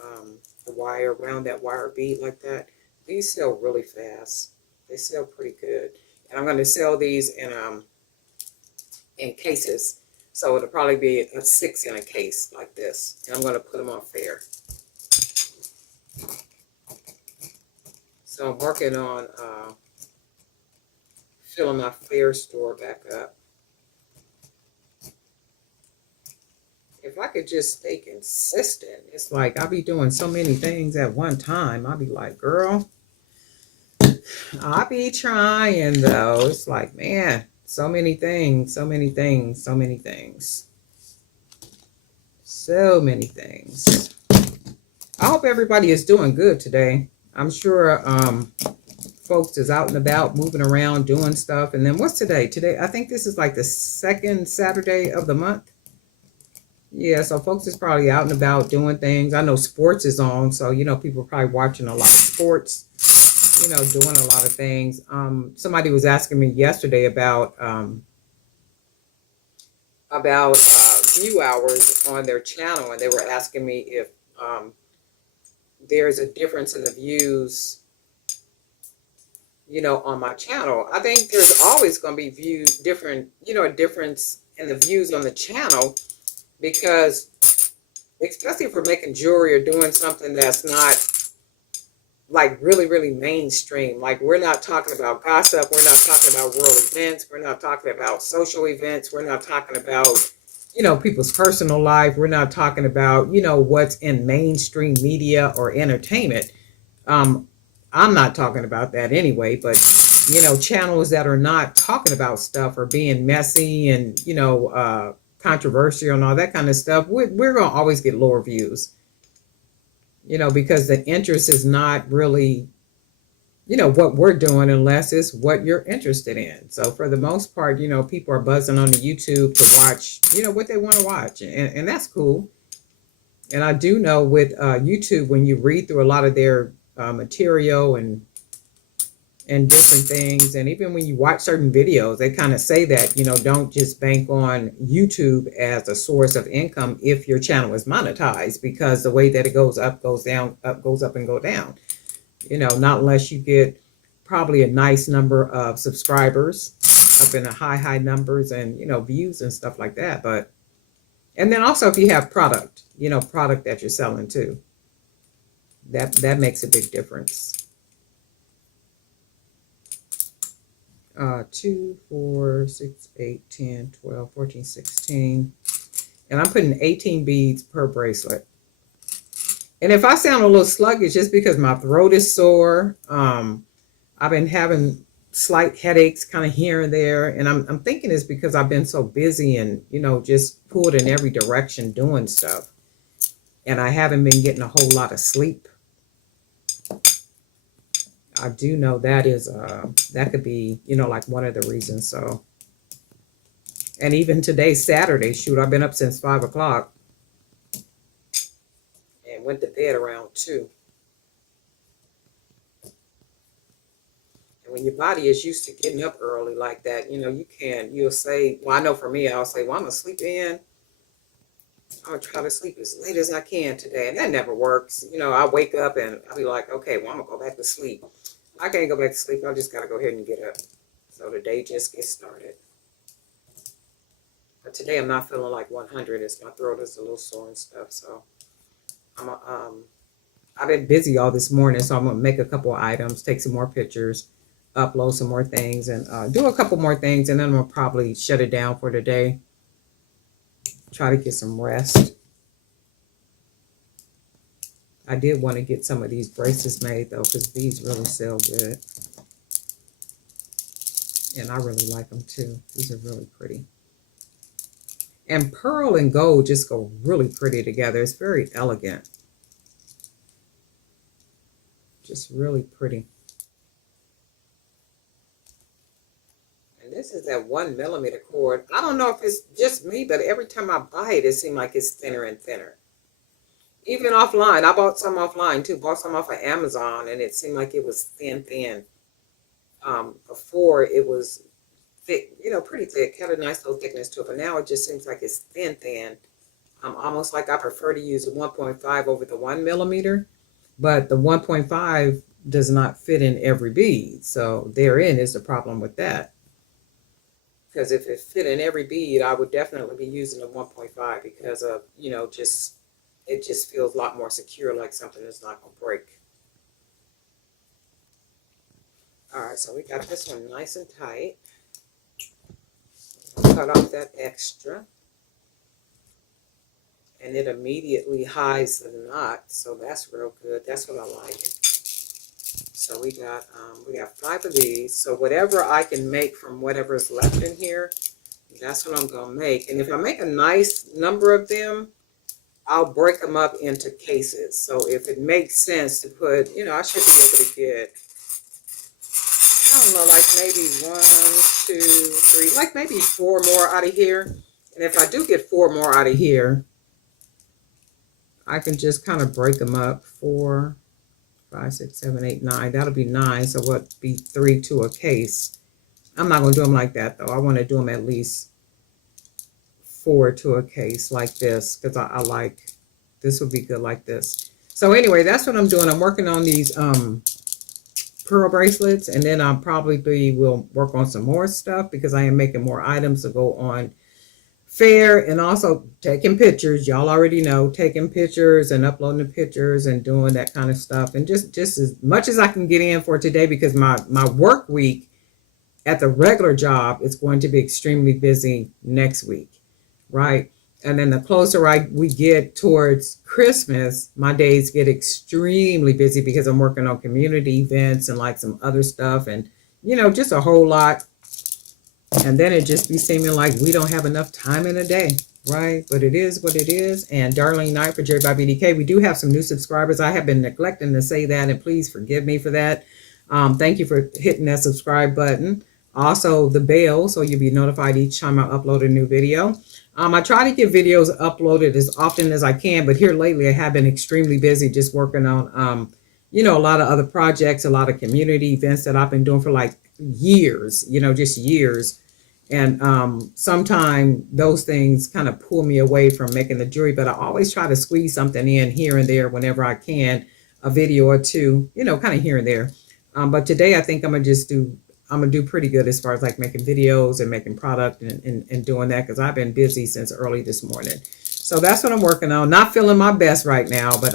wire around that wire bead like that, these sell really fast. They sell pretty good. And I'm going to sell these in cases. So it'll probably be a 6 in a case like this. And I'm going to put them on fair. So I'm working on filling my fair store back up. If I could just stay consistent, it's like I'll be doing so many things at one time. I'll be like, girl, I'll be trying though. It's like, man, so many things, so many things, so many things. So many things. I hope everybody is doing good today. I'm sure folks is out and about, moving around, doing stuff. And then what's today? Today, I think this is like the second Saturday of the month. Yeah, so folks is probably out and about doing things. I know sports is on, so people are probably watching a lot of sports, doing a lot of things. Somebody was asking me yesterday about view hours on their channel, and they were asking me if there's a difference in the views, on my channel. I think there's always going to be a difference in the views on the channel. Because especially if we're making jewelry or doing something that's not like really, really mainstream, like we're not talking about gossip, we're not talking about world events, we're not talking about social events, we're not talking about, people's personal life, we're not talking about, what's in mainstream media or entertainment. I'm not talking about that anyway, but channels that are not talking about stuff or being messy and, controversial and all that kind of stuff, we're going to always get lower views, because the interest is not really, what we're doing unless it's what you're interested in. So for the most part, people are buzzing on the YouTube to watch, what they want to watch. And that's cool. And I do know with YouTube, when you read through a lot of their material and different things, and even when you watch certain videos, they kind of say that, don't just bank on YouTube as a source of income if your channel is monetized, because the way that it goes up, goes down, up, goes up and go down, not unless you get probably a nice number of subscribers up in the high numbers and, views and stuff like that. But, and then also if you have product that you're selling too, that makes a big difference. 2, 4, 6, 8, 10, 12, 14, 16. And I'm putting 18 beads per bracelet. And if I sound a little sluggish, just because my throat is sore. I've been having slight headaches kind of here and there. And I'm thinking it's because I've been so busy and, just pulled in every direction doing stuff. And I haven't been getting a whole lot of sleep. I do know that is that could be, like one of the reasons. So, and even today's Saturday, shoot, I've been up since 5 o'clock and went to bed around 2. And when your body is used to getting up early like that, you'll say, well, I know for me, I'll say, well, I'm going to sleep in. I'll try to sleep as late as I can today. And that never works. I wake up and I'll be like, okay, well, I'm going to go back to sleep. I can't go back to sleep. I just got to go ahead and get up. So the day just gets started. But today I'm not feeling like 100. My throat is a little sore and stuff. So I've been busy all this morning. So I'm going to make a couple of items, take some more pictures, upload some more things, and do a couple more things. And then I'm going to probably shut it down for today. Try to get some rest. I did want to get some of these bracelets made though, because these really sell good. And I really like them too. These are really pretty. And pearl and gold just go really pretty together. It's very elegant. Just really pretty. And this is that 1mm cord. I don't know if it's just me, but every time I buy it, it seems like it's thinner and thinner. Even offline, I bought some offline too. Bought some off of Amazon, and it seemed like it was thin. Before it was thick, pretty thick. Had a nice little thickness to it, but now it just seems like it's thin. Almost like I prefer to use the 1.5 over the 1mm, but the 1.5 does not fit in every bead. So therein is the problem with that. Because if it fit in every bead, I would definitely be using the 1.5 because of, it just feels a lot more secure, like something that's not going to break. All right, so we got this one nice and tight. Cut off that extra. And it immediately hides the knot, so that's real good. That's what I like. So we got 5 of these. So whatever I can make from whatever's left in here, that's what I'm going to make. And if I make a nice number of them, I'll break them up into cases. So if it makes sense to put, I should be able to get, I don't know, like maybe 1, 2, 3, like maybe 4 more out of here. And if I do get 4 more out of here, I can just kind of break them up. 4, 5, 6, 7, 8, 9. That'll be 9. So what be 3 to a case? I'm not going to do them like that, though. I want to do them at least 4 to a case like this, because I like, this would be good like this. So anyway, that's what I'm doing. I'm working on these pearl bracelets, and then I probably will work on some more stuff because I am making more items to go on fair, and also taking pictures. Y'all already know, taking pictures and uploading the pictures and doing that kind of stuff, and just as much as I can get in for today, because my work week at the regular job is going to be extremely busy next week, right? And then the closer we get towards Christmas, my days get extremely busy because I'm working on community events and like some other stuff, and just a whole lot. And then it just be seeming like we don't have enough time in a day, right? But it is what it is. And Darlene Knight for Jerry by BDK. We do have some new subscribers. I have been neglecting to say that, and please forgive me for that. Thank you for hitting that subscribe button. Also the bell, so you'll be notified each time I upload a new video. I try to get videos uploaded as often as I can, but here lately I have been extremely busy just working on, a lot of other projects, a lot of community events that I've been doing for like years, just years. And sometimes those things kind of pull me away from making the jewelry, but I always try to squeeze something in here and there whenever I can, a video or two, kind of here and there. But today I think I'm gonna do pretty good as far as like making videos and making product and doing that, because I've been busy since early this morning. So that's what I'm working on. Not feeling my best right now, but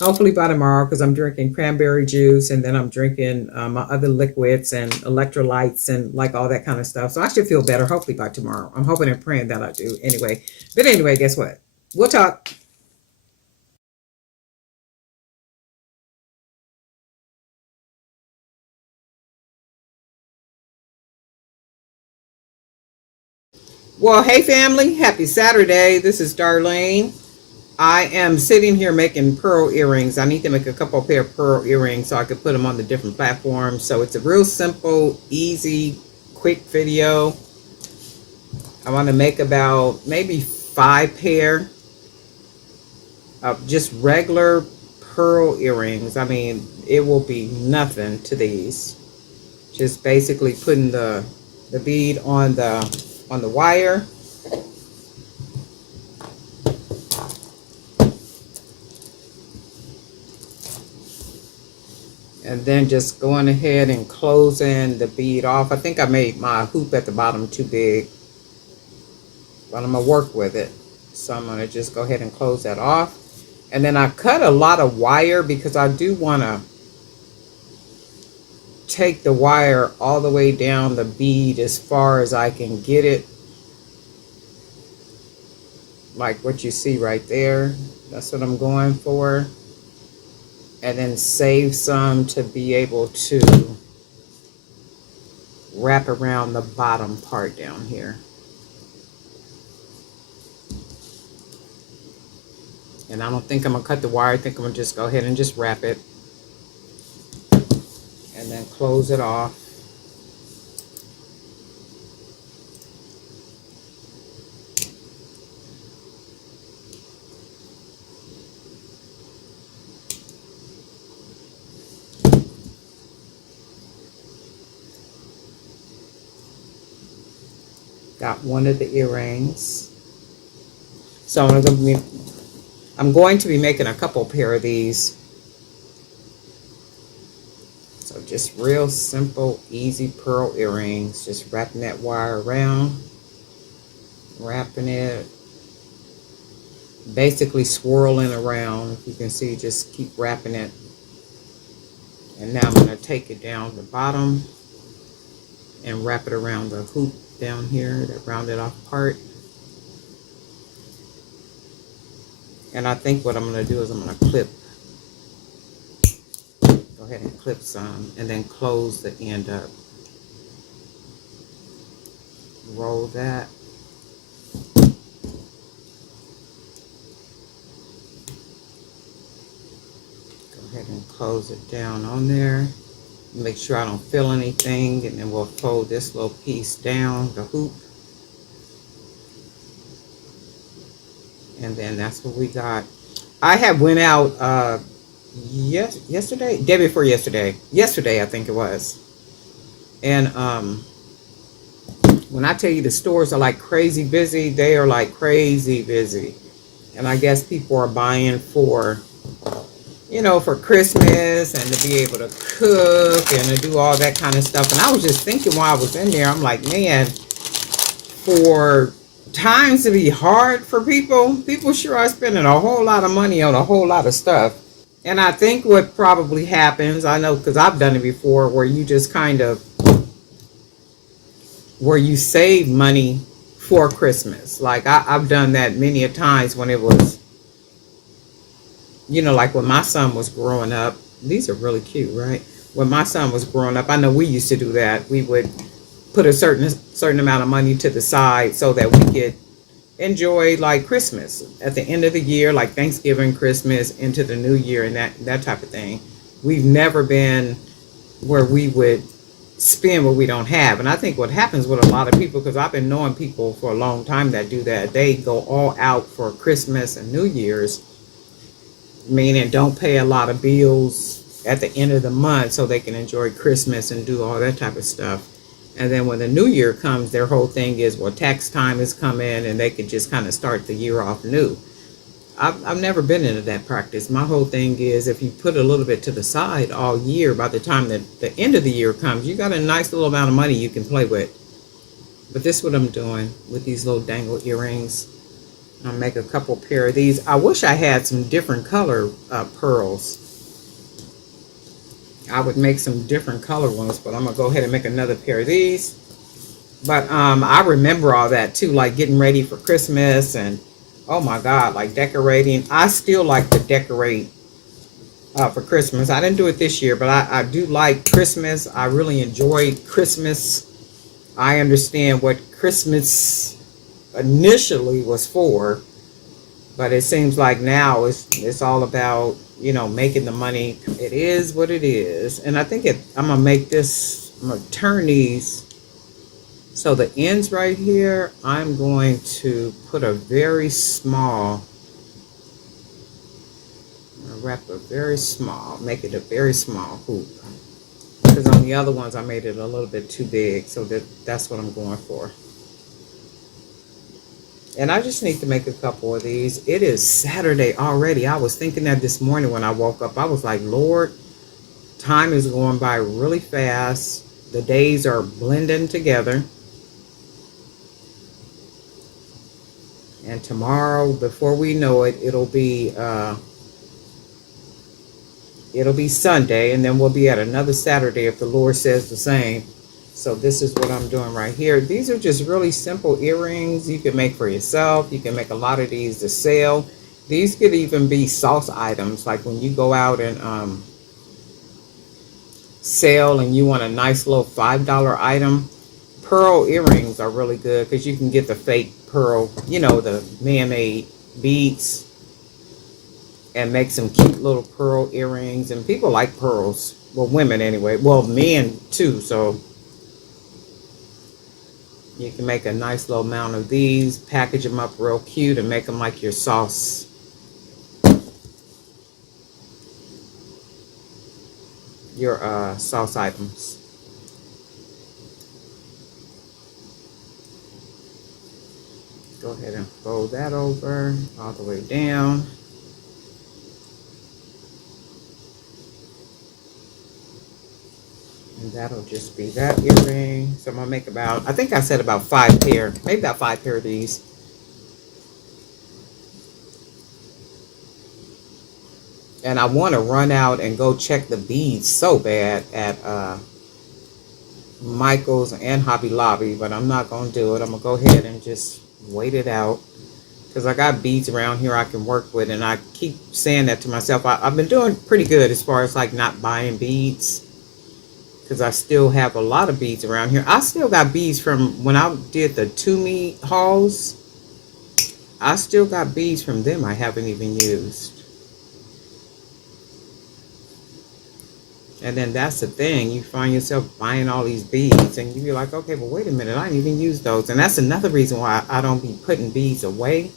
hopefully by tomorrow, because I'm drinking cranberry juice, and then I'm drinking my other liquids and electrolytes and like all that kind of stuff. So I should feel better hopefully by tomorrow. I'm hoping and praying that I do anyway. But anyway, guess what? We'll talk. Well, hey family, happy Saturday. This is Darlene. I am sitting here making pearl earrings. I need to make a couple pair of pearl earrings so I could put them on the different platforms. So it's a real simple, easy, quick video. I want to make about maybe 5 pair of just regular pearl earrings. I mean, it will be nothing to these. Just basically putting the bead on the wire. And then just going ahead and closing the bead off. I think I made my hoop at the bottom too big, but I'm going to work with it. So I'm going to just go ahead and close that off. And then I cut a lot of wire because I do want to take the wire all the way down the bead as far as I can get it. Like what you see right there. That's what I'm going for. And then save some to be able to wrap around the bottom part down here. And I don't think I'm going to cut the wire. I think I'm going to just go ahead and just wrap it. And then close it off. Got one of the earrings. So I'm going to be making a couple pair of these. So just real simple, easy pearl earrings. Just wrapping that wire around, wrapping it, basically swirling around. You can see, just keep wrapping it. And now I'm going to take it down the bottom and wrap it around the hoop down here, that rounded off part. And I think what I'm going to do is I'm going to clip, go ahead and clip some, and then close the end up. Roll that. Go ahead and close it down on there. Make sure I don't feel anything, and then we'll fold this little piece down the hoop. And then that's what we got. I had went out yesterday, day before yesterday. Yesterday, I think it was. And when I tell you the stores are like crazy busy, they are like crazy busy. And I guess people are buying for, you know, for Christmas and to be able to cook and to do all that kind of stuff. And I was just thinking while I was in there, I'm like, man, for times to be hard for people sure are spending a whole lot of money on a whole lot of stuff. And I think what probably happens, I know because I've done it before, where you just kind of, where you save money for Christmas. Like I've done that many a times when it was, you know, like when my son was growing up. These are really cute, right? When my son was growing up, I know we used to do that. We would put a certain amount of money to the side so that we could enjoy like Christmas at the end of the year, like Thanksgiving, Christmas, into the new year, and that type of thing. We've never been where we would spend what we don't have. And I think what happens with a lot of people, because I've been knowing people for a long time that do that, they go all out for Christmas and New Year's, meaning don't pay a lot of bills at the end of the month so they can enjoy Christmas and do all that type of stuff. And then when the new year comes, their whole thing is, well, tax time is coming and they can just kind of start the year off new. I've never been into that practice. My whole thing is, if you put a little bit to the side all year, by the time that the end of the year comes, you got a nice little amount of money you can play with. But this is what I'm doing with these little dangle earrings. I'll make a couple pair of these. I wish I had some different color pearls. I would make some different color ones, but I'm gonna go ahead and make another pair of these. But I remember all that too, like getting ready for Christmas and, oh my God, like decorating. I still like to decorate for Christmas. I didn't do it this year, but I do like Christmas. I really enjoy Christmas. I understand what Christmas initially was for, but it seems like now it's all about, you know, making the money. It is what it is. And I think I'm gonna make this, I'm gonna turn these so the ends right here, I'm going to put a very small, I'm gonna wrap a very small, make it a very small hoop. Because on the other ones, I made it a little bit too big. So that's what I'm going for. And I just need to make a couple of these. It is Saturday already. I was thinking that this morning when I woke up. I was like, Lord, time is going by really fast. The days are blending together. And tomorrow, before we know it, it'll be Sunday, and then we'll be at another Saturday if the Lord says the same. So this is what I'm doing right here. These are just really simple earrings you can make for yourself. You can make a lot of these to sell. These could even be sauce items, like when you go out and sell and you want a nice little $5 item. Pearl earrings are really good because you can get the fake pearl, you know, the man-made beads, and make some cute little pearl earrings. And people like pearls. Well, women anyway. Well, men too. So you can make a nice little amount of these, package them up real cute, and make them like your sauce. Your sauce items. Go ahead and fold that over all the way down. And that'll just be that earring. So I'm going to make about, I think I said about 5 pair, maybe about 5 pair of these. And I want to run out and go check the beads so bad at Michael's and Hobby Lobby, but I'm not going to do it. I'm going to go ahead and just wait it out. Because I got beads around here I can work with, and I keep saying that to myself. I've been doing pretty good as far as like not buying beads, because I still have a lot of beads around here. I still got beads from when I did the Toomey hauls. I still got beads from them I haven't even used. And then that's the thing. You find yourself buying all these beads, and you be like, okay, but wait a minute. I didn't even use those. And that's another reason why I don't be putting beads away.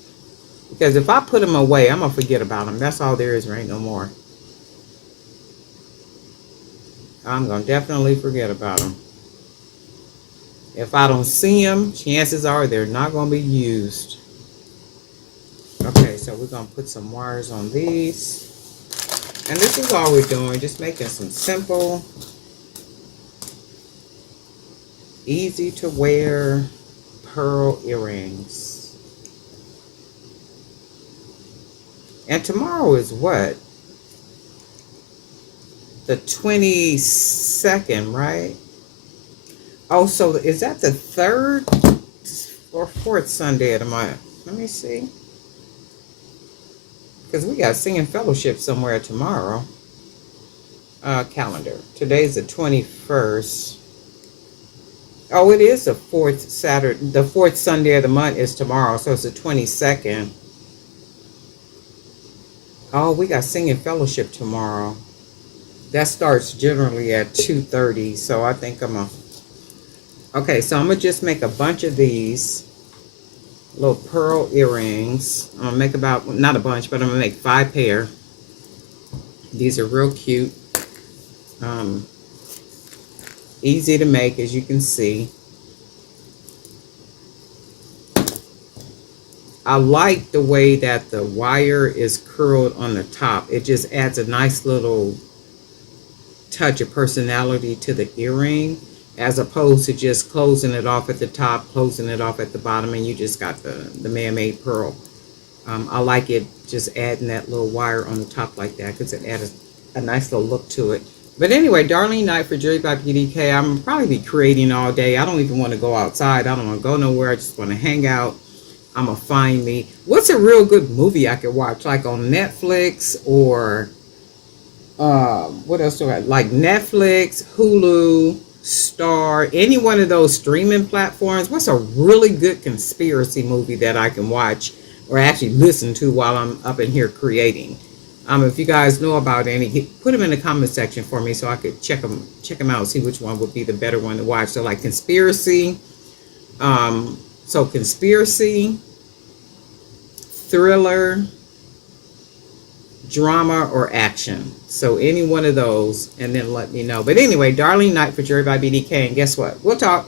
Because if I put them away, I'm going to forget about them. That's all there is, right? No more. I'm going to definitely forget about them. If I don't see them, chances are they're not going to be used. Okay, so we're going to put some wires on these. And this is all we're doing, just making some simple, easy to wear pearl earrings. And tomorrow is what? The 22nd, right? Oh, so is that the 3rd or 4th Sunday of the month? Let me see. Because we got singing fellowship somewhere tomorrow. Calendar. Today's the 21st. Oh, it is the 4th Saturday. The 4th Sunday of the month is tomorrow, so it's the 22nd. Oh, we got singing fellowship tomorrow. That starts generally at 2:30, so I think I'm okay, so I'm going to just make a bunch of these little pearl earrings. I'm going to make about, not a bunch, but I'm going to make 5 pair. These are real cute. Easy to make, as you can see. I like the way that the wire is curled on the top. It just adds a nice little touch of personality to the earring, as opposed to just closing it off at the top, closing it off at the bottom, and you just got the man-made pearl. I like it just adding that little wire on the top like that, because it adds a nice little look to it. But anyway, Darlene Knight for Jewelry by BDK. I'm probably be creating all day. I don't even want to go outside. I don't want to go nowhere. I just want to hang out. I'm going to find me. What's a real good movie I could watch? Like on Netflix or what else do I like? Netflix, Hulu, Star, any one of those streaming platforms. What's a really good conspiracy movie that I can watch or actually listen to while I'm up in here creating? If you guys know about any, put them in the comment section for me so I could check them out and see which one would be the better one to watch. So like conspiracy, conspiracy, thriller, drama, or action. So any one of those, and then let me know. But anyway, Darling Night for Jury by BDK. And guess what? We'll talk.